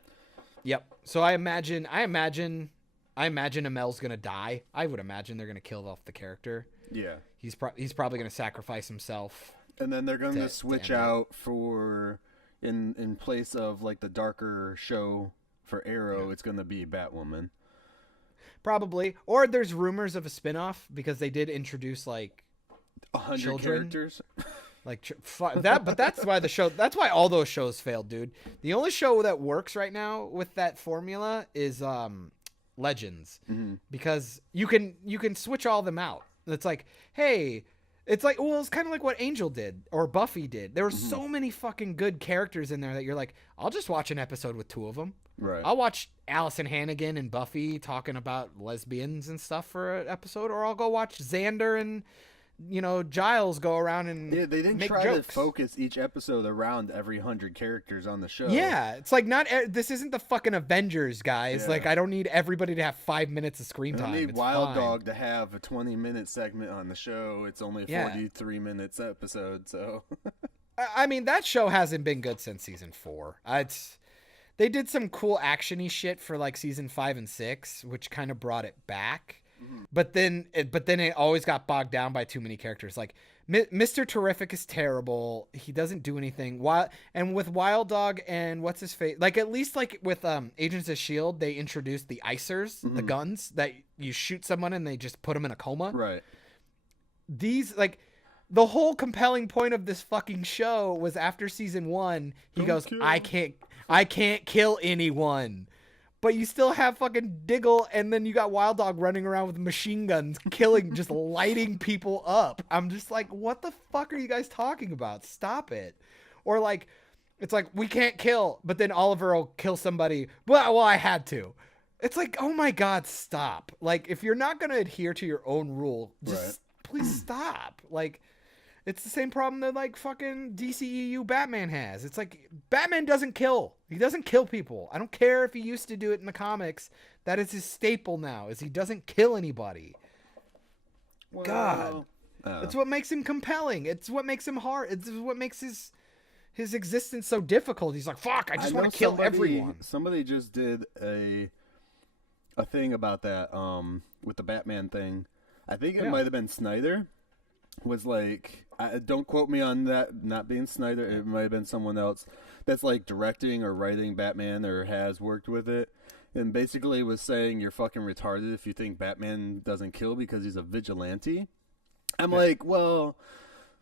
Yep. So I imagine Amel's gonna die. I would imagine they're gonna kill off the character. Yeah. He's probably gonna sacrifice himself. And then they're going to switch out for in place of like the darker show for Arrow, it's going to be Batwoman. Probably. Or there's rumors of a spinoff because they did introduce like 100 children. characters. Like that, but that's why that's why all those shows failed, dude. The only show that works right now with that formula is Legends, because you can switch all them out. It's like, hey, it's like, well, it's kind of like what Angel did or Buffy did. There were so many fucking good characters in there that you're like, I'll just watch an episode with 2 of them. Right. I'll watch Allison Hannigan and Buffy talking about lesbians and stuff for an episode, or I'll go watch Xander and Giles go around and they didn't make try jokes. to focus each episode around every 100 characters on the show. Yeah, it's like this isn't the fucking Avengers, guys. Yeah. Like, I don't need everybody to have 5 minutes of screen time. I need it's Wild fine. Dog to have a 20-minute segment on the show. It's only a 43 minutes episode, so. I mean, that show hasn't been good since season 4. They did some cool action-y shit for like season 5 and 6, which kind of brought it back. But then it always got bogged down by too many characters. Like Mr. Terrific is terrible. He doesn't do anything. And with Wild Dog and what's his face, like at least like with Agents of Shield, they introduced the icers, the guns that you shoot someone and they just put them in a coma. Right. These like the whole compelling point of this fucking show was after season 1, he goes, I can't kill anyone. But you still have fucking Diggle, and then you got Wild Dog running around with machine guns, killing, just lighting people up. I'm just like, what the fuck are you guys talking about? Stop it. Or like, it's like, we can't kill, but then Oliver will kill somebody. Well, I had to. It's like, oh my God, stop. Like, if you're not going to adhere to your own rule, just please stop. Like, it's the same problem that like fucking DCEU Batman has. It's like Batman doesn't kill. He doesn't kill people. I don't care if he used to do it in the comics. That is his staple now, is he doesn't kill anybody. Well, God. It's what makes him compelling. It's what makes him hard. It's what makes his existence so difficult. He's like, fuck, I just want to kill everyone. Somebody just did a thing about that with the Batman thing. I think it might have been Snyder. Was like, don't quote me on that not being Snyder, it might have been someone else that's like directing or writing Batman or has worked with it, and basically was saying you're fucking retarded if you think Batman doesn't kill because he's a vigilante. I'm like, well,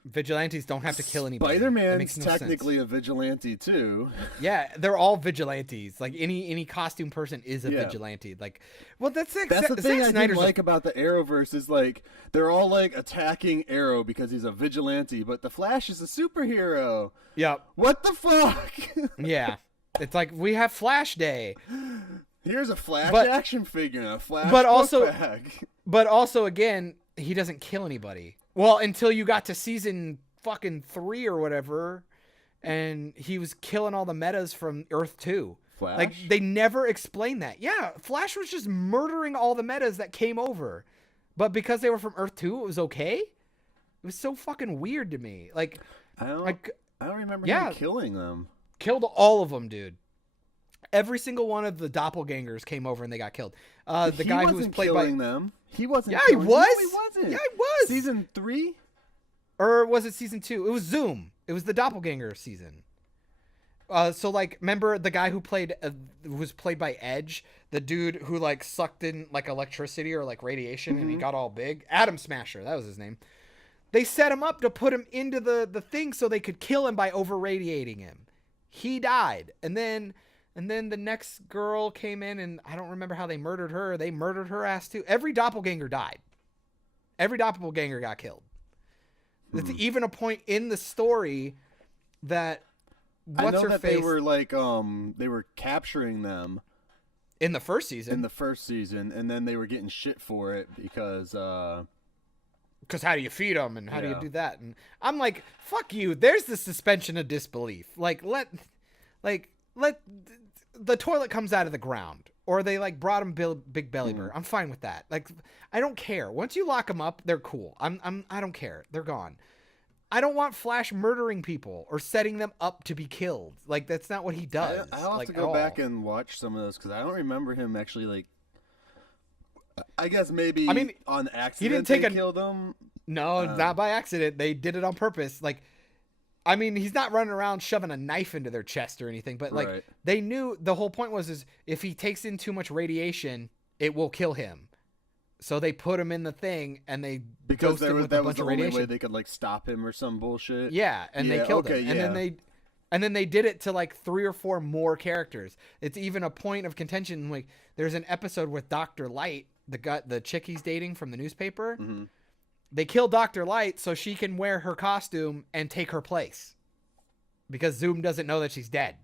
vigilantes don't have to kill anybody. Spider-Man's technically a vigilante too. Yeah, they're all vigilantes. Like any costume person is a vigilante. Like, well, that's the thing I didn't like about the Arrowverse is like they're all like attacking Arrow because he's a vigilante, but the Flash is a superhero. Yep. What the fuck? Yeah, it's like we have Flash Day. Here's a Flash action figure, and a Flash but also again, he doesn't kill anybody. Well, until you got to season fucking 3 or whatever, and he was killing all the metas from Earth 2. Flash? Like, they never explained that. Yeah, Flash was just murdering all the metas that came over. But because they were from Earth 2, it was okay? It was so fucking weird to me. Like, I don't remember him killing them. Killed all of them, dude. Every single one of the doppelgangers came over and they got killed. The guy who was played by them. He wasn't. Yeah, he was. No, he wasn't. Yeah, he was. Season 3, or was it season 2? It was Zoom. It was the doppelganger season. So like, remember the guy who was played by Edge, the dude who like sucked in like electricity or like radiation, and he got all big. Atom Smasher, that was his name. They set him up to put him into the thing so they could kill him by over radiating him. He died, and then the next girl came in, and I don't remember how they murdered her. They murdered her ass too. Every doppelganger died. Every doppelganger got killed. It's even a point in the story that I know that they were like they were capturing them in the first season. And then they were getting shit for it because how do you feed them and how do you do that? And I'm like, fuck you. There's the suspension of disbelief. Like let the toilet comes out of the ground, or they like brought him Big Belly Burger. I'm fine with that. Like, I don't care. Once you lock them up, they're cool. I don't care. They're gone. I don't want Flash murdering people or setting them up to be killed. Like, that's not what he does. I'll have to go back and watch some of those because I don't remember him actually, like, I guess maybe on accident he didn't take kill them. No, not by accident. They did it on purpose. Like, I mean, he's not running around shoving a knife into their chest or anything, but like they knew the whole point was if he takes in too much radiation, it will kill him. So they put him in the thing and they because him with that a was bunch the of only radiation. way they could like stop him or some bullshit. Yeah, and they killed him. And then they did it to like 3 or 4 more characters. It's even a point of contention. Like there's an episode with Dr. Light, the chick he's dating from the newspaper. Mm-hmm. They kill Dr. Light so she can wear her costume and take her place. Because Zoom doesn't know that she's dead.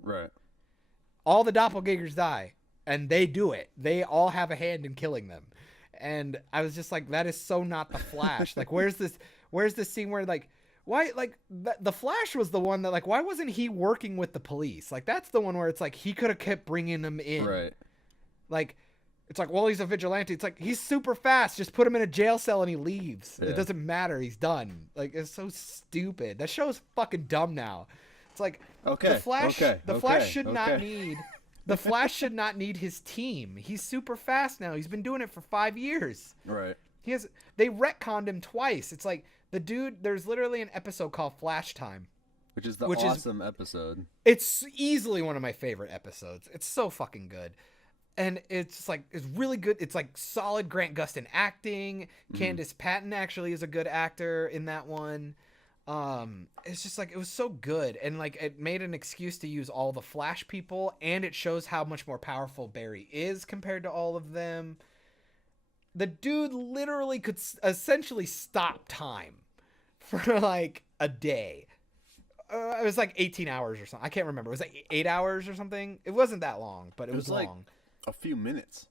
Right. All the doppelgangers die, and they do it. They all have a hand in killing them. And I was just like, that is so not the Flash. Like, where's this scene where, like, why, like, the Flash was the one that, like, why wasn't he working with the police? Like, that's the one where it's like, he could have kept bringing them in. Right. Like, it's like, well, he's a vigilante. It's like, he's super fast. Just put him in a jail cell and he leaves. Yeah. It doesn't matter. He's done. Like, it's so stupid. That show is fucking dumb now. It's like, the Flash should not need, the Flash should not need his team. He's super fast now. He's been doing it for 5 years. Right. They retconned him twice. It's like, the dude, there's literally an episode called Flash Time. Which is awesome episode. It's easily one of my favorite episodes. It's so fucking good. And it's like, it's really good. It's like solid Grant Gustin acting. Candace Patton actually is a good actor in that one. It's just like, it was so good. And like, it made an excuse to use all the Flash people. And it shows how much more powerful Barry is compared to all of them. The dude literally could essentially stop time for like a day. It was like 18 hours or something. I can't remember. It was like 8 hours or something. It wasn't that long, but it was long. Like a few minutes.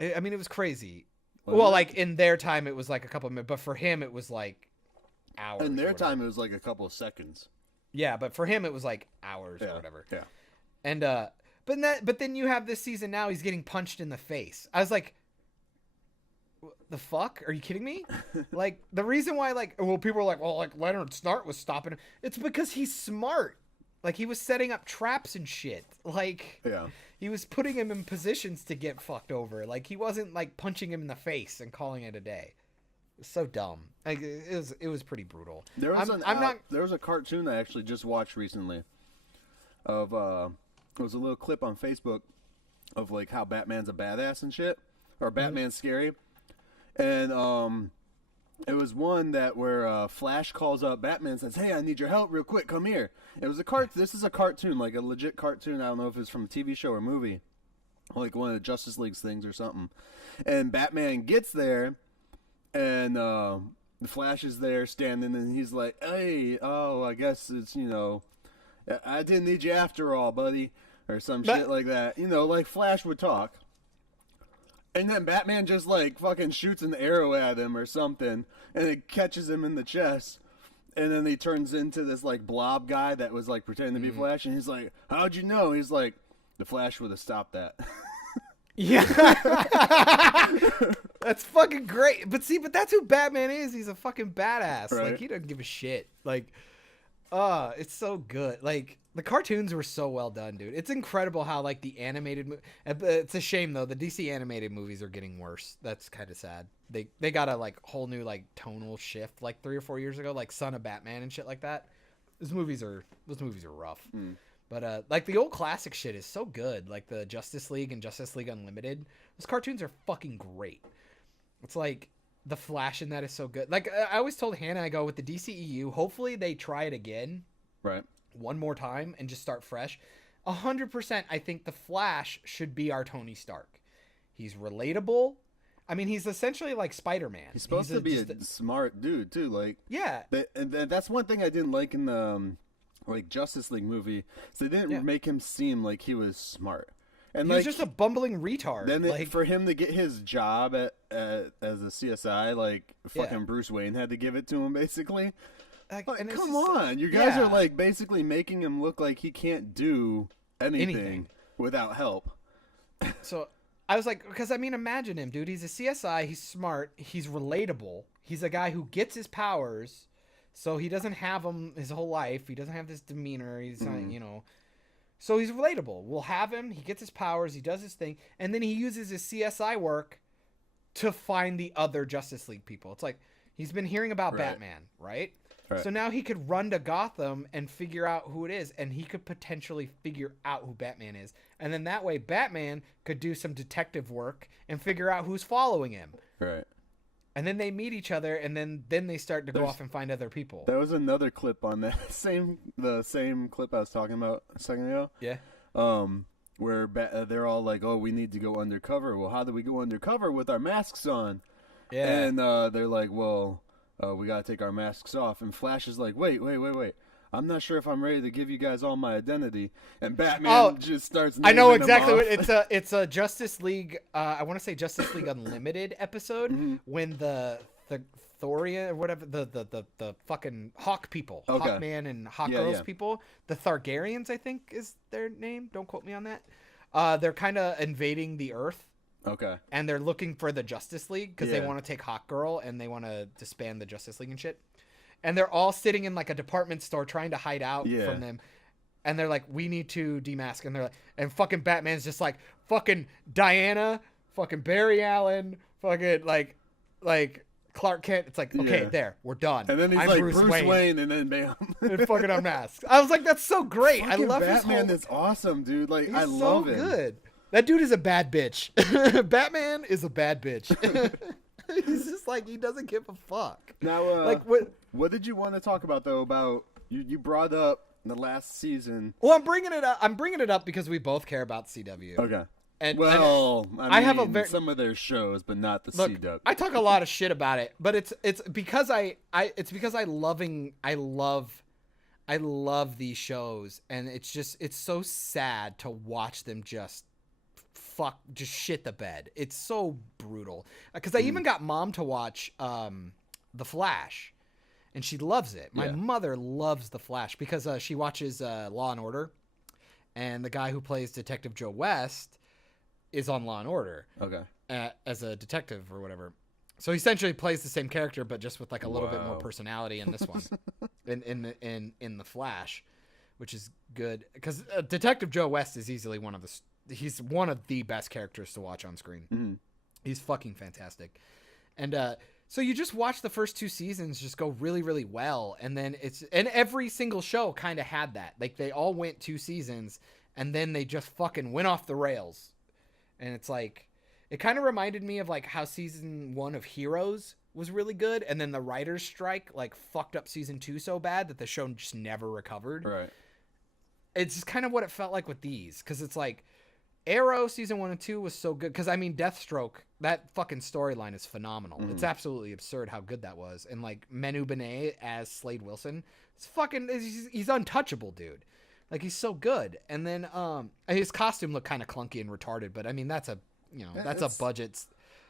I mean, it was crazy. Well, like in their time, it was like a couple of minutes, but for him, it was like hours. In their time, it was like a couple of seconds. Yeah, but for him, it was like hours or whatever. Yeah. And but then you have this season now. He's getting punched in the face. I was like, the fuck? Are you kidding me? Like the reason why, like, well, people are like, well, like Leonard Snart was stopping him. It's because he's smart. Like he was setting up traps and shit. Like, yeah. He was putting him in positions to get fucked over. Like he wasn't like punching him in the face and calling it a day. It was so dumb. Like it was pretty brutal. There was a cartoon I actually just watched recently. It was a little clip on Facebook of like how Batman's a badass and shit, or Batman's scary, and it was one where Flash calls up Batman and says, "Hey, I need your help real quick. Come here." It was This is a cartoon, like a legit cartoon. I don't know if it's from a TV show or movie, like one of the Justice League's things or something. And Batman gets there, and the Flash is there standing, and he's like, "Hey, I guess it's I didn't need you after all, buddy," or some shit like that. Like Flash would talk. And then Batman just, like, fucking shoots an arrow at him or something, and it catches him in the chest. And then he turns into this, like, blob guy that was, like, pretending to be Flash, and he's like, "How'd you know?" He's like, "The Flash would have stopped that." Yeah. That's fucking great. But that's who Batman is. He's a fucking badass. Right. Like, he doesn't give a shit. Like, it's so good. Like, the cartoons were so well done, dude. It's incredible how, like, the animated... It's a shame, though. The DC animated movies are getting worse. That's kind of sad. They got a, like, whole new, like, tonal shift, like, 3 or 4 years ago. Like, Son of Batman and shit like that. Those movies are rough. But, like, the old classic shit is so good. Like, the Justice League and Justice League Unlimited. Those cartoons are fucking great. It's like... The Flash in that is so good. Like, I always told Hannah, I go, with the DCEU, hopefully they try it again. Right. One more time and just start fresh. 100%, I think the Flash should be our Tony Stark. He's relatable. I mean, he's essentially like Spider-Man. He's supposed to be a smart dude, too. Like, yeah. That's one thing I didn't like in the Justice League movie. So they didn't make him seem like he was smart. And he was just a bumbling retard. Then for him to get his job as a CSI, like fucking Bruce Wayne had to give it to him, basically. Like, come on, you guys are like basically making him look like he can't do anything without help. So I was like, because I mean, imagine him, dude. He's a CSI. He's smart. He's relatable. He's a guy who gets his powers, so he doesn't have them his whole life. He doesn't have this demeanor. He's not, you know. So he's relatable. We'll have him. He gets his powers. He does his thing, and then he uses his CSI work to find the other Justice League people. It's like he's been hearing about Batman, right? So now he could run to Gotham and figure out who it is, and he could potentially figure out who Batman is. And then that way Batman could do some detective work and figure out who's following him. Right. And then they meet each other, and then they start to go off and find other people. There was another clip on that the same clip I was talking about a second ago. Yeah. Where they're all like, "Oh, we need to go undercover." Well, how do we go undercover with our masks on? Yeah. And they're like, "Well, we gotta take our masks off." And Flash is like, "Wait. I'm not sure if I'm ready to give you guys all my identity." And Batman just starts. I know naming exactly them what off. it's a Justice League. I want to say Justice League Unlimited episode when the Thorian or whatever the fucking Hawk people, Hawkman and Hawk Girls people, the Thargarians, I think is their name. Don't quote me on that. They're kind of invading the Earth. Okay. And they're looking for the Justice League because they want to take Hawk Girl and they want to disband the Justice League and shit. And they're all sitting in like a department store trying to hide out from them. And they're like, we need to demask. And they're like, and fucking Batman's just like, fucking Diana, fucking Barry Allen, fucking like Clark Kent. It's like, okay, there, we're done. And then he's I'm like Bruce Wayne, and then bam. and fucking unmasked. I was like, that's so great. Fucking I love Batman. his That's awesome, dude. Like, He's I love so him. good. That dude is a bad bitch. Batman is a bad bitch. He's just like, he doesn't give a fuck. Now, like what did you want to talk about though? About you brought up the last season. Well, I'm bringing it up because we both care about CW. Okay. And I have a mean, some of their shows, but not the CW. I talk a lot of shit about it, but it's because I love these shows, and it's so sad to watch them just shit the bed. It's so brutal. Because I even got Mom to watch The Flash, and she loves it. My mother loves The Flash because she watches Law and Order, and the guy who plays Detective Joe West is on Law and Order. Okay. As a detective or whatever. So he essentially plays the same character, but just with like a little bit more personality in this one, in the Flash, which is good because Detective Joe West is easily he's one of the best characters to watch on screen. Mm-hmm. He's fucking fantastic, and so you just watch the first 2 seasons just go really, really well, and then and every single show kind of had that. Like they all went 2 seasons, and then they just fucking went off the rails, and it's like. It kind of reminded me of like how season 1 of Heroes was really good, and then the writer's strike like fucked up season 2 so bad that the show just never recovered. Right. It's just kind of what it felt like with these, because it's like Arrow season 1 and 2 was so good. Because I mean, Deathstroke, that fucking storyline is phenomenal. Mm-hmm. It's absolutely absurd how good that was. And like Manu Benet as Slade Wilson, he's untouchable, dude. Like he's so good. And then his costume looked kind of clunky and retarded, but I mean that's a a budget.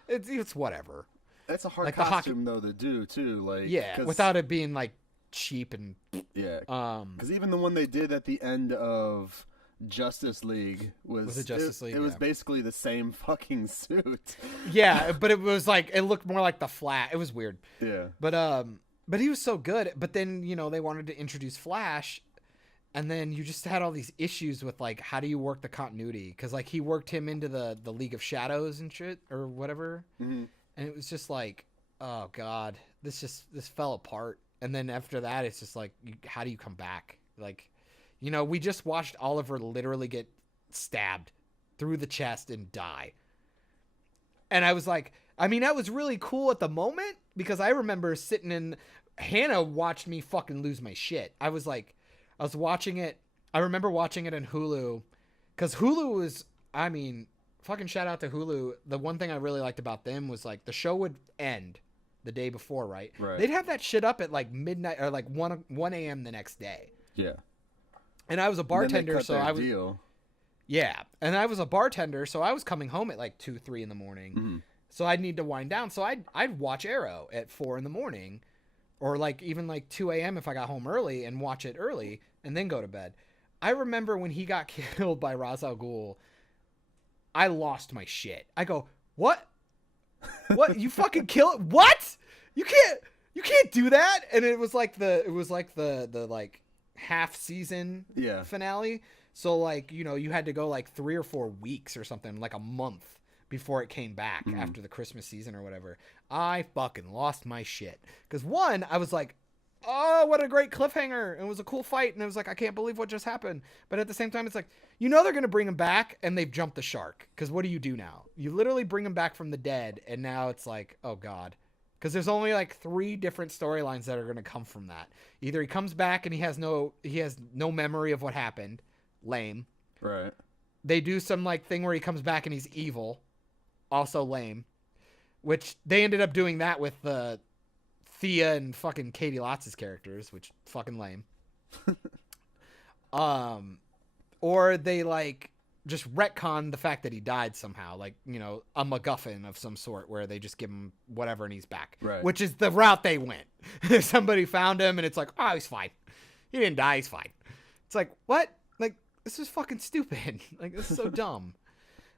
It's whatever. That's a hard like costume though to do too. Like without it being like cheap and because even the one they did at the end of Justice League was it Justice League? It was basically the same fucking suit. Yeah, but it was like it looked more like the Flash. It was weird. Yeah, but he was so good. But then they wanted to introduce Flash. And then you just had all these issues with, like, how do you work the continuity? Because, like, he worked him into the League of Shadows and shit, or whatever. Mm-hmm. And it was just like, oh, God, this fell apart. And then after that, it's just like, how do you come back? Like, we just watched Oliver literally get stabbed through the chest and die. And I was like, I mean, that was really cool at the moment, because I remember Hannah watched me fucking lose my shit. I was watching it. I remember watching it in Hulu because Hulu was, I mean, fucking shout out to Hulu. The one thing I really liked about them was like the show would end the day before, right? They'd have that shit up at like midnight or like 1 a.m. the next day. Yeah. And I was a bartender, so I was. Deal. Yeah. And I was a bartender, so I was coming home at like 2, 3 in the morning. Mm-hmm. So I'd need to wind down. So I'd watch Arrow at 4 in the morning. Or like even like 2 a.m. if I got home early and watch it early and then go to bed. I remember when he got killed by Ra's al Ghul, I lost my shit. I go, what? What? You fucking kill it? What? You can't do that. And it was like the like half season finale. So like, you know, you had to go like 3 or 4 weeks or something, like a month before it came back after the Christmas season or whatever. I fucking lost my shit. Because one, I was like, oh, what a great cliffhanger. It was a cool fight. And it was like, I can't believe what just happened. But at the same time, it's like, you know, they're going to bring him back and they've jumped the shark. Because what do you do now? You literally bring him back from the dead. And now it's like, oh God. Because there's only like 3 different storylines that are going to come from that. Either he comes back and he has no memory of what happened. Lame. Right. They do some like thing where he comes back and he's evil. Also lame. Which they ended up doing that with Thea and fucking Katie Lotz's characters, which fucking lame. Or they like just retcon the fact that he died somehow, like, you know, a MacGuffin of some sort where they just give him whatever and he's back. Right. Which is the route they went. Somebody found him and it's like, oh, he's fine. He didn't die, he's fine. It's like, what? Like, this is fucking stupid. Like, this is so dumb.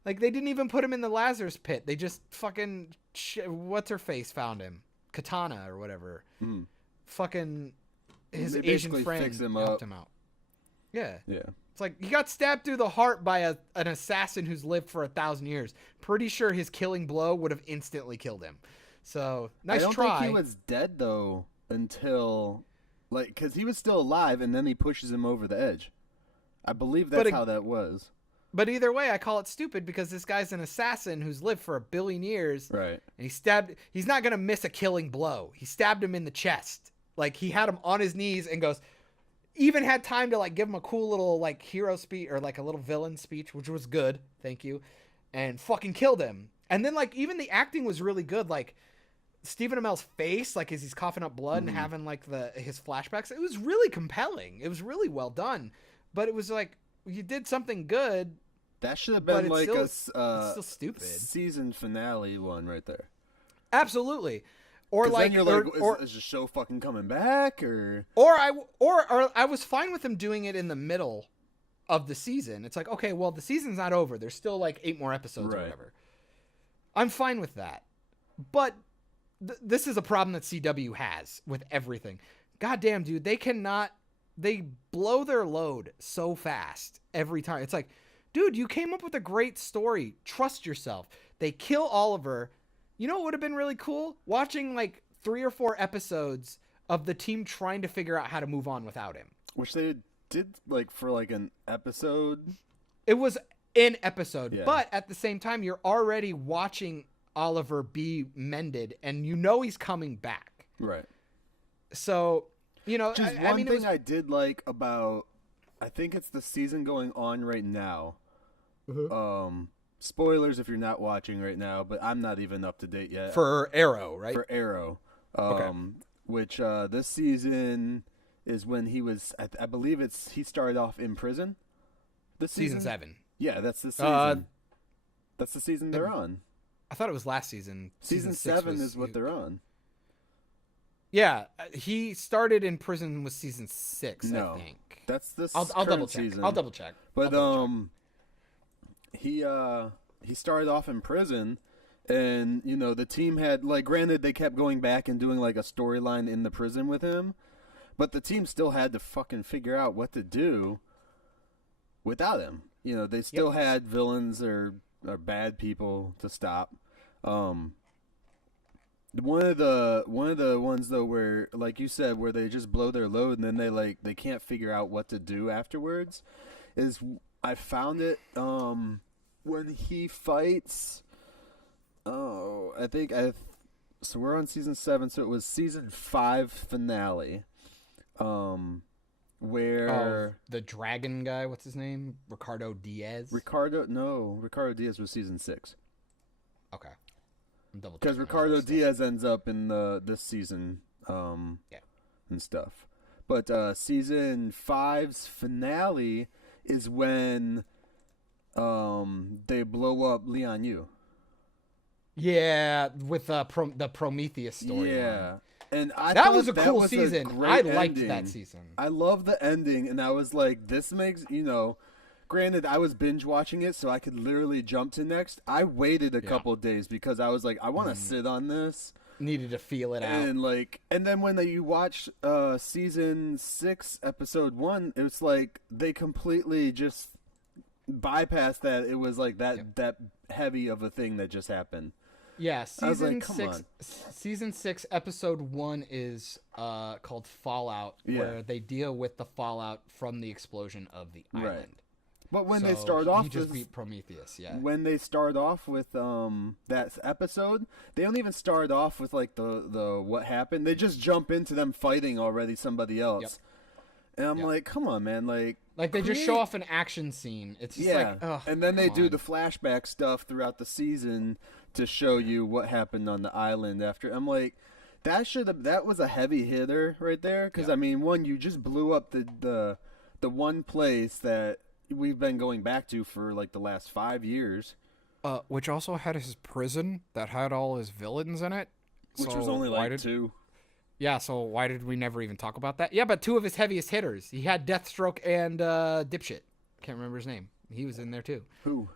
Like, they didn't even put him in the Lazarus pit. They just fucking what's her face found him. Katana or whatever. Fucking his they Asian friend helped him out. Yeah. It's like he got stabbed through the heart by an assassin who's lived for 1,000 years. Pretty sure his killing blow would have instantly killed him. So nice try. I don't think he was dead though until like because he was still alive and then he pushes him over the edge. I believe that's how that was. But either way, I call it stupid because this guy's an assassin who's lived for 1 billion years. Right. And he's not going to miss a killing blow. He stabbed him in the chest. Like, he had him on his knees and goes, even had time to, like, give him a cool little, like, hero speech or, like, a little villain speech, which was good. Thank you. And fucking killed him. And then, like, even the acting was really good. Like, Stephen Amell's face, like, as he's coughing up blood and having, like, his flashbacks. It was really compelling. It was really well done. But it was like, you did something good. That should have been like it's still stupid season finale one right there. Absolutely. Or like, then you're like, is the show fucking coming back or I was fine with him doing it in the middle of the season. It's like, okay, well, the season's not over. There's still like 8 more episodes or whatever. I'm fine with that. But this is a problem that CW has with everything. Goddamn, dude, they blow their load so fast every time. It's like, dude, you came up with a great story. Trust yourself. They kill Oliver. You know what would have been really cool? Watching like 3 or 4 episodes of the team trying to figure out how to move on without him. Which they did like for like an episode. It was an episode. But at the same time, you're already watching Oliver be mended and you know he's coming back. Right. So, you know, just one thing I did like about, I think it's the season going on right now. Spoilers if you're not watching right now, but I'm not even up to date yet. For Arrow, right? For Arrow. Okay. Which this season is when he was, I believe he started off in prison. This season 7. Yeah, that's the season. That's the season they're on. I thought it was last season. Season 7 is what they're on. Yeah, he started in prison with season 6, I think. That's this. I'll double check. Season. I'll double check. But he started off in prison, and you know the team had like, granted they kept going back and doing like a storyline in the prison with him, but the team still had to fucking figure out what to do without him. You know, they still had villains or bad people to stop. One of the ones though where, like you said, where they just blow their load and then they can't figure out what to do afterwards is, I found it when he fights. So we're on season 7, so it was season 5 finale. Where the dragon guy, what's his name? Ricardo Diaz. Ricardo Diaz was season 6. Okay. Because Ricardo Diaz ends up in this season, and stuff. But season 5's finale is when they blow up Lian Yu. Yeah, with the Prometheus story. Yeah, And I that thought was a cool was season. great I liked ending. that season. I love the ending, and I was like, this makes, granted, I was binge watching it, so I could literally jump to next. I waited a couple days because I was like, I want to sit on this. Needed to feel it out. And then when you watch season 6, episode 1, it was like they completely just bypassed that. It was like that heavy of a thing that just happened. Yeah, season like, 6. Season 6, episode 1 is called Fallout, where they deal with the fallout from the explosion of the island. But when they start off, he just beat Prometheus. Yeah. When they start off with that episode, they don't even start off with like the what happened. They just jump into them fighting already somebody else. Yep. And I'm like, come on, man, like they just show off an action scene. It's just like, ugh, and then they do the flashback stuff throughout the season to show you what happened on the island after. I'm like, that was a heavy hitter right there, because I mean, one, you just blew up the one place that we've been going back to for like the last 5 years. Which also had his prison that had all his villains in it. Which was only like 2. Yeah, so why did we never even talk about that? Yeah, but 2 of his heaviest hitters. He had Deathstroke and Dipshit. Can't remember his name. He was in there too. Who?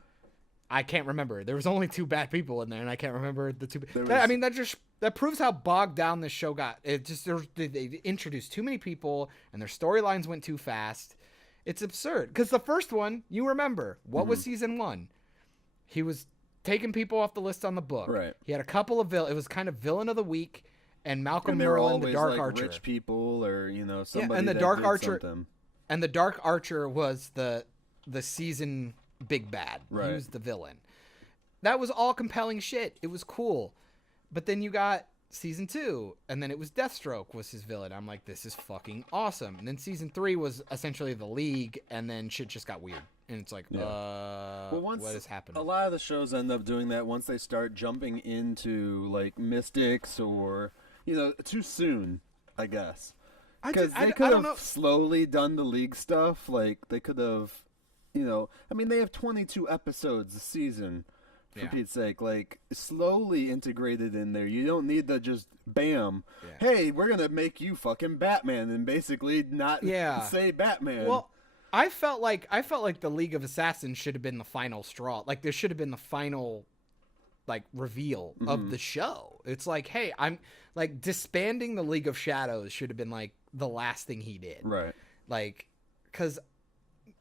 I can't remember. There was only 2 bad people in there, and I can't remember the 2. I mean, that proves how bogged down this show got. It just they introduced too many people, and their storylines went too fast. It's absurd. Because the first one, you remember, what was season 1? He was taking people off the list on the book. Right. He had a couple of it was kind of villain of the week, and Malcolm and they were Merlin, always the Dark like Archer. Rich people, or somebody. And the that Dark did Archer. something. And the Dark Archer was the season big bad. Right. He was the villain. That was all compelling shit. It was cool. But then you got season 2, and then it was Deathstroke was his villain. I'm like, this is fucking awesome. And then season 3 was essentially the League, and then shit just got weird. And it's like, what is happening? A lot of the shows end up doing that once they start jumping into like Mystics or too soon, I guess. Because they could have slowly done the League stuff. Like they could have, I mean, they have 22 episodes a season. For Pete's sake, like slowly integrated in there. You don't need to just bam. Yeah. Hey, we're gonna make you fucking Batman and basically not say Batman. Well, I felt like the League of Assassins should have been the final straw. Like there should have been the final reveal of the show. It's like, hey, I'm like disbanding the League of Shadows should have been like the last thing he did. Right. Like, because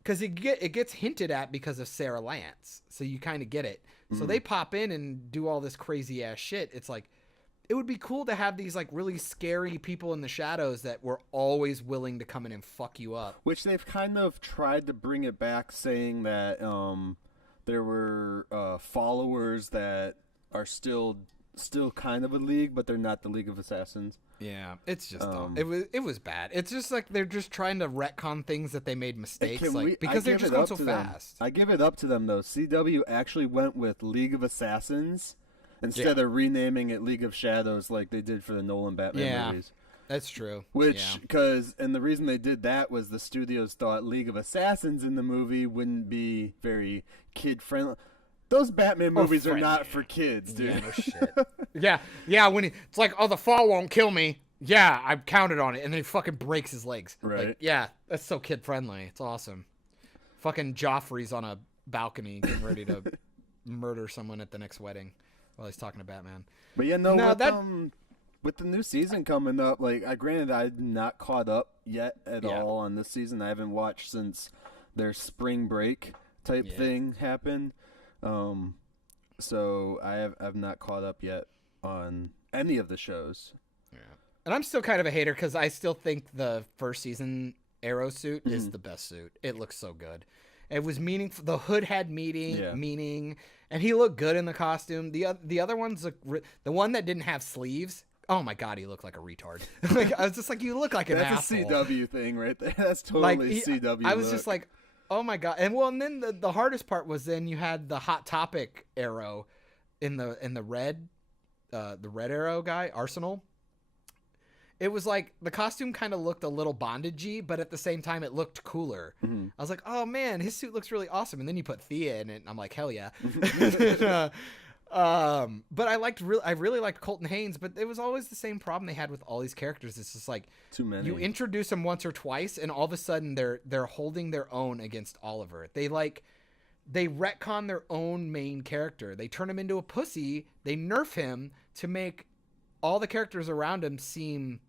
it gets hinted at because of Sarah Lance, so you kind of get it. So they pop in and do all this crazy ass shit. It's like, it would be cool to have these like really scary people in the shadows that were always willing to come in and fuck you up. Which they've kind of tried to bring it back, saying that there were followers that are still kind of a league, but they're not the League of Assassins. Yeah, it's just it was bad. It's just like they're just trying to retcon things that they made mistakes, because they're just going so fast. I give it up to them though. CW actually went with League of Assassins instead of renaming it League of Shadows like they did for the Nolan Batman movies. That's true. And the reason they did that was the studios thought League of Assassins in the movie wouldn't be very kid friendly. Those Batman movies are not for kids, dude. Yeah, no shit. yeah. When it's like, oh, the fall won't kill me. Yeah, I counted on it, and then he fucking breaks his legs. Right. Like, yeah, that's so kid friendly. It's awesome. Fucking Joffrey's on a balcony getting ready to murder someone at the next wedding while he's talking to Batman. But with the new season coming up, like, granted, I'm not caught up yet at all on this season. I haven't watched since their spring break type thing happened. So I've not caught up yet on any of the shows. Yeah. And I'm still kind of a hater because I still think the first season Arrow suit is the best suit. It looks so good. It was meaningful. The hood had meaning, and he looked good in the costume. The other ones, the one that didn't have sleeves. Oh my god, he looked like a retard. Like, I was just like, you look like an asshole. That's a CW thing right there. That's totally CW. I was just like, oh my god. And then the hardest part was then you had the Hot Topic Arrow in the red Arrow guy, Arsenal. It was like the costume kind of looked a little bondagey, but at the same time it looked cooler. I was like, oh man, his suit looks really awesome. And then you put Thea in it, and I'm like, hell yeah. But I really liked Colton Haynes, but it was always the same problem they had with all these characters. It's just like too many. You introduce them once or twice, and all of a sudden they're holding their own against Oliver. They retcon their own main character. They turn him into a pussy. They nerf him to make all the characters around him seem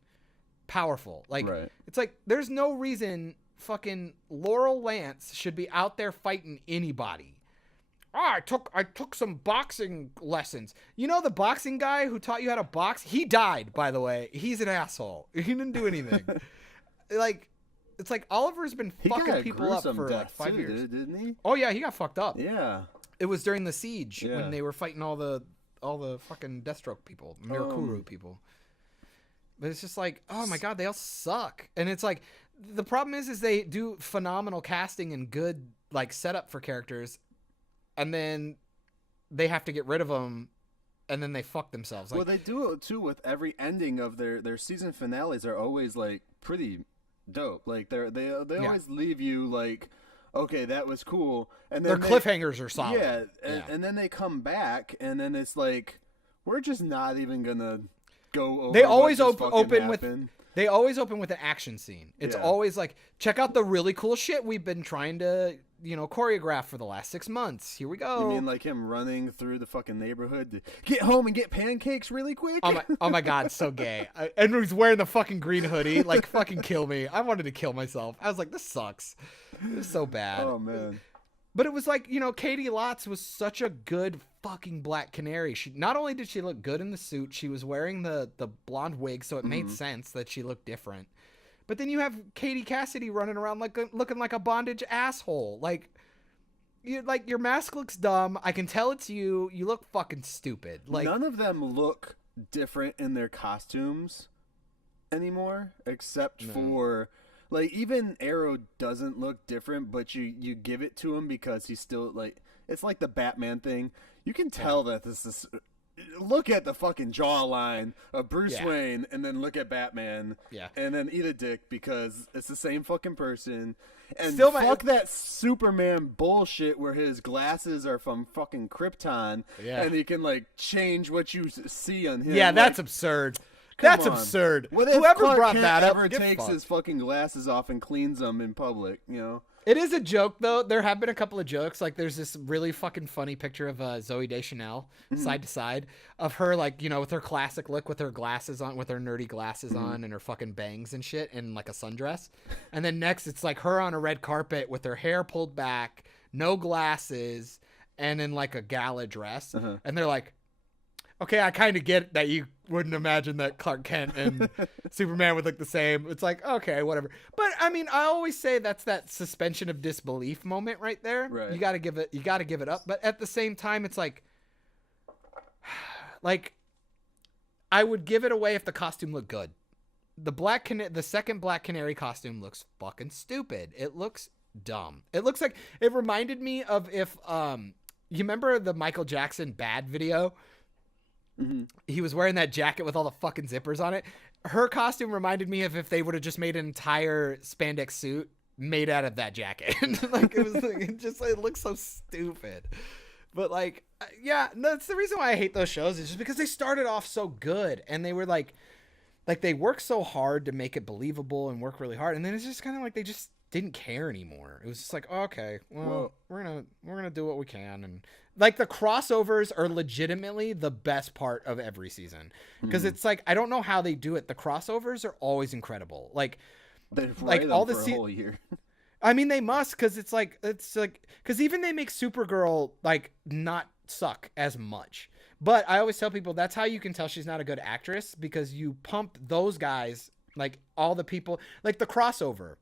powerful. Like It's like there's no reason fucking Laurel Lance should be out there fighting anybody. I took some boxing lessons. You know the boxing guy who taught you how to box? He died, by the way. He's an asshole. He didn't do anything. It's like Oliver's been fucking people up for like 5 years. Didn't he? Oh yeah, he got fucked up. Yeah. It was during the siege when they were fighting all the fucking Deathstroke people, Mirakuru people. But it's just like, oh my god, they all suck. And it's like the problem is they do phenomenal casting and good like setup for characters. And then they have to get rid of them, and then they fuck themselves. Well, they do it too with every ending of their season finales are always like pretty dope. Like they always leave you like, okay, that was cool, and then their cliffhangers are solid. Yeah, and then they come back, and then it's like we're just not even gonna go over. They always open with. They always open with an action scene. It's always like, check out the really cool shit we've been trying to, choreograph for the last 6 months. Here we go. You mean like him running through the fucking neighborhood to get home and get pancakes really quick? Oh my god, so gay. And he's wearing the fucking green hoodie. Like, fucking kill me. I wanted to kill myself. I was like, this sucks. This is so bad. Oh, man. But it was like, Katie Lotz was such a good fucking Black Canary. She not only did she look good in the suit, she was wearing the blonde wig, so it made sense that she looked different. But then you have Katie Cassidy running around looking like a bondage asshole. Like your mask looks dumb. I can tell it's you. You look fucking stupid. Like none of them look different in their costumes anymore, except for. Like, even Arrow doesn't look different, but you give it to him because he's still, like... It's like the Batman thing. You can tell that this is... Look at the fucking jawline of Bruce Wayne, and then look at Batman, and then eat a dick because it's the same fucking person. And still fuck that Superman bullshit where his glasses are from fucking Krypton, and he can, like, change what you see on him. Yeah, that's absurd. That's absurd. Well, whoever brought that up ever takes his fucking glasses off and cleans them in public, It is a joke, though. There have been a couple of jokes. Like, there's this really fucking funny picture of Zooey Deschanel, side to side, of her, like, with her classic look, with her glasses on, with her nerdy glasses on, and her fucking bangs and shit, and, like, a sundress. And then next, it's, like, her on a red carpet with her hair pulled back, no glasses, and in, like, a gala dress. And they're like, okay, I kind of get that you wouldn't imagine that Clark Kent and Superman would look the same. It's like, okay, whatever. But I mean, I always say that's that suspension of disbelief moment right there. Right. You got to give it up. But at the same time, it's like I would give it away if the costume looked good. The second Black Canary costume looks fucking stupid. It looks dumb. It looks like it reminded me of if you remember the Michael Jackson Bad video. He was wearing that jacket with all the fucking zippers on it. Her costume reminded me of if they would have just made an entire spandex suit made out of that jacket. Like it was like, it looks so stupid. But like, that's the reason why I hate those shows. Is just because they started off so good and they were like they worked so hard to make it believable and work really hard, and then it's just kind of like they just didn't care anymore. It was just like, oh, okay, well, we're gonna do what we can, and like the crossovers are legitimately the best part of every season because it's like I don't know how they do it. The crossovers are always incredible. Like all the whole year. I mean, they must because it's like because even they make Supergirl like not suck as much. But I always tell people that's how you can tell she's not a good actress because you pump those guys like all the people like the crossover.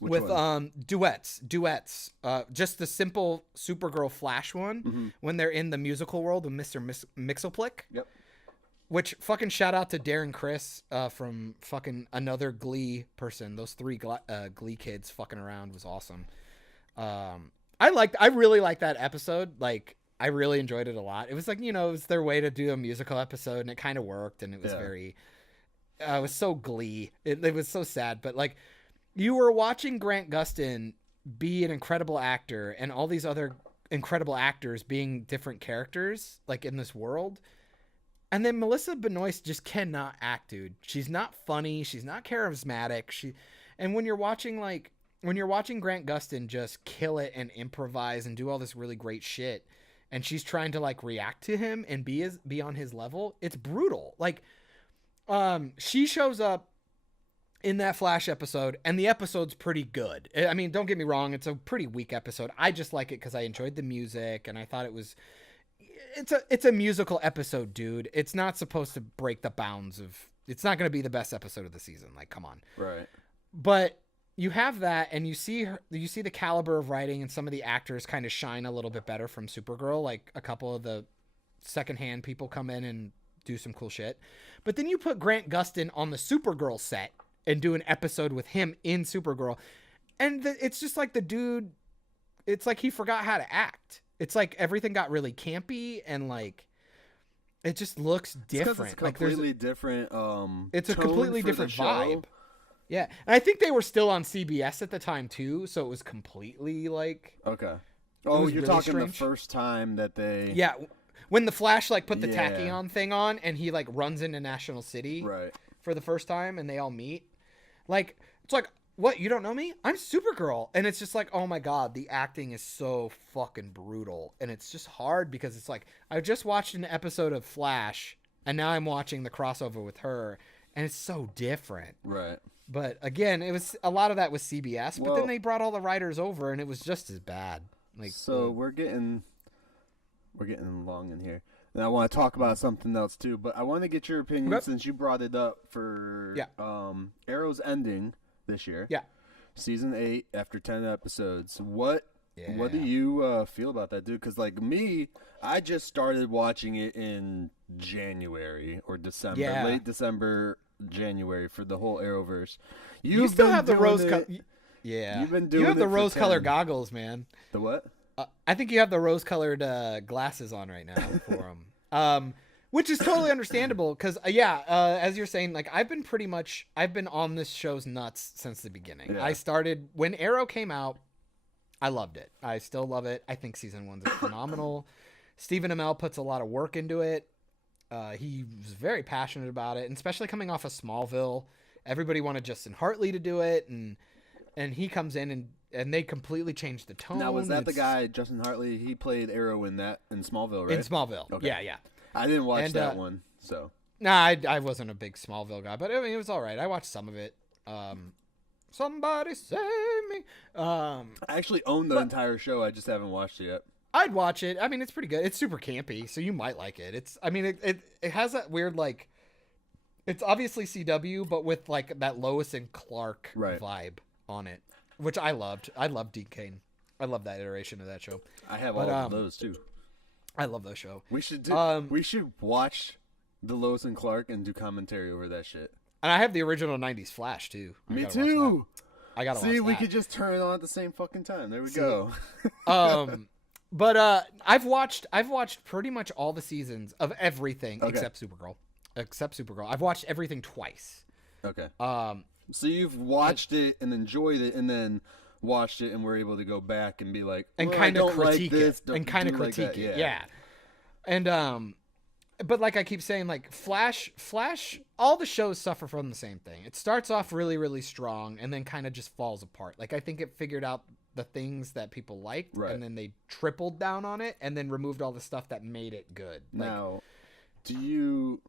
Which with one? duets just the simple Supergirl Flash one when they're in the musical world with Mr. Mixelplick. Yep. Which fucking shout out to Darren Criss from fucking another Glee person. Those three Glee kids fucking around was awesome. I really liked that episode. Like I really enjoyed it a lot. It was like, it was their way to do a musical episode and it kind of worked and it was very it was so Glee. It was so sad, but like you were watching Grant Gustin be an incredible actor and all these other incredible actors being different characters, like in this world. And then Melissa Benoist just cannot act, dude. She's not funny. She's not charismatic. And when you're watching Grant Gustin just kill it and improvise and do all this really great shit, and she's trying to like react to him and be on his level, it's brutal. Like, she shows up in that Flash episode, and the episode's pretty good. I mean, don't get me wrong, it's a pretty weak episode. I just like it because I enjoyed the music, and I thought it's a musical episode, dude. It's not supposed to break the bounds of. It's not going to be the best episode of the season. Like, come on. Right. But you have that, and you see the caliber of writing, and some of the actors kind of shine a little bit better from Supergirl. Like, a couple of the secondhand people come in and do some cool shit. But then you put Grant Gustin on the Supergirl set and do an episode with him in Supergirl, and it's just like the dude. It's like he forgot how to act. It's like everything got really campy, and like it just looks different. It's completely different. It's a completely different vibe. Yeah, and I think they were still on CBS at the time too, so it was completely like. Okay. Oh, you're really talking strange. The first time that they. Yeah, when the Flash like put the tachyon thing on, and he like runs into National City. Right. For the first time, and they all meet. Like, it's like, what, you don't know me? I'm Supergirl. And it's just like, oh my God, the acting is so fucking brutal. And it's just hard because it's like, I just watched an episode of Flash, and now I'm watching the crossover with her, and it's so different. Right. But again, it was a lot of that was CBS, but Well, then they brought all the writers over, and it was just as bad. Like, so we're getting long in here. And I want to talk about something else too, but I want to get your opinion since you brought it up for Arrow's ending this year. Yeah. Season 8 after 10 episodes. What do you feel about that, dude? Because like me, I just started watching it in January or December, late December, January for the whole Arrowverse. You still have the rose color. Yeah. You've been doing You have it the for rose-colored 10. goggles, man. The what? I think you have the rose-colored glasses on right now for them, which is totally understandable. Because as you're saying, like I've been on this show's nuts since the beginning. Yeah. I started when Arrow came out. I loved it. I still love it. I think season 1's phenomenal. Stephen Amell puts a lot of work into it. He was very passionate about it, and especially coming off of Smallville. Everybody wanted Justin Hartley to do it, and he comes in and they completely changed the tone. Now, was that the guy, Justin Hartley? He played Arrow in Smallville, right? In Smallville. Okay. Yeah. I didn't watch that one, so. Nah, I wasn't a big Smallville guy, but I mean, it was all right. I watched some of it. Somebody save me. I actually own the entire show. I just haven't watched it yet. I'd watch it. I mean, it's pretty good. It's super campy, so you might like it. It has that weird, like, it's obviously CW, but with like that Lois and Clark vibe on it, which I loved. I love Dean Cain. I love that iteration of that show. I have all of those too. I love those shows. We should we should watch the Lois and Clark and do commentary over that shit. And I have the original '90s Flash too. Me too. I gotta watch See, we that. could just turn it on at the same fucking time. There we go. But I've watched pretty much all the seasons of everything except Supergirl. I've watched everything twice. Okay. So you've watched it and enjoyed it, and then watched it and were able to go back and be like, and kind of critique it. Yeah. And but like I keep saying, like Flash, all the shows suffer from the same thing. It starts off really, really strong and then kind of just falls apart. Like I think it figured out the things that people liked, and then they tripled down on it and then removed all the stuff that made it good. Now, do you?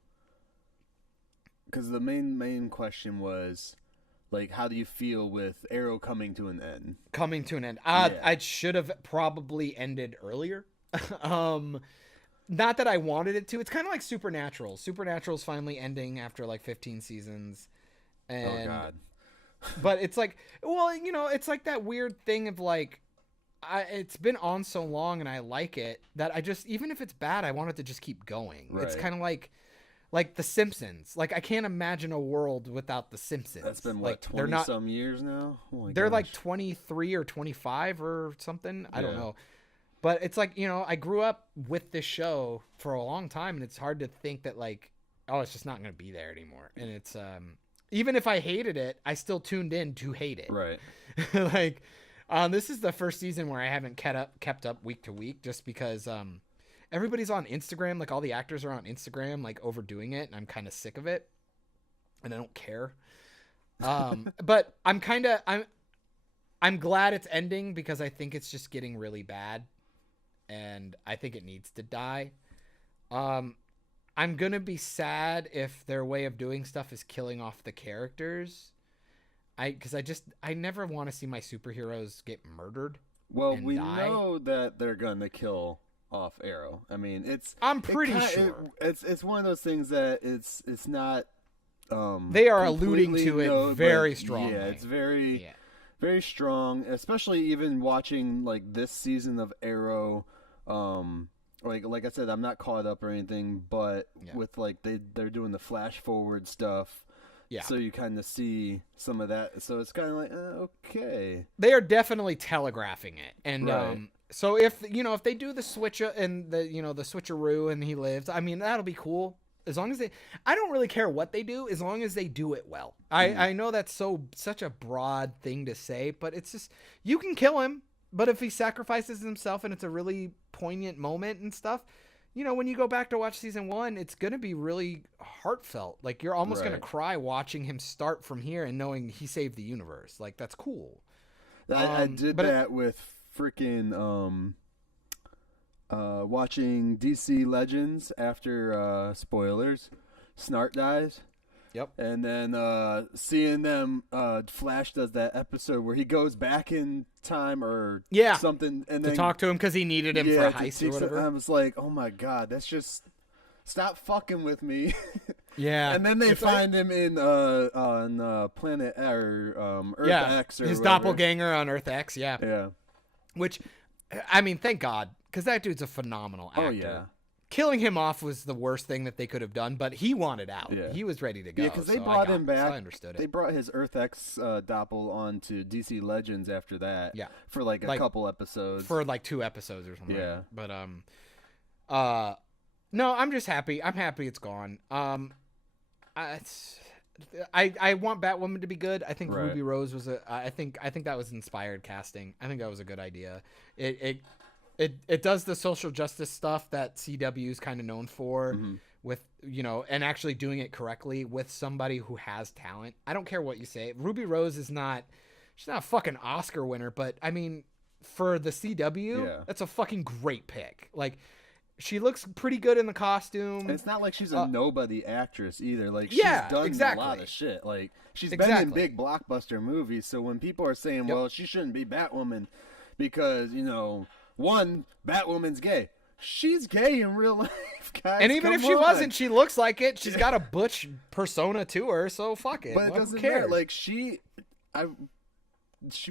Because the main question was, like, how do you feel with Arrow coming to an end? Coming to an end. I should have probably ended earlier. Not that I wanted it to. It's kind of like Supernatural. Supernatural's finally ending after like 15 seasons. And, oh God. But it's like, well, you know, it's like that weird thing of like, it's been on so long and I like it that I just, even if it's bad, I want it to just keep going. Right. It's kind of like The Simpsons. Like I can't imagine a world without The Simpsons. That's been like, 20 some years now. Oh they're like 23 or 25 or something. I don't know. But it's like, you know, I grew up with this show for a long time, and it's hard to think that like, oh, it's just not going to be there anymore. And it's, even if I hated it, I still tuned in to hate it. Right. Like, This is the first season where I haven't kept up week to week, just because everybody's on Instagram. Like all the actors are on Instagram, like overdoing it, and I'm kind of sick of it, and I don't care. But I'm glad it's ending because I think it's just getting really bad, and I think it needs to die. I'm gonna be sad if their way of doing stuff is killing off the characters. Because I never want to see my superheroes get murdered. Well, we die. know that they're gonna kill off Arrow. I mean, I'm pretty sure it's one of those things that it's not. They are alluding to it very strongly. Yeah, it's very strong. Especially even watching like this season of Arrow. Like I said, I'm not caught up or anything, but with like they're doing the flash forward stuff. Yeah. So you kind of see some of that. So it's kind of like, okay. They are definitely telegraphing it. And right. So if they do the switch and the switcheroo and he lives, I mean, that'll be cool. As long as I don't really care what they do, as long as they do it well. I know that's such a broad thing to say, but it's just, you can kill him, but if he sacrifices himself and it's a really poignant moment and stuff, when you go back to watch season 1, it's going to be really heartfelt. Like, you're almost going to cry watching him start from here and knowing he saved the universe. Like, that's cool. I did that with freaking watching DC Legends after spoilers. Snart dies. Yep. And then seeing them, Flash does that episode where he goes back in time or something, and then to talk to him because he needed him for a heist or whatever. I was like, oh my god, that's just stop fucking with me. Yeah. And then they find him in on planet or Earth X or his whatever. doppelganger on Earth X. Yeah. Yeah. Which, I mean, thank God, because that dude's a phenomenal actor. Oh yeah. Killing him off was the worst thing that they could have done, but he wanted out. Yeah. He was ready to go. Yeah, because they brought him back. So I understood it. They brought his Earth X doppel onto DC Legends after that. Yeah. For like a couple episodes. For like 2 episodes or something. Yeah. But no, I'm just happy. I'm happy it's gone. I want Batwoman to be good. I think Ruby Rose was I think that was inspired casting. I think that was a good idea. It does the social justice stuff that CW is kind of known for, with and actually doing it correctly with somebody who has talent. I don't care what you say. Ruby Rose she's not a fucking Oscar winner, but I mean, for the CW, that's a fucking great pick. Like, she looks pretty good in the costume. And it's not like she's a nobody actress either. Like, she's done a lot of shit. Like, she's been in big blockbuster movies. So when people are saying, well, she shouldn't be Batwoman because, one, Batwoman's gay. She's gay in real life, guys. And even if she wasn't, she looks like it. She's got a butch persona to her, so fuck it. But it doesn't matter. Like,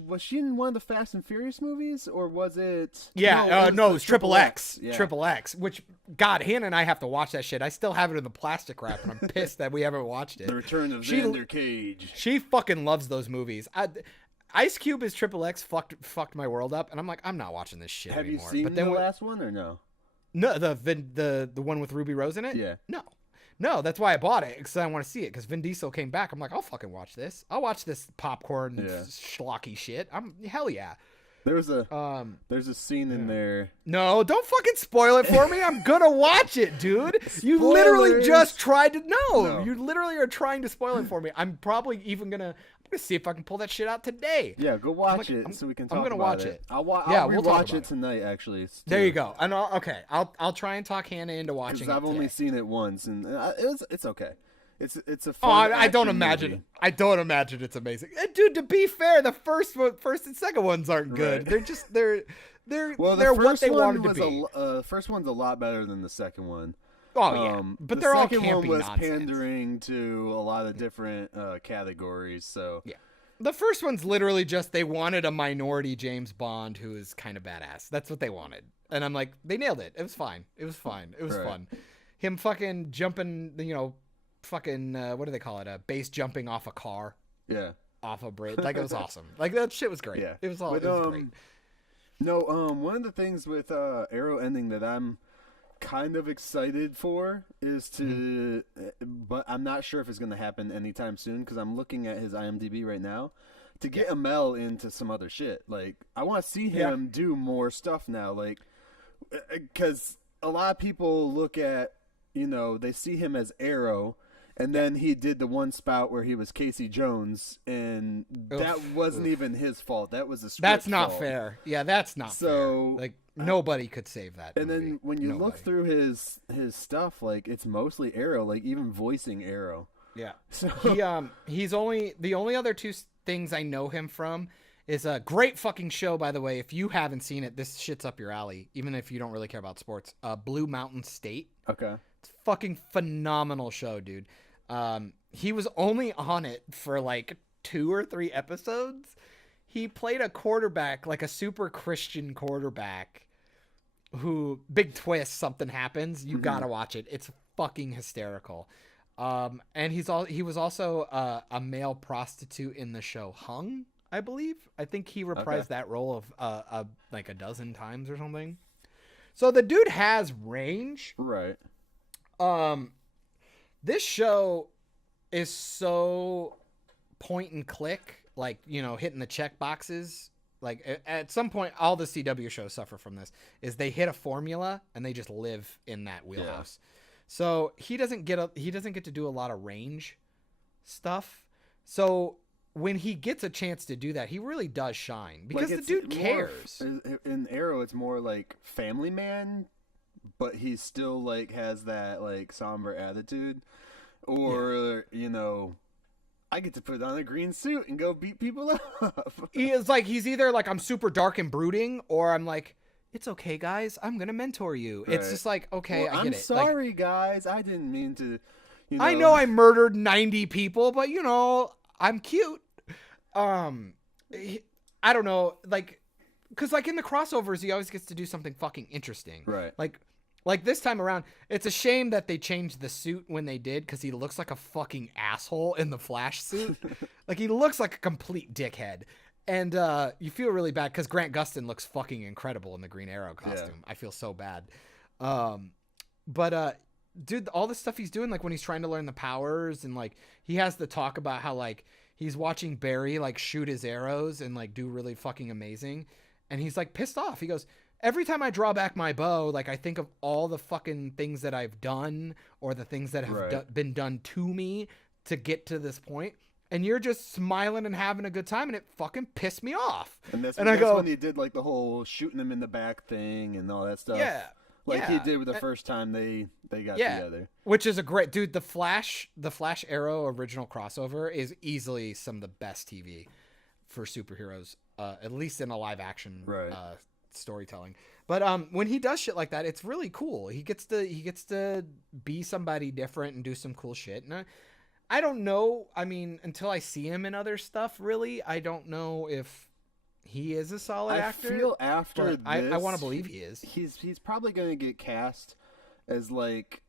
was she in one of the Fast and Furious movies, or was it? Yeah, no, it was Triple X. Yeah. Triple X. Which, God, Hannah and I have to watch that shit. I still have it in the plastic wrap, and I'm pissed that we haven't watched it. The Return of Xander Cage. She fucking loves those movies. Ice Cube as Triple X fucked my world up, and I'm like, I'm not watching this shit anymore. Have you seen the last one or no? No, the one with Ruby Rose in it? Yeah. No, that's why I bought it, because I want to see it, because Vin Diesel came back. I'm like, I'll fucking watch this. I'll watch this popcorn schlocky shit. Hell yeah. There's a scene in there. No, don't fucking spoil it for me. I'm gonna watch it, dude. You literally just tried to. No, you literally are trying to spoil it for me. I'm probably even gonna see if I can pull that shit out today. Yeah, go watch it so we can talk about it. I'm gonna watch it. I'll we'll rewatch it tonight, actually. There you go. And I'll try and talk Hannah into watching it. Because I've only seen it once, and it's okay. It's a fun I don't imagine movie. I don't imagine it's amazing. Dude, to be fair, the first and second ones aren't good. They're just they're what they wanted to be. The first one's a lot better than the second one. Oh yeah, but they're all campy nonsense. The second one was pandering to a lot of different categories. So yeah, the first one's literally just they wanted a minority James Bond who is kind of badass. That's what they wanted, and I'm like, they nailed it. It was fine. It was fun. Him fucking jumping, fucking what do they call it? Base jumping off a car. Yeah, off a bridge. Like, it was awesome. Like, that shit was great. Yeah, it was great. No, one of the things with Arrow ending that I'm kind of excited for is but I'm not sure if it's going to happen anytime soon because I'm looking at his IMDb right now. to get Amel into some other shit. Like, I want to see him do more stuff now. Like, because a lot of people look at, they see him as Arrow, and then he did the one spout where he was Casey Jones, and that wasn't even his fault. That was a script That's not fault. fair. Yeah, that's not fair. Like, nobody could save that And movie. then when you look through his stuff, like, it's mostly Arrow, like even voicing Arrow. Yeah. So He's the only other two things I know him from is a great fucking show, by the way. If you haven't seen it, this shit's up your alley, even if you don't really care about sports. Blue Mountain State. Okay. It's a fucking phenomenal show, dude. He was only on it for like 2 or 3 episodes. He played a quarterback, like a super Christian quarterback who, big twist, something happens. You gotta watch it. It's fucking hysterical. And he was also a male prostitute in the show Hung, I believe. I think he reprised that role of like a dozen times or something. So the dude has range. Right. This show is so point and click, like, hitting the check boxes. Like, at some point, all the CW shows suffer from this, is they hit a formula and they just live in that wheelhouse. Yeah. So he doesn't get to do a lot of range stuff. So when he gets a chance to do that, he really does shine because the dude cares. In Arrow, it's more like family man, but he still like has that like somber attitude, or I get to put on a green suit and go beat people up. He's either like, I'm super dark and brooding, or I'm like, it's okay, guys, I'm gonna mentor you. Right. It's just like, okay, I get I'm it. Sorry, guys, I didn't mean to. I know I murdered 90 people, but I'm cute. I don't know, like, because like in the crossovers, he always gets to do something fucking interesting. Right. Like this time around, it's a shame that they changed the suit when they did, because he looks like a fucking asshole in the Flash suit. Like, he looks like a complete dickhead. And you feel really bad because Grant Gustin looks fucking incredible in the Green Arrow costume. I feel so bad. But dude, all the stuff he's doing, like when he's trying to learn the powers, and like he has the talk about how like he's watching Barry like shoot his arrows and like do really fucking amazing. And he's like pissed off. He goes, every time I draw back my bow, like I think of all the fucking things that I've done, or the things that have been done to me to get to this point. And you're just smiling and having a good time, and it fucking pissed me off. And that's when he did like the whole shooting him in the back thing and all that stuff. Yeah. Like he did with the first time they got together. Which is a great, dude, the Flash Arrow original crossover is easily some of the best TV for superheroes, at least in a live action storytelling. But when he does shit like that, it's really cool. He gets to be somebody different and do some cool shit. And I don't know. I mean, until I see him in other stuff, really, I don't know if he is a solid actor. I feel after this, I want to believe he is. He's probably going to get cast as like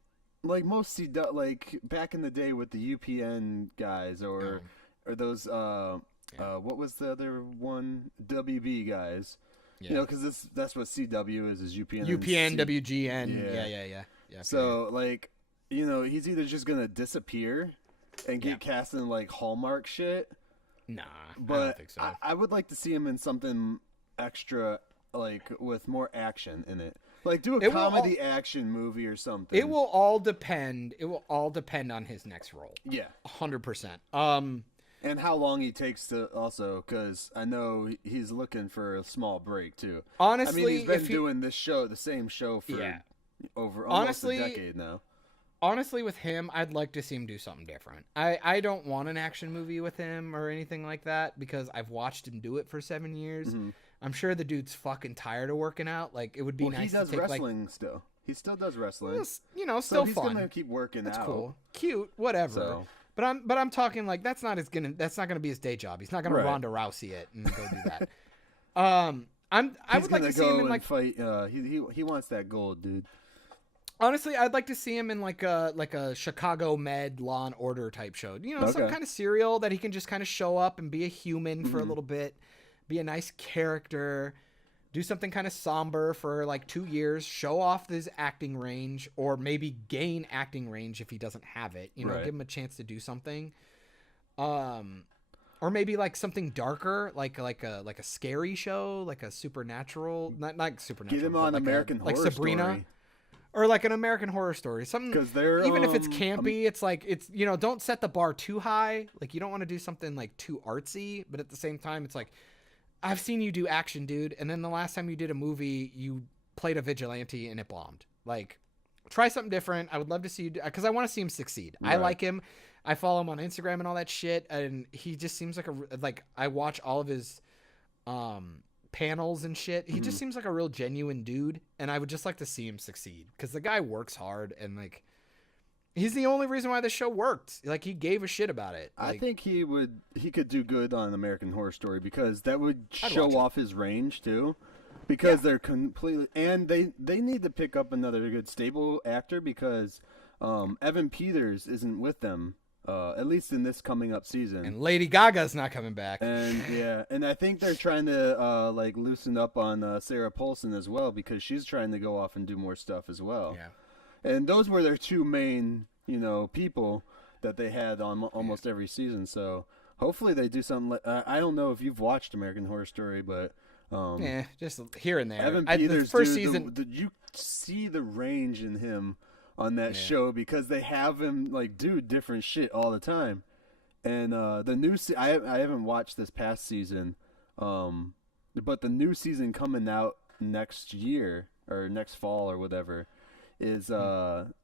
most like back in the day with the UPN guys or those what was the other one, WB guys. Yeah. Because that's what CW is UPN. UPN, WGN. Yeah. So like, he's either just gonna disappear and get cast in like Hallmark shit. Nah, but I don't think so. I would like to see him in something extra, like with more action in it. Like do a comedy action movie or something. It will all depend. It will all depend on his next role. Yeah, 100%. And how long he takes to also, because I know he's looking for a small break too. Honestly, I mean, he's been doing the same show for over almost a decade now. Honestly, with him, I'd like to see him do something different. I don't want an action movie with him or anything like that, because I've watched him do it for 7 years. Mm-hmm. I'm sure the dude's fucking tired of working out. Like, it would be nice to take, he does wrestling still. He still does wrestling. Still so he's fun. He's gonna keep working out. That's cool. Cute, whatever. So. But I'm talking like that's not gonna be his day job. He's not gonna Ronda Rousey it and go do that. I would like to see him in like fight. He wants that gold, dude. Honestly, I'd like to see him in like a Chicago Med Law and Order type show. Some kind of serial that he can just kind of show up and be a human for a little bit, be a nice character, do something kind of somber for like 2 years, show off his acting range, or maybe gain acting range if he doesn't have it. Give him a chance to do something. Or maybe like something darker, like a scary show, like a supernatural, not supernatural. Get him on like American Horror like Sabrina, Story. or like an American Horror Story. Something, Because they're even if it's campy, it's like it's don't set the bar too high. Like you don't want to do something like too artsy, but at the same time, it's like I've seen you do action, dude, and then the last time you did a movie, you played a vigilante and it bombed. Like try something different. I would love to see you because I want to see him succeed. Right. I like him. I follow him on Instagram and all that shit, and he just seems like I watch all of his panels and shit. He just seems like a real genuine dude, and I would just like to see him succeed because the guy works hard, and like he's the only reason why the show worked. Like he gave a shit about it. Like, I think he could do good on American Horror Story because that would show off his range too. Because they're completely, and they need to pick up another good stable actor because Evan Peters isn't with them. At least in this coming up season. And Lady Gaga's not coming back. And I think they're trying to like loosen up on Sarah Paulson as well because she's trying to go off and do more stuff as well. Yeah. And those were their two main, people that they had on almost every season. So hopefully they do something. I don't know if you've watched American Horror Story, but just here and there. Evan Peters, the first season, you see the range in him on that show because they have him like do different shit all the time. And the new I haven't watched this past season, but the new season coming out next year or next fall or whatever is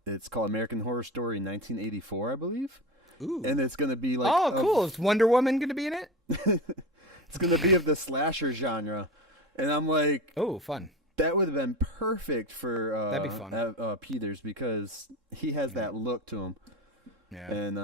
it's called American Horror Story 1984, I believe. Ooh. And it's gonna be like cool. Is Wonder Woman gonna be in it? It's gonna be of the slasher genre, and I'm like, oh, fun. That would have been perfect for that'd be fun. Peters because he has that look to him. Yeah. And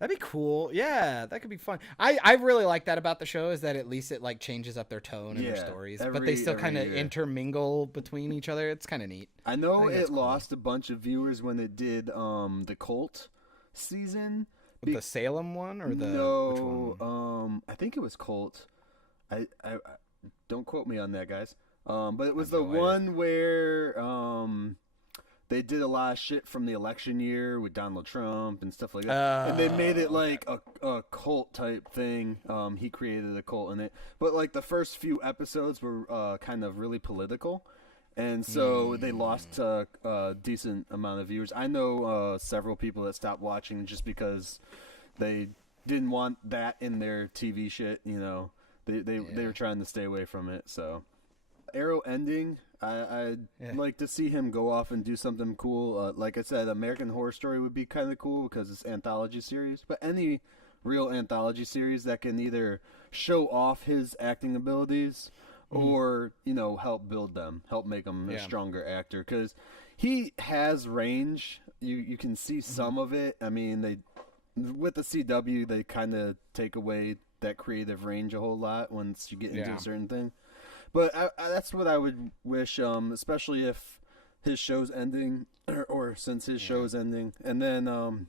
that'd be cool. Yeah, that could be fun. I really like that about the show is that at least it like changes up their tone and their stories, but they still kind of intermingle between each other. It's kind of neat. I know it lost a bunch of viewers when it did the Cult season. The Salem one or the which one? I think it was Cult. I don't quote me on that, guys. But it was the one where they did a lot of shit from the election year with Donald Trump and stuff like that. And they made it like a cult type thing. He created a cult in it. But like the first few episodes were kind of really political. And so they lost a decent amount of viewers. I know several people that stopped watching just because they didn't want that in their TV shit. They were trying to stay away from it. So Arrow ending, I'd like to see him go off and do something cool. Like I said, American Horror Story would be kind of cool because it's anthology series. But any real anthology series that can either show off his acting abilities or help build them, help make him a stronger actor, because he has range. You can see some of it. I mean, with the CW they kind of take away that creative range a whole lot once you get into a certain thing. But that's what I would wish, especially if his show's ending, or since his show's ending. And then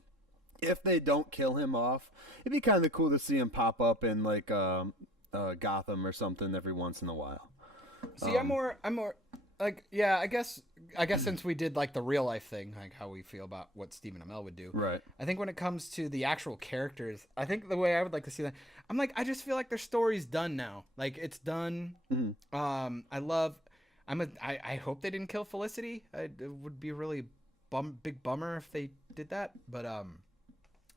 if they don't kill him off, it'd be kind of cool to see him pop up in like Gotham or something every once in a while. See, I'm more like, I guess since we did like the real life thing, like how we feel about what Stephen Amell would do. Right. I think when it comes to the actual characters, I think the way I would like to see that, I just feel like their story's done now. Like it's done. Mm-hmm. I hope they didn't kill Felicity. It would be a really big bummer if they did that. But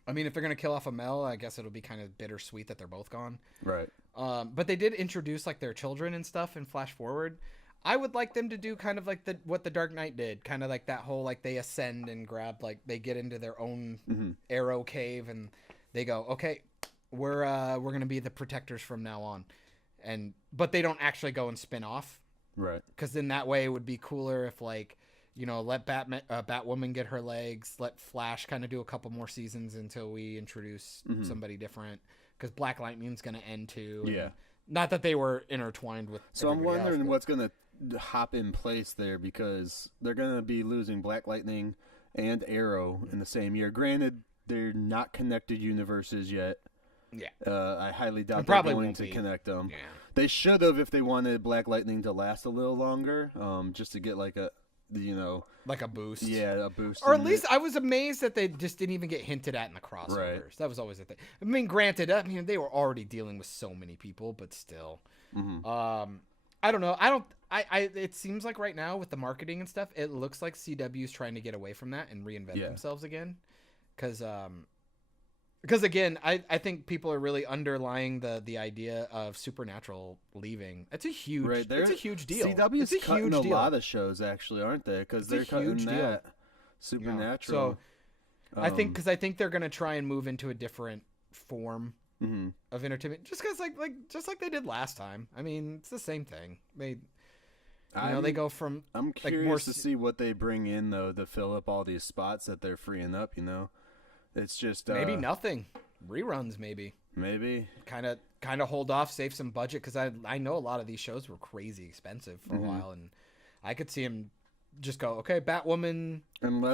if they're gonna kill off Amell, I guess it'll be kind of bittersweet that they're both gone. Right. But they did introduce like their children and stuff and flash forward. I would like them to do kind of like what the Dark Knight did, kind of like that whole like they ascend and grab, like they get into their own arrow cave and they go, okay, we're gonna be the protectors from now on, but they don't actually go and spin off, right? Because then that way it would be cooler if like let Batwoman get her legs, let Flash kind of do a couple more seasons until we introduce somebody different, because Black Lightning's gonna end too. Yeah. Not that they were intertwined with. So I'm wondering what's gonna hop in place there, because they're going to be losing Black Lightning and Arrow in the same year. Granted, they're not connected universes yet. Yeah. I highly doubt they're going to connect them. Yeah. They should have if they wanted Black Lightning to last a little longer, just to get like like a boost. Yeah, a boost. Or at least I was amazed that they just didn't even get hinted at in the crossovers. Right. That was always the thing. I mean, granted, they were already dealing with so many people, but still. Mm-hmm. I don't know. It seems like right now with the marketing and stuff, it looks like CW is trying to get away from that and reinvent themselves again. Because again, I think people are really underlying the idea of Supernatural leaving. It's a huge, it's a huge deal. CW's it's a cutting huge a deal. lot of shows, actually, aren't they? Because they're cutting that Supernatural. So I think they're gonna try and move into a different form of entertainment, just like they did last time. I mean, it's the same thing. They go from. I'm curious to see what they bring in though to fill up all these spots that they're freeing up. It's just maybe nothing. Reruns, maybe. Maybe. Kind of hold off, save some budget, because I know a lot of these shows were crazy expensive for a while, and I could see him just go, okay, Batwoman,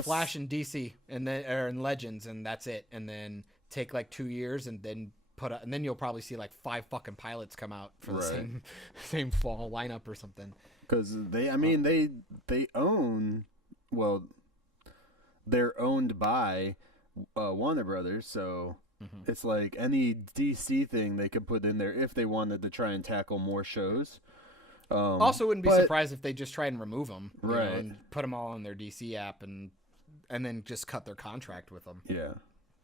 Flash, and DC, and then Legends, and that's it, and then take like 2 years, and then and then you'll probably see like 5 fucking pilots come out for the same fall lineup or something. Because they own, well, they're owned by Warner Brothers, so it's like any DC thing they could put in there if they wanted to try and tackle more shows. Also, wouldn't be surprised if they just try and remove them, right, and put them all on their DC app, and then just cut their contract with them. Yeah,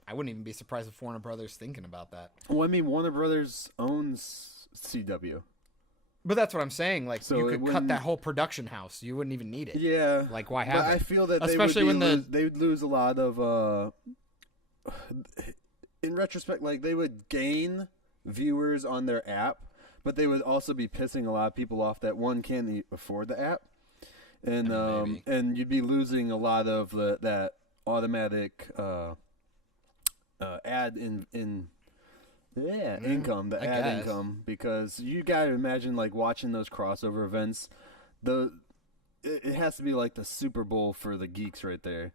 I wouldn't even be surprised if Warner Brothers thinking about that. Well, I mean, Warner Brothers owns CW. But that's what I'm saying. Like, so you could cut that whole production house. You wouldn't even need it. Yeah. Like, why have it? I feel that especially they would lose a lot of. In retrospect, like they would gain viewers on their app, but they would also be pissing a lot of people off that can't afford the app, and and you'd be losing a lot of that automatic ad income, the ad income, because you gotta imagine like watching those crossover events. It has to be like the Super Bowl for the geeks right there.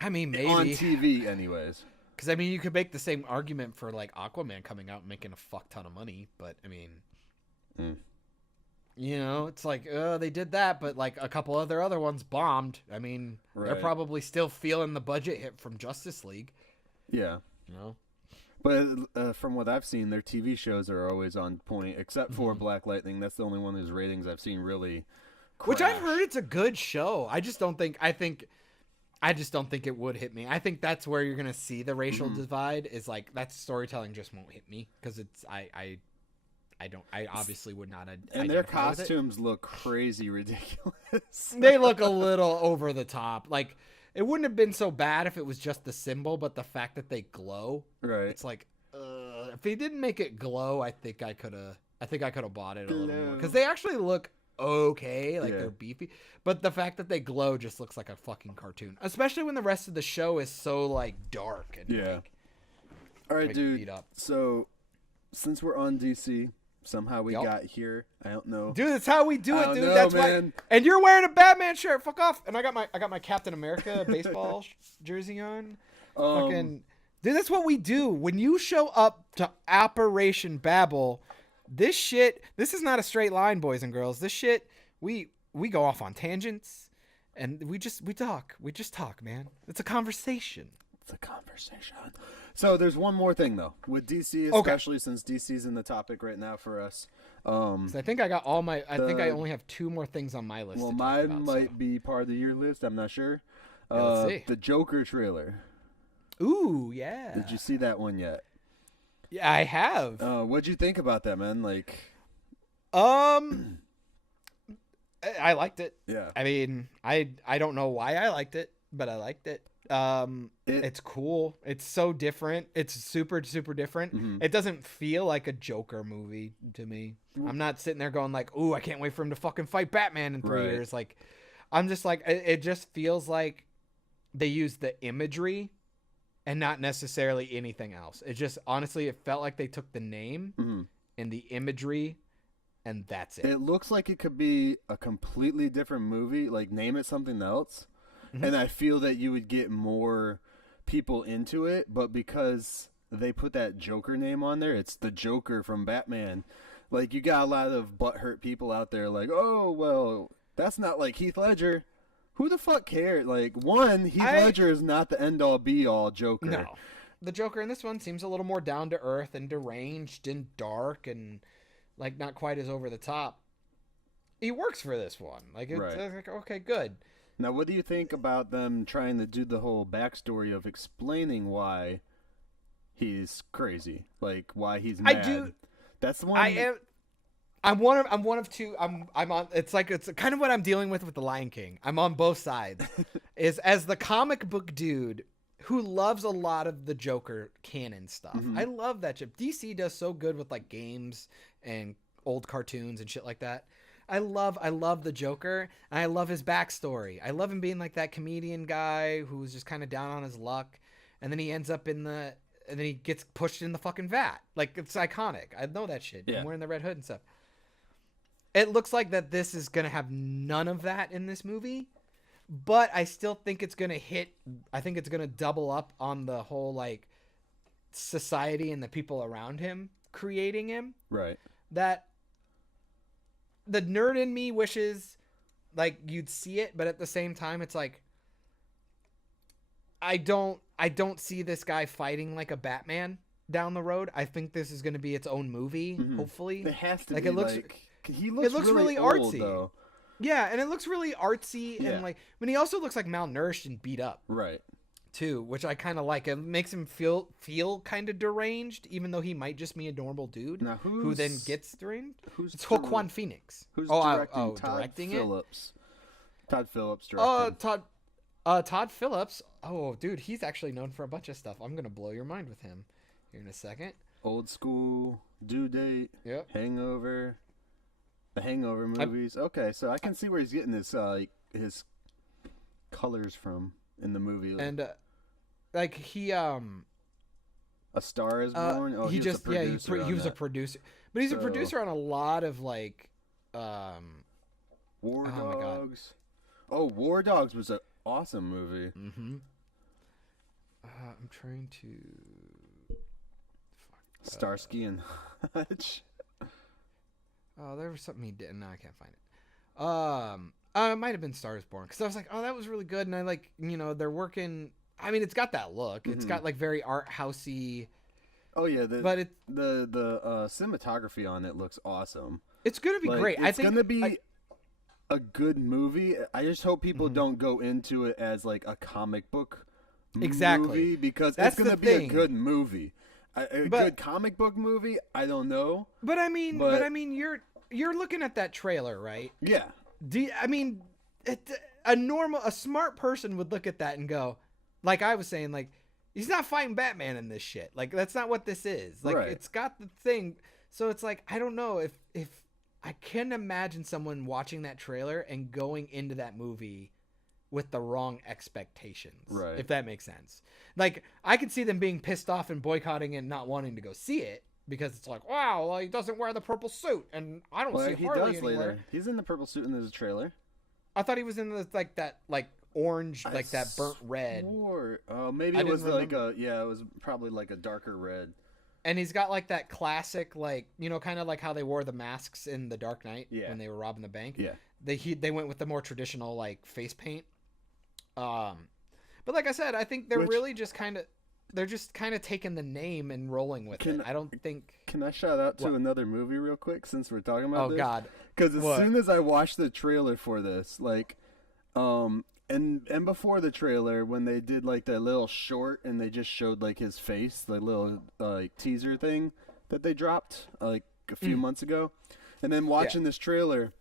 I mean, maybe on TV, anyways. Because I mean, you could make the same argument for like Aquaman coming out and making a fuck ton of money, but I mean, it's like they did that, but like a couple of their other ones bombed. I mean, they're probably still feeling the budget hit from Justice League. Yeah. But from what I've seen, their TV shows are always on point, except for Black Lightning. That's the only one whose ratings I've seen really crash. Which I've heard it's a good show. I just don't think it would hit me. I think that's where you're gonna see the racial divide. Is like that storytelling just won't hit me because it's I obviously would not. And their costumes look crazy ridiculous. They look a little over the top. Like. It wouldn't have been so bad if it was just the symbol, but the fact that they glow, it's like, if he didn't make it glow, I think I could have bought it a little more because they actually look okay, like they're beefy. But the fact that they glow just looks like a fucking cartoon, especially when the rest of the show is so like dark and like, all right, dude. Beat up. So since we're on DC. Somehow we got here. I don't know, dude. That's how we do it, dude. That's man. Why. And you're wearing a Batman shirt. Fuck off. And I got my Captain America baseball jersey on. Fucking dude. That's what we do when you show up to Operation Babble. This is not a straight line, boys and girls. This shit, we go off on tangents, and we just talk, man. It's a conversation. So there's one more thing though with DC, especially since DC's in the topic right now for us. I think I got all my. I think I only have 2 more things on my list. Well, mine might be part of your list. I'm not sure. Let's see. The Joker trailer. Ooh, yeah. Did you see that one yet? Yeah, I have. What'd you think about that, man? Like, I liked it. Yeah. I mean, I don't know why I liked it, but I liked it. It's cool. It's so different. It's super, super different. It doesn't feel like a Joker movie to me. I'm not sitting there going like, ooh, I can't wait for him to fucking fight Batman in 3 years. Like, I'm just like, it just feels like they used the imagery and not necessarily anything else. It just, honestly, it felt like they took the name and the imagery and that's it. It looks like it could be a completely different movie. Like, name it something else. And I feel that you would get more people into it, but because they put that Joker name on there, it's the Joker from Batman. Like, you got a lot of butthurt people out there like, oh, well, that's not like Heath Ledger. Who the fuck cares? Like, one, Heath Ledger is not the end-all, be-all Joker. No. The Joker in this one seems a little more down-to-earth and deranged and dark and, like, not quite as over the top. He works for this one. Like, it's like, okay, good. Now, what do you think about them trying to do the whole backstory of explaining why he's crazy? Like, why he's mad? I do. That's the one. I'm one of two. I'm on. It's kind of what I'm dealing with The Lion King. I'm on both sides. Is as the comic book dude who loves a lot of the Joker canon stuff. Mm-hmm. I love that shit. DC does so good with like games and old cartoons and shit like that. I love the Joker, and I love his backstory. I love him being like that comedian guy who's just kind of down on his luck, and then he ends up and then he gets pushed in the fucking vat. Like, it's iconic. I know that shit. Yeah. I'm wearing the red hood and stuff. It looks like that this is gonna have none of that in this movie, but I still think it's gonna hit. I think it's gonna double up on the whole like society and the people around him creating him. Right. That the nerd in me wishes like you'd see it, but at the same time it's like I don't see this guy fighting like a Batman down the road. I think this is going to be its own movie, hopefully. It has to like be it looks like he looks really artsy. old, though. Yeah, and it looks really artsy Yeah. and like he also looks like malnourished and beat up. Right. Too, which I kind of like. It makes him feel kind of deranged, even though he might just be a normal dude Now, who then gets deranged. Who's It's Joaquin Phoenix. Who's directing? directing it? Phillips. Todd Phillips directing. Todd Phillips. Oh, dude, he's actually known for a bunch of stuff. I'm gonna blow your mind with him here in a second. Old School, Due Date, Yep. Hangover, the Hangover movies. Okay, so I can see where he's getting his colors from in the movie. And like he A Star Is Born. Oh, he was just a producer he on was a that. producer, but he's a producer on a lot of like War oh my God. Dogs. Oh, War Dogs was an awesome movie. Mm-hmm. I'm trying to. Starsky and Hutch. Oh, there was something he did. No, I can't find it. It might have been Stars Born because I was like, oh, that was really good, and I like, they're working. I mean, it's got that look. It's got like very art housey. Oh yeah, but the cinematography on it looks awesome. It's gonna be great. It's gonna be a good movie. I just hope people don't go into it as like a comic book movie because That's it's gonna the be thing. a good movie. A good comic book movie, I don't know. But I mean, you're looking at that trailer, right? Yeah. A smart person would look at that and go, like I was saying, like he's not fighting Batman in this shit. Like that's not what this is. Like Right. It's got the thing. So it's like I don't know if I can imagine someone watching that trailer and going into that movie with the wrong expectations. Right. If that makes sense. Like I could see them being pissed off and boycotting and not wanting to go see it because it's like, wow, well, he doesn't wear the purple suit and I don't see He Harley does anywhere. later. He's in the purple suit in the trailer. I thought he was in the that orange, like that burnt red. Maybe I it was didn't like it was probably like a darker red. And he's got like that classic, like, kind of like how they wore the masks in The Dark Knight when they were robbing the bank. Yeah. They went with the more traditional like face paint. But like I said, I think they're really just kind of taking the name and rolling with it. I don't think. Can I shout out to another movie real quick since we're talking about this? Oh God. Because as soon as I watched the trailer for this, like, and before the trailer, when they did like that little short and they just showed like his face, the little like teaser thing that they dropped like a few months ago, and then watching this trailer,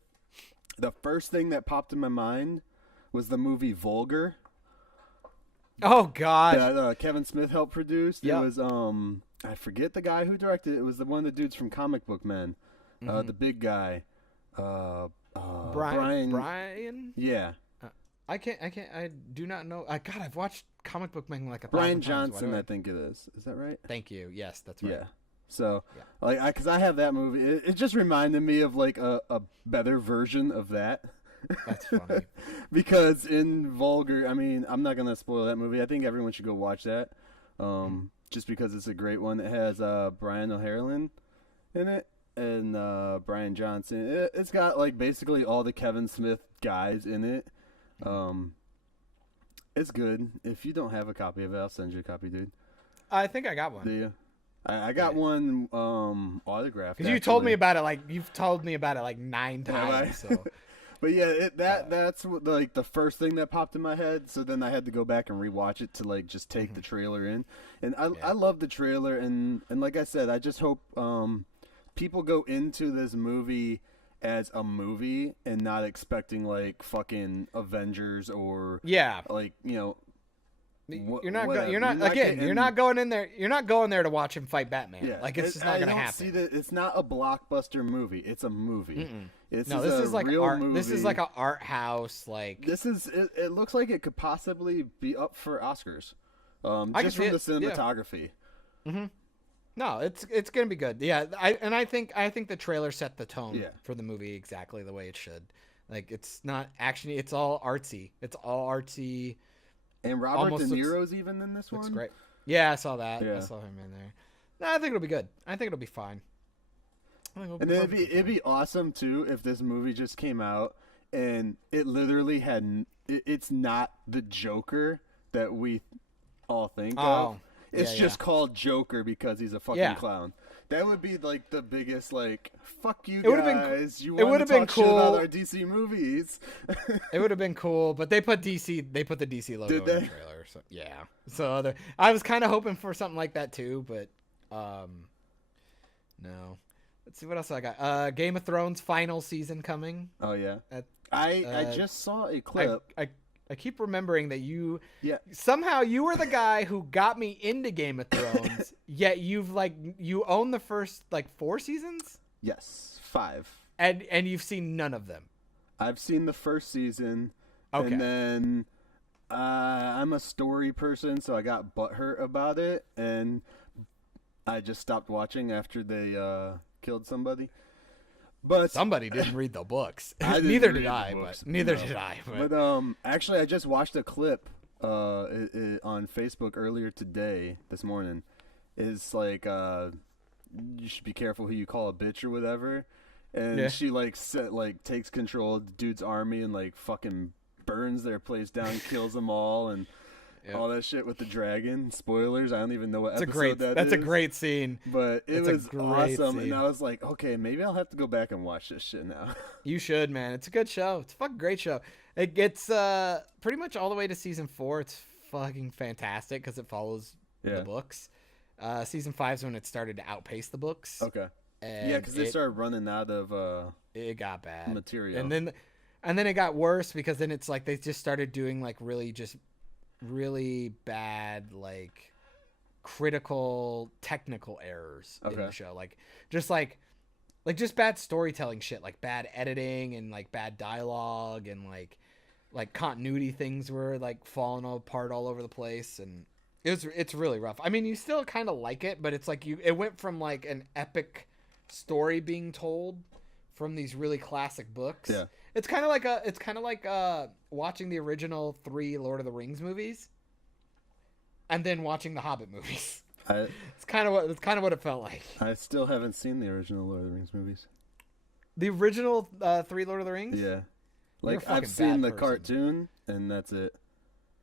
the first thing that popped in my mind was the movie Vulgar. Oh God. That Kevin Smith helped produce. Yep. It was I forget the guy who directed it. It was one of the dudes from Comic Book Men, the big guy. Brian. Yeah. I do not know. God, I've watched Comic Book Man like Brian 1,000 times. Johnson, I think it is. Is that right? Thank you. Yes, that's right. Yeah. So, because I have that movie, it just reminded me of like a better version of that. That's funny. Because in Vulgar, I mean, I'm not gonna spoil that movie. I think everyone should go watch that, just because it's a great one. It has Brian O'Halloran in it and Brian Johnson. It's got like basically all the Kevin Smith guys in it. It's good. If you don't have a copy of it, I'll send you a copy, dude. I think I got one. Do you? I got one autographed. Because you told me about it you've told me about it like 9 times. So. But yeah, that's like the first thing that popped in my head. So then I had to go back and rewatch it to like just take the trailer in. And I love the trailer. And like I said, I just hope people go into this movie as a movie and not expecting like fucking Avengers or like, you know. You're not going in there. You're not going there to watch him fight Batman. Yeah. Like it's just not going to happen. It's not a blockbuster movie. It's a movie. This is like real art. Movie. This is like an art house. Like this is. It looks like it could possibly be up for Oscars. Just from the cinematography. Yeah. No, it's going to be good. Yeah, I think the trailer set the tone for the movie exactly the way it should. Like it's not actiony. It's all artsy. And Robert De Niro's even in this one. Looks great. Yeah, I saw that. Yeah. I saw him in there. No, I think it'll be good. I think it'll be fine. And then it'd be awesome too if this movie just came out and it literally had. It's not the Joker that we all think of. It's just called Joker because he's a fucking clown. That would be like the biggest like fuck you guys. You want to talk shit about our DC movies. It would have been cool, but they put the DC logo in the trailer. So yeah. So I was kind of hoping for something like that too, but no. Let's see what else I got. Game of Thrones final season coming. Oh yeah. I just saw a clip. I keep remembering that you somehow you were the guy who got me into Game of Thrones, yet you own the first 4 seasons? Yes, 5. And you've seen none of them. I've seen the first season. Okay. And then I'm a story person, so I got butthurt about it and I just stopped watching after they killed somebody. But somebody didn't read the books. Neither did I. But actually, I just watched a clip on Facebook earlier today, this morning. It's like you should be careful who you call a bitch or whatever. And she takes control of the dude's army and fucking burns their place down, kills them all, and. Yep. All that shit with the dragon. Spoilers. I don't even know what episode that is. That's a great scene. But it was awesome. And I was like, okay, maybe I'll have to go back and watch this shit now. You should, man. It's a good show. It's a fucking great show. It gets pretty much all the way to season 4. It's fucking fantastic because it follows the books. Season 5 is when it started to outpace the books. Okay. Yeah, because they started running out of it got bad material. And then it got worse because then it's they just started doing really bad critical technical errors in the show, just bad storytelling shit, bad editing and bad dialogue and continuity things were falling apart all over the place, and it's really rough. I mean, you still kind of like it, but it's it went from an epic story being told from these really classic books. Yeah. It's kind of like watching the original 3 Lord of the Rings movies and then watching the Hobbit movies. It's kind of what it felt like. I still haven't seen the original Lord of the Rings movies. The original 3 Lord of the Rings? Yeah. I've seen the cartoon and that's it.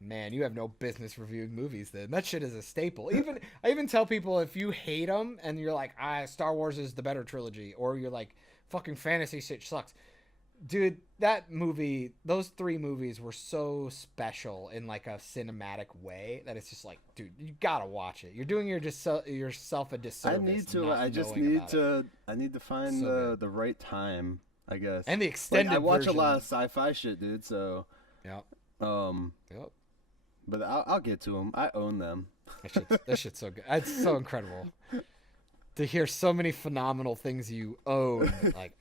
Man, you have no business reviewing movies then. That shit is a staple. I even tell people if you hate them and you're like, Star Wars is the better trilogy, or you're like, fucking fantasy shit sucks. Dude, those 3 movies were so special in a cinematic way that it's just dude, you gotta watch it. You're doing yourself a disservice. I need to find the right time, I guess. And the extended I watch version. A lot of sci-fi shit, dude. So yep. Yep. But I'll get to them. I own them. That shit's so good. It's so incredible. To hear so many phenomenal things you own.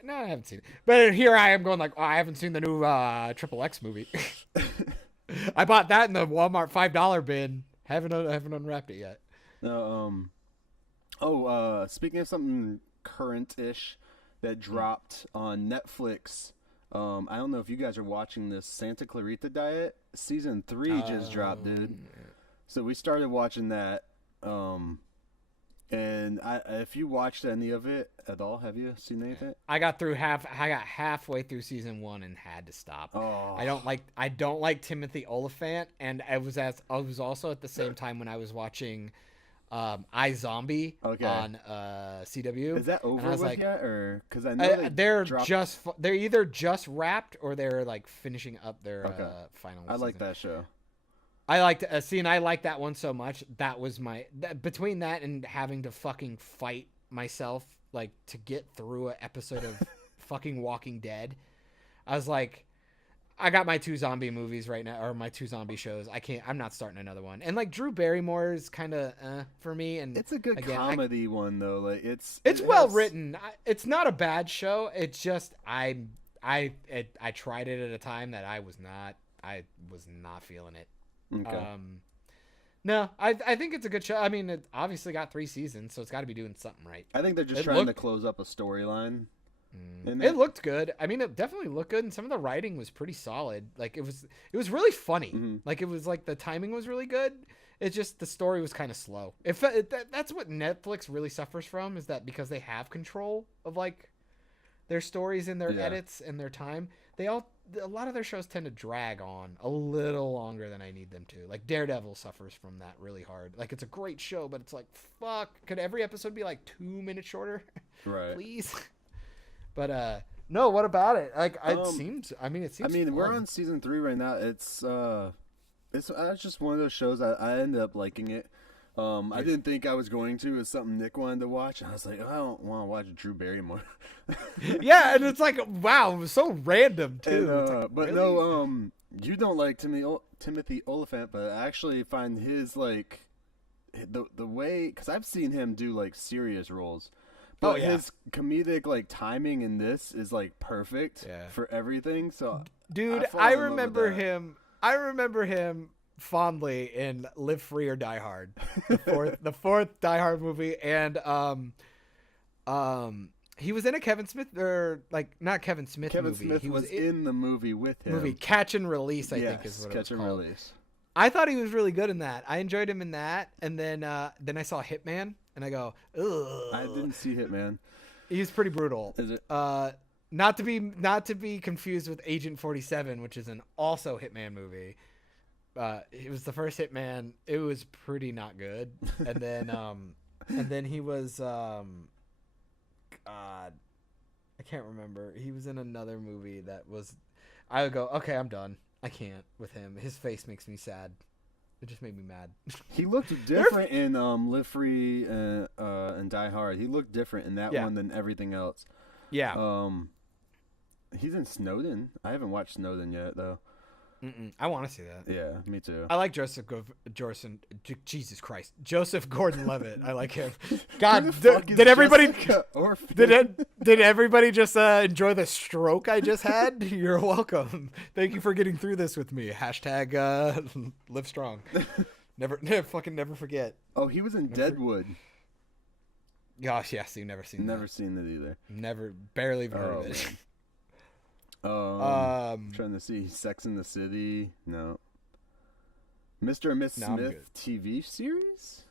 No, I haven't seen it. But here I am going I haven't seen the new Ep.6 movie. I bought that in the Walmart $5 bin. Haven't unwrapped it yet. No, speaking of something current-ish that dropped on Netflix, I don't know if you guys are watching this. Santa Clarita Diet season 3 just dropped, dude. So we started watching that. And if you watched any of it at all, have you seen anything? I got halfway through season 1 and had to stop. Oh. I don't like Timothy Olyphant, and I was also at the same time when I was watching iZombie on CW. Is that over with yet, or because I know they're either just wrapped or they're like finishing up their final. I like that show. I liked and I like that one so much. That was between that and having to fucking fight myself like to get through an episode of fucking Walking Dead. I was like, I got my 2 zombie movies right now, or my 2 zombie shows. I'm not starting another one. And like Drew Barrymore is kind of for me. And it's a good comedy one though. Like it's well written. It's not a bad show. It's just I tried it at a time that I was not feeling it. Okay. No, I think it's a good show. I mean, it obviously got 3 seasons, so it's got to be doing something right. I think they're just trying to close up a storyline. It looked good. I mean, it definitely looked good, and some of the writing was pretty solid. Like it was really funny. Mm-hmm. Like it was like the timing was really good. It's just the story was kind of slow. That's what Netflix really suffers from, is that because they have control of like their stories and their edits and their time, a lot of their shows tend to drag on a little longer than I need them to. Like Daredevil suffers from that really hard. Like it's a great show, but it's like, fuck, could every episode be like 2 minutes shorter? Right. Please. But no, what about it? Like it seems fun. We're on season 3 right now. It's just one of those shows I ended up liking it. I didn't think I was going to. It's something Nick wanted to watch, and I was like, I don't want to watch Drew Barrymore. Yeah, and it's like, wow, it was so random too. And, but really? No, you don't like Timothy Olyphant, but I actually find his like the way, because I've seen him do like serious roles, but his comedic like timing in this is like perfect for everything. So, dude, I remember him fondly in Live Free or Die Hard, the fourth Die Hard movie, and he was in a Kevin Smith movie. He was in the movie with him. Catch and Release, I think is what it was called. Catch and Release. I thought he was really good in that. I enjoyed him in that, and then I saw Hitman, and I go, ugh. I didn't see Hitman. He's pretty brutal. Is it? Not to be confused with Agent 47, which is an also Hitman movie. It was the first Hitman. It was pretty not good. And then he was God, I can't remember. He was in another movie that was. I would go, okay, I'm done. I can't with him. His face makes me sad. It just made me mad. He looked different in Live Free and Die Hard. He looked different in that one than everything else. Yeah. He's in Snowden. I haven't watched Snowden yet though. I want to see that. Yeah, me too. I like Joseph Gordon-Levitt. I like him. God, did everybody did everybody just enjoy the stroke I just had? You're welcome. Thank you for getting through this with me. # live strong. Never forget. Oh, he was in Deadwood. Gosh, yes, you've never seen it either. Barely even heard of it. Man. Trying to see Sex in the City. No. Mr. and Miss Smith TV series?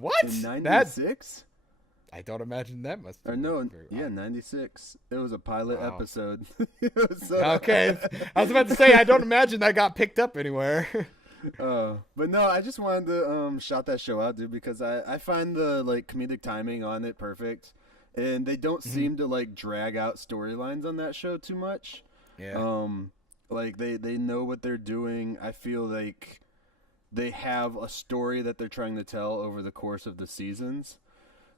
What? In 96? I don't imagine that must be. Or no, 96. It was a pilot episode. Okay. I was about to say, I don't imagine that got picked up anywhere. But no, I just wanted to shout that show out, dude, because I find the like comedic timing on it perfect. And they don't seem to like drag out storylines on that show too much. Yeah. Like they know what they're doing. I feel like they have a story that they're trying to tell over the course of the seasons,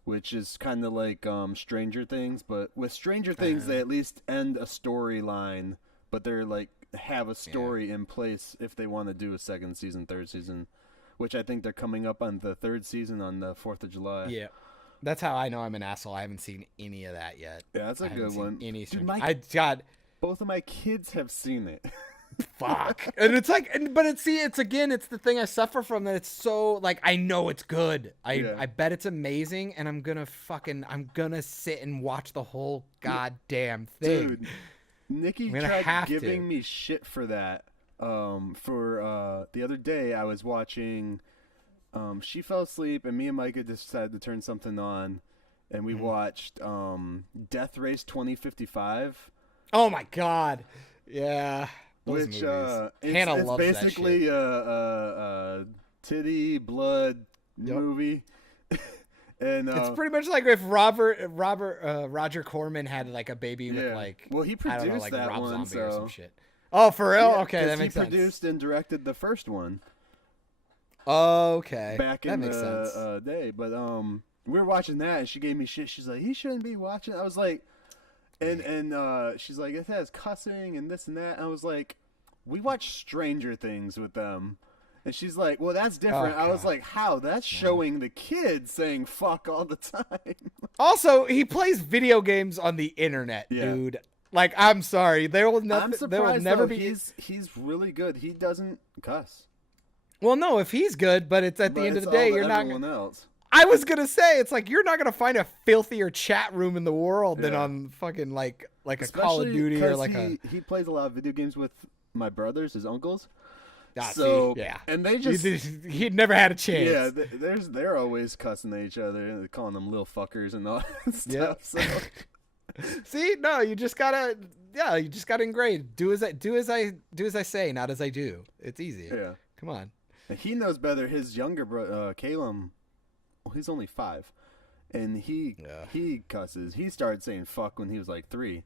which is kind of like Stranger Things. But with Stranger Things, they at least end a storyline, but they're like have a story in place if they want to do a second season, third season, which I think they're coming up on the third season on the 4th of July. Yeah. That's how I know I'm an asshole. I haven't seen any of that yet. Yeah, that's a good one. Dude, both of my kids have seen it. Fuck. And it's like, but it's the thing I suffer from, that it's so like, I know it's good. I bet it's amazing, and I'm gonna sit and watch the whole goddamn thing. Dude, Nikki tried giving me shit for that. For the other day, I was watching she fell asleep, and me and Myke decided to turn something on, and we watched Death Race 2055. Oh my god, yeah. Those Which movies. it's, Hannah it's loves basically that shit. a titty blood movie, and It's pretty much like if Roger Corman had like a baby with like, well, he produced I don't know, like that Rob one, Zombie or so some shit. Oh, for real? yeah, Okay, that makes he sense. produced and directed the first one Okay, back that in makes sense. the day. But we were watching that, and she gave me shit. She's like, he shouldn't be watching. I was like, and she's like, it has cussing and this and that. And I was like, we watch Stranger Things with them. And she's like, well, that's different. Oh, I was God. like, how? That's showing the kids saying fuck all the time. Also, he plays video games on the internet, dude. Like, I'm sorry, there will I'm never surprised, be. He's really good. He doesn't cuss. Well, no, if he's good, but it's at the end of the day, you're not. Everyone else. I was gonna say, it's like you're not gonna find a filthier chat room in the world than Yeah. on fucking like a Especially Call of Duty or 'cause like he plays a lot of video games with my brothers, his uncles. so See, yeah, and they just he'd never had a chance. yeah, they're always cussing at each other and calling them little fuckers and all that stuff. So See, no, you just gotta ingrain. Do as I say, not as I do. It's easy. yeah, Come on. and he knows better. His younger brother, Caleb, well, he's only 5, and he cusses. He started saying fuck when he was like 3.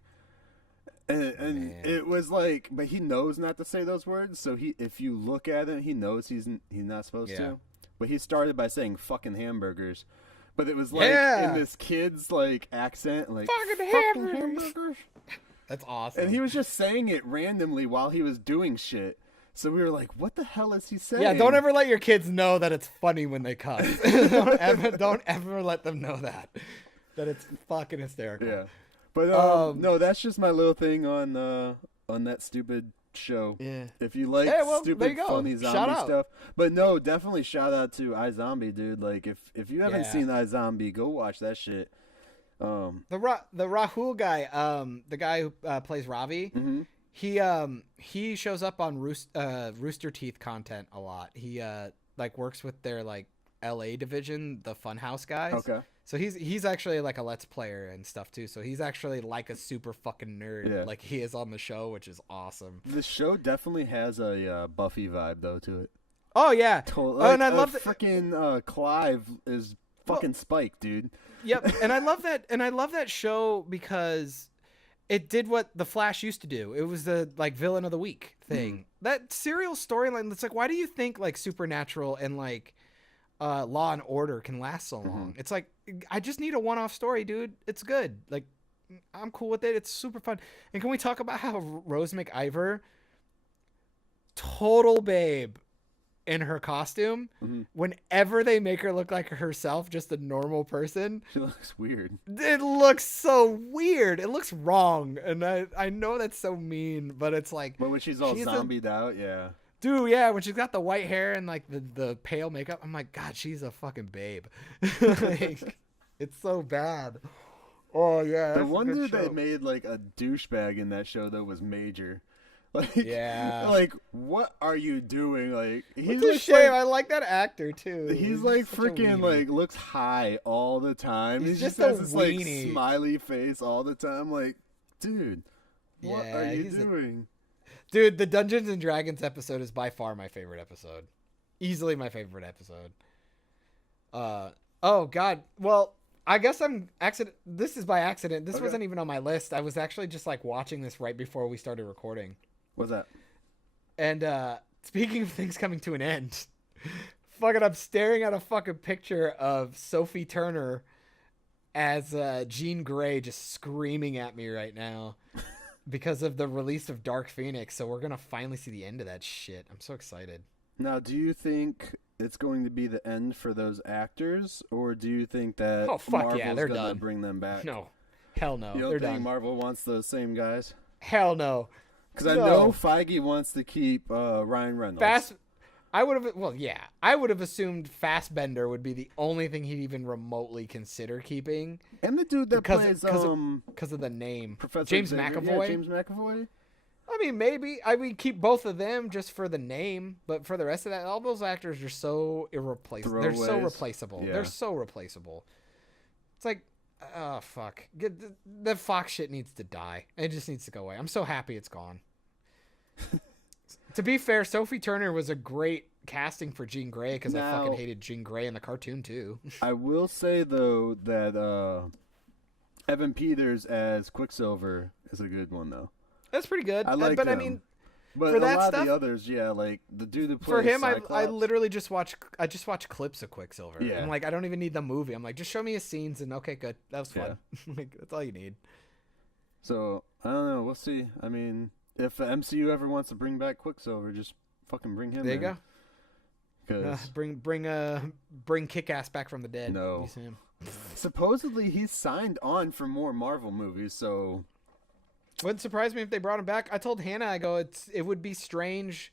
And it was like, but he knows not to say those words. So if you look at him, he knows he's not supposed to. But he started by saying "fucking hamburgers," but it was like in this kid's like accent, like Fucking hamburgers. That's awesome. And he was just saying it randomly while he was doing shit. So we were like, "What the hell is he saying?" Yeah, don't ever let your kids know that it's funny when they cuss. don't ever let them know that it's fucking hysterical. Yeah. But no, that's just my little thing on that stupid show. Yeah. If you like there stupid you go. funny Shout zombie out. stuff. But no, definitely shout out to iZombie, dude. Like if you haven't Yeah. seen iZombie, go watch that shit. The Rahul guy, the guy who plays Ravi, he shows up on Rooster Teeth content a lot. He like works with their like LA division, the Funhouse guys. Okay. So he's actually like a Let's Player and stuff too. So he's actually like a super fucking nerd, like he is on the show, which is awesome. The show definitely has a Buffy vibe though to it. Oh yeah. Totally. And I love that. Freaking Clive is fucking Spike, dude. Yep, and I love that. And I love that show because it did what The Flash used to do. It was the like villain of the week thing. That serial storyline. It's like, why do you think like Supernatural and like Law and Order can last so long? It's like, I just need a one-off story, dude. It's good. Like, I'm cool with it. It's super fun. And can we talk about how Rose McIver, total babe in her costume, whenever they make her look like herself, just a normal person, She looks weird. it looks so weird. It looks wrong. And I know that's so mean, but it's like, But when she's all she's zombied out, yeah. dude, yeah, when she's got the white hair and like the pale makeup, I'm like, God, she's a fucking babe. Like, it's so bad. Oh yeah, The that's a one good dude show. that made like a douchebag in that show though was Major. Like, Yeah. like what are you doing? Like It's he's a like, shame. I like that actor too. he's like such a freaking weenie. like looks high all the time. He's He just just a has this like weenie. smiley face all the time. Like, dude, what Yeah, are you he's a- doing? Dude, the Dungeons and Dragons episode is by far my favorite episode. Easily my favorite episode. Oh God. Well, I guess this is by accident. This Okay. wasn't even on my list. I was actually just like watching this right before we started recording. What's that? And speaking of things coming to an end, fucking I'm staring at a fucking picture of Sophie Turner as Jean Grey just screaming at me right now because of the release of Dark Phoenix. So we're going to finally see the end of that shit. I'm so excited. Now, do you think it's going to be the end for those actors, or do you think that Oh, fuck Marvel's yeah, they're gonna done. bring them back? No. Hell no. You don't They're think done. Marvel wants those same guys? Hell no. Because I know Feige wants to keep Ryan Reynolds. I would have assumed Fassbender would be the only thing he'd even remotely consider keeping And the dude that plays because of the name. Professor James Xavier. McAvoy. Yeah, James McAvoy. I mean, maybe I would keep both of them just for the name, but for the rest of that, all those actors are so irreplaceable. They're so replaceable. Yeah. They're so replaceable. It's like, oh fuck, the Fox shit needs to die. It just needs to go away. I'm so happy it's gone. To be fair, Sophie Turner was a great casting for Jean Grey because I fucking hated Jean Grey in the cartoon too. I will say though that Evan Peters as Quicksilver is a good one though. That's pretty good. I like but him. I mean, but for a that lot stuff, of the others, yeah, like the dude who plays for him, I Cyclops. literally just watch clips of Quicksilver. Yeah. I'm like, I don't even need the movie. I'm like, just show me his scenes and okay, good. That was fun. Yeah. Like, that's all you need. So I don't know. We'll see. I mean, if the MCU ever wants to bring back Quicksilver, just fucking bring him. There you in. go. 'Cause Bring Kick-Ass back from the dead. No. Use him. supposedly he's signed on for more Marvel movies. So Wouldn't surprise me if they brought him back. I told Hannah, I go, it would be strange.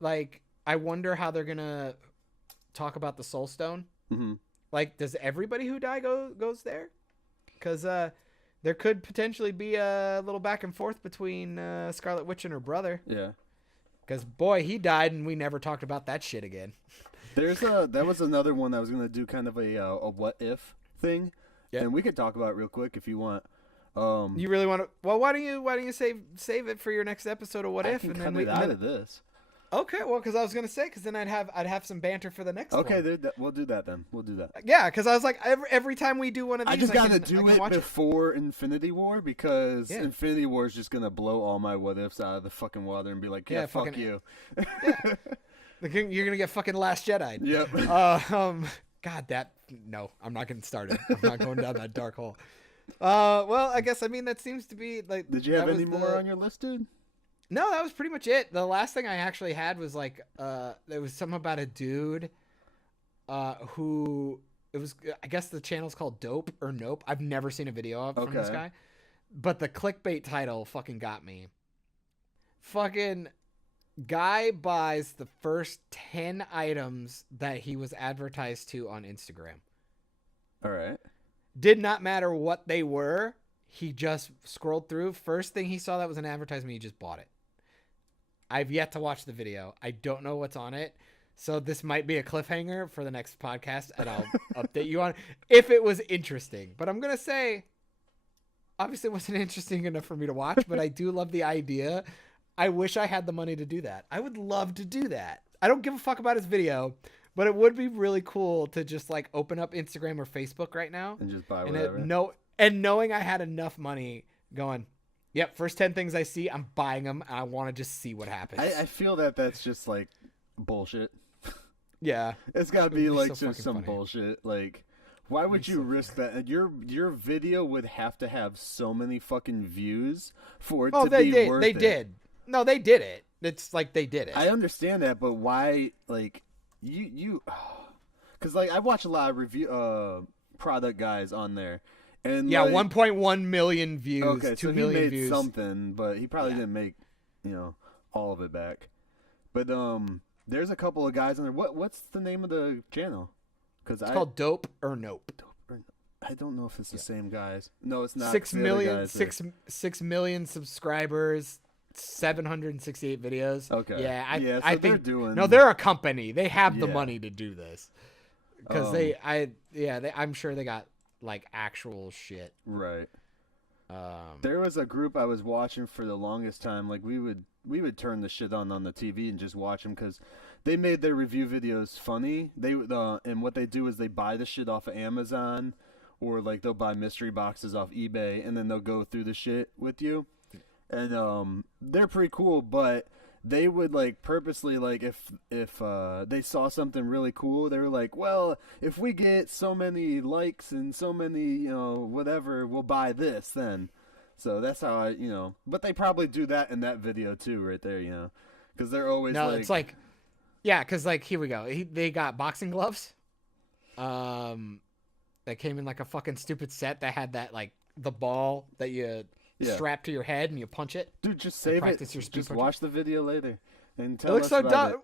Like, I wonder how they're gonna talk about the Soul Stone. mm-hmm. Like, does everybody who died goes there? Because there could potentially be a little back and forth between Scarlet Witch and her brother. yeah. Because boy, he died, and we never talked about that shit again. That was another one that was gonna do kind of a what if thing, and we could talk about it real quick if you want. You really want to? Well, why don't you save it for your next episode of What If, and then then out of this. Okay, well, because I was gonna say, because then I'd have some banter for the next one. Okay, we'll do that then. We'll do that. Yeah, because I was like, every time we do one of these, I just gotta do I can it watch before Infinity War because Infinity War is just gonna blow all my what ifs out of the fucking water and be like, yeah fuck you. Yeah. You're gonna get fucking Last Jedi. Yep. God, no, I'm not getting started. I'm not going down that dark hole. Well, I guess that seems to be like. Did you have any more on your list, dude? No, that was pretty much it. The last thing I actually had was like, there was something about a dude, who it was. I guess the channel's called Dope or Nope. I've never seen a video from this guy, but the clickbait title fucking got me. Fucking guy buys the first 10 items that he was advertised to on Instagram. All right. Did not matter what they were. He just scrolled through. First thing he saw that was an advertisement, he just bought it. I've yet to watch the video. I don't know what's on it. So this might be a cliffhanger for the next podcast, and I'll update you on it if it was interesting. But I'm going to say, obviously it wasn't interesting enough for me to watch, but I do love the idea. I wish I had the money to do that. I would love to do that. I don't give a fuck about his video, but it would be really cool to just like open up Instagram or Facebook right now and just buy whatever. And knowing I had enough money going, yep, first 10 things I see, I'm buying them. And I want to just see what happens. I feel that's just like bullshit. Yeah. It's got to be like so just some funny. bullshit. Like, why would you risk that? Your video would have to have so many fucking views for it to be worth it. They did. No, they did it. It's like they did it. I understand that, but why? Like, you, because like I watch a lot of review product guys on there, and yeah, like, 1.1 million views. Okay, 2 so million he made views. something, but he probably didn't make all of it back. But there's a couple of guys on there. What's the name of the channel? Because it's called Dope or Nope. I don't know if it's the same guys. No, it's not. 6 million subscribers. 768 videos. Okay. Yeah, so I think they're doing. No, they're a company. They have the money to do this. Because I'm sure they got like actual shit. Right. There was a group I was watching for the longest time. Like we would turn the shit on the TV and just watch them because they made their review videos funny. They and what they do is they buy the shit off of Amazon, or like they'll buy mystery boxes off eBay, and then they'll go through the shit with you. And they're pretty cool, but they would like purposely like if they saw something really cool, they were like, well, if we get so many likes and so many whatever, we'll buy this then. So that's how but they probably do that in that video too, right there, because they're always it's like because like here we go, they got boxing gloves, that came in like a fucking stupid set that had that like the ball that you. Strap to your head and you punch it. Dude, just save it. Just watch the video later and tell us about it.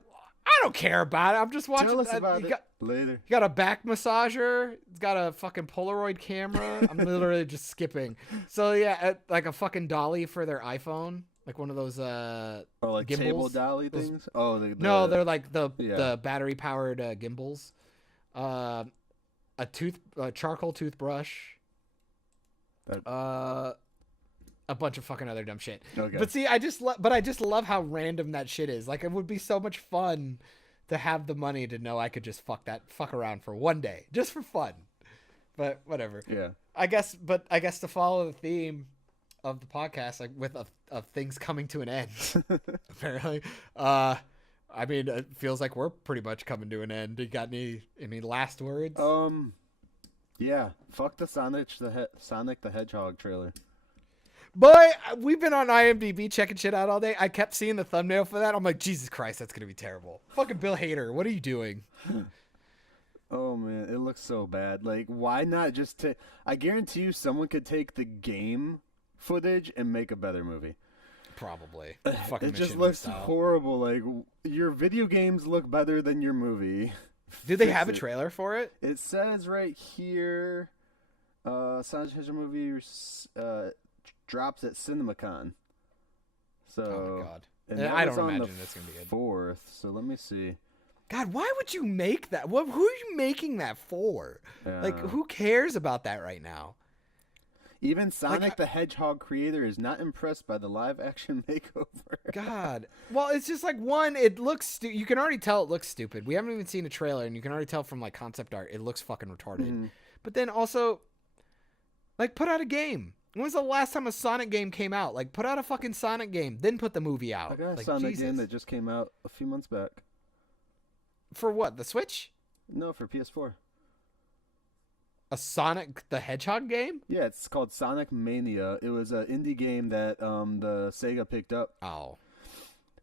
I don't care about it. I'm just watching. Tell us about it later. You got a back massager. It's got a fucking Polaroid camera. I'm literally just skipping. So yeah, like a fucking dolly for their iPhone. like one of those Or like gimbals. table dolly things. Oh, No, they're like the battery powered gimbals. A charcoal toothbrush. A bunch of fucking other dumb shit. Okay. But see, I just love how random that shit is. Like, it would be so much fun to have the money to know I could just fuck around for one day just for fun. But whatever. Yeah. I guess to follow the theme of the podcast, like with of things coming to an end, apparently. I mean, it feels like we're pretty much coming to an end. You got any last words? Yeah. Fuck the Sonic the Hedgehog trailer. Boy, we've been on IMDb checking shit out all day. I kept seeing the thumbnail for that. I'm like, Jesus Christ, that's gonna be terrible. Fucking Bill Hader, what are you doing? Oh man, it looks so bad. Like, why not just take? I guarantee you, someone could take the game footage and make a better movie. Probably. It just looks horrible. Like, your video games look better than your movie. Do they have a trailer for it? It says right here, Sonic Hedgehog movie drops at CinemaCon. So, oh my god! And I don't imagine that's gonna be good. 4th. So let me see. God, why would you make that? Who are you making that for? Like, who cares about that right now? Even Sonic the Hedgehog creator is not impressed by the live-action makeover. God. Well, it's just like, one, it looks you can already tell it looks stupid. We haven't even seen a trailer, and you can already tell from, like, concept art, it looks fucking retarded. Mm-hmm. But then also, like, put out a game. When was the last time a Sonic game came out? Like, put out a fucking Sonic game, then put the movie out. I got a like, Sonic game that just came out a few months back. For what? The Switch? No, for PS4. A Sonic the Hedgehog game? Yeah, it's called Sonic Mania. It was an indie game that the Sega picked up. Oh.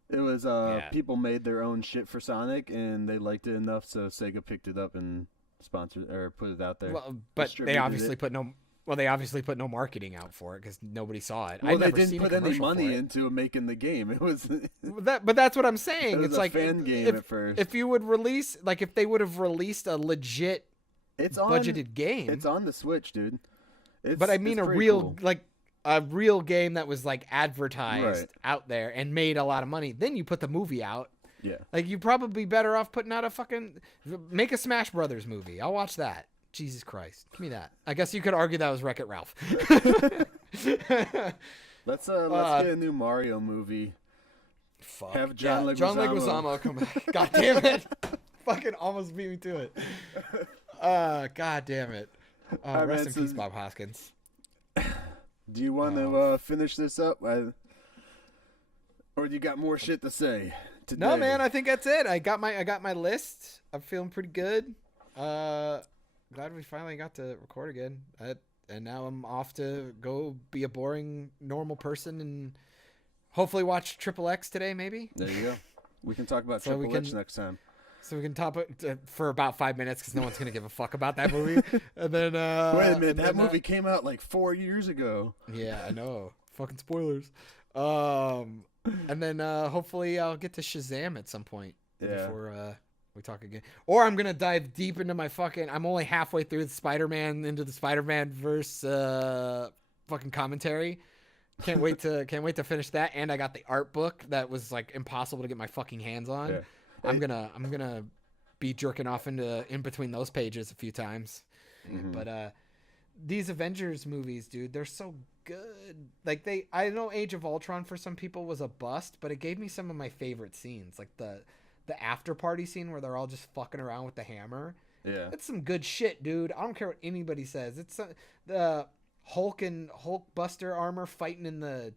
It was people made their own shit for Sonic, and they liked it enough, so Sega picked it up and sponsored or put it out there. Well, but they obviously put no. Well, they obviously put no marketing out for it because nobody saw it. Well, they didn't put any money into making the game. It was but that's what I'm saying. It's like a fan game at first. If you would release, like, if they would have released a legit, budgeted game, it's on the Switch, dude. But I mean a real real game that was like advertised out there and made a lot of money. Then you put the movie out. Yeah, like you'd probably be better off putting out make a Smash Brothers movie. I'll watch that. Jesus Christ. Give me that. I guess you could argue that was Wreck-It Ralph. Let's get a new Mario movie. Fuck. Have John Leguizamo come back. God damn it. Fucking almost beat me to it. God damn it. Rest in peace, Bob Hoskins. Do you want to finish this up? Or do you got more shit to say today? No, man, I think that's it. I got my list. I'm feeling pretty good. Glad we finally got to record again. And now I'm off to go be a boring, normal person and hopefully watch Ep.6 today, maybe. There you go. We can talk about Ep.6 next time. So we can talk for about 5 minutes because no one's going to give a fuck about that movie. And then... Wait a minute, that movie came out like 4 years ago. Yeah, I know. Fucking spoilers. And then hopefully I'll get to Shazam at some point before... we talk again, or I'm gonna dive deep into my I'm only halfway through the Spider-Man verse fucking commentary. Can't wait to finish that. And I got the art book that was like impossible to get my fucking hands on. Yeah. I'm gonna be jerking off in between those pages a few times. Mm-hmm. But these Avengers movies, dude, they're so good. Like I know Age of Ultron for some people was a bust, but it gave me some of my favorite scenes, like the after party scene where they're all just fucking around with the hammer. Yeah. It's some good shit, dude. I don't care what anybody says. It's the Hulk and Hulkbuster armor fighting in the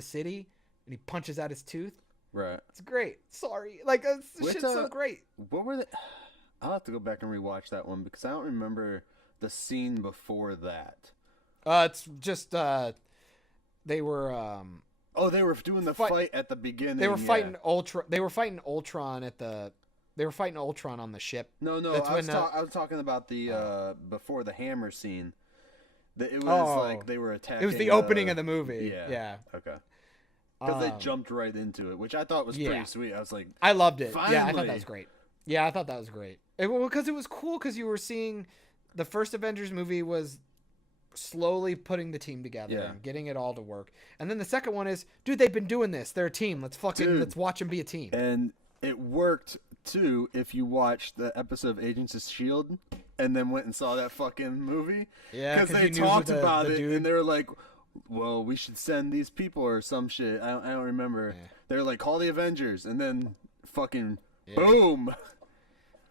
city and he punches out his tooth. Right. It's great. Sorry. Like, shit's so great. What were I'll have to go back and rewatch that one because I don't remember the scene before that. It's just they were they were doing the fight at the beginning. They were fighting Ultron. They were fighting Ultron They were fighting Ultron on the ship. No. I was talking about the before the hammer scene. It was like they were attacking. It was the opening of the movie. Yeah. Okay. Because they jumped right into it, which I thought was pretty sweet. I was like, I loved it. Finally. Yeah, I thought that was great. Because it was cool because you were seeing the first Avengers movie was slowly putting the team together Yeah. and getting it all to work. And then the second one is, dude, they've been doing this. They're a team. Let's watch them be a team. And it worked too if you watched the episode of Agents of S.H.I.E.L.D. and then went and saw that fucking movie. Yeah, because they you knew talked the about it dude. and they were like, well, we should send these people or some shit. I don't remember. Yeah. They're like, call the Avengers, and then fucking boom.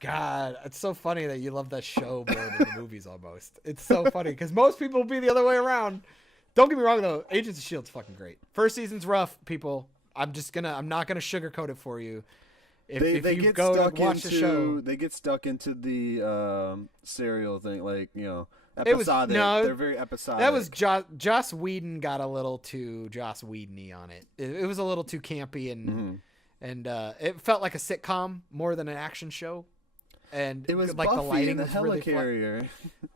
God, it's so funny that you love that show more than the movies almost. It's so funny because most people will be the other way around. Don't get me wrong though, Agents of S.H.I.E.L.D.'s fucking great. First season's rough, people. I'm not gonna sugarcoat it for you. If They you get go stuck to watch the show, they get stuck into the serial thing, like, you know, it was episodic. They're very episodic. that was Joss Whedon got a little too Joss Whedon-y on it. It was a little too campy and it felt like a sitcom more than an action show. And it was like Buffy the lighting and the was really helicarrier.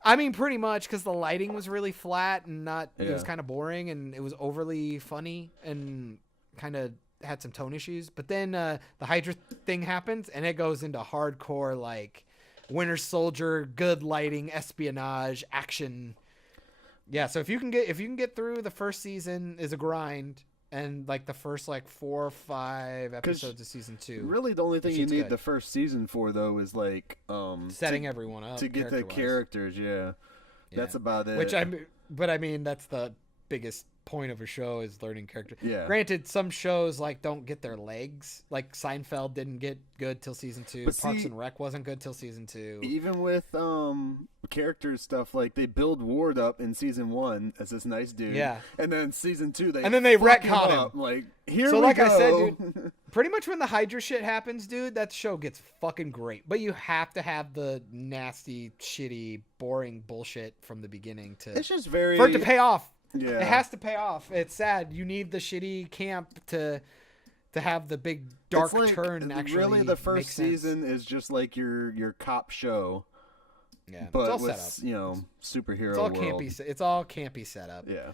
I mean, pretty much because the lighting was really flat and it was Yeah. kind of boring and it was overly funny and kind of had some tone issues. But then the Hydra thing happens and it goes into hardcore like Winter Soldier, good lighting, espionage, action. Yeah, so if you can get through the first season is a grind. And like the first like 4 or 5 episodes of season 2. Really, the only thing you Shit's need good. the first season for though is like Setting everyone up to get the character-wise. characters. Yeah, that's about it. But I mean, that's the biggest point of a show is learning character. Yeah. Granted, some shows like don't get their legs. Like Seinfeld didn't get good till season 2. But Parks see, and Rec wasn't good till season 2. Even with character stuff, like they build Ward up in season 1 as this nice dude. Yeah. And then season 2 they retcon fuck him. up. Like here So we like go. I said, dude, pretty much when the Hydra shit happens, dude, that show gets fucking great. But you have to have the nasty, shitty, boring bullshit from the beginning it's just very for it to pay off. Yeah. It has to pay off. It's sad. You need the shitty camp to have the big dark It's like, turn. Actually, really, the first make sense. season is just like your cop show, Yeah, it's but all with set up. you know superhero It's all world. campy. It's all campy setup. Yeah.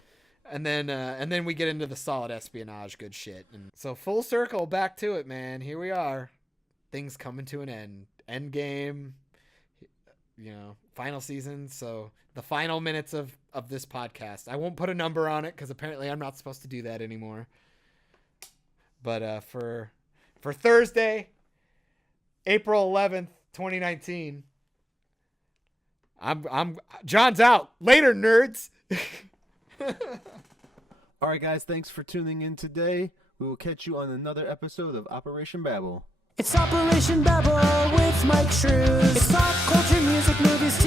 And then we get into the solid espionage, good shit. And so full circle, back to it, man. Here we are. Things coming to an end. End game. You know, final season. So the final minutes of this podcast. I won't put a number on it because apparently I'm not supposed to do that anymore. But for Thursday, April 11th, 2019. I'm John's out. Later, nerds. All right, guys. Thanks for tuning in today. We will catch you on another episode of Operation Babble. It's Operation Babble with Myke Shrews. It's pop culture, music, movies,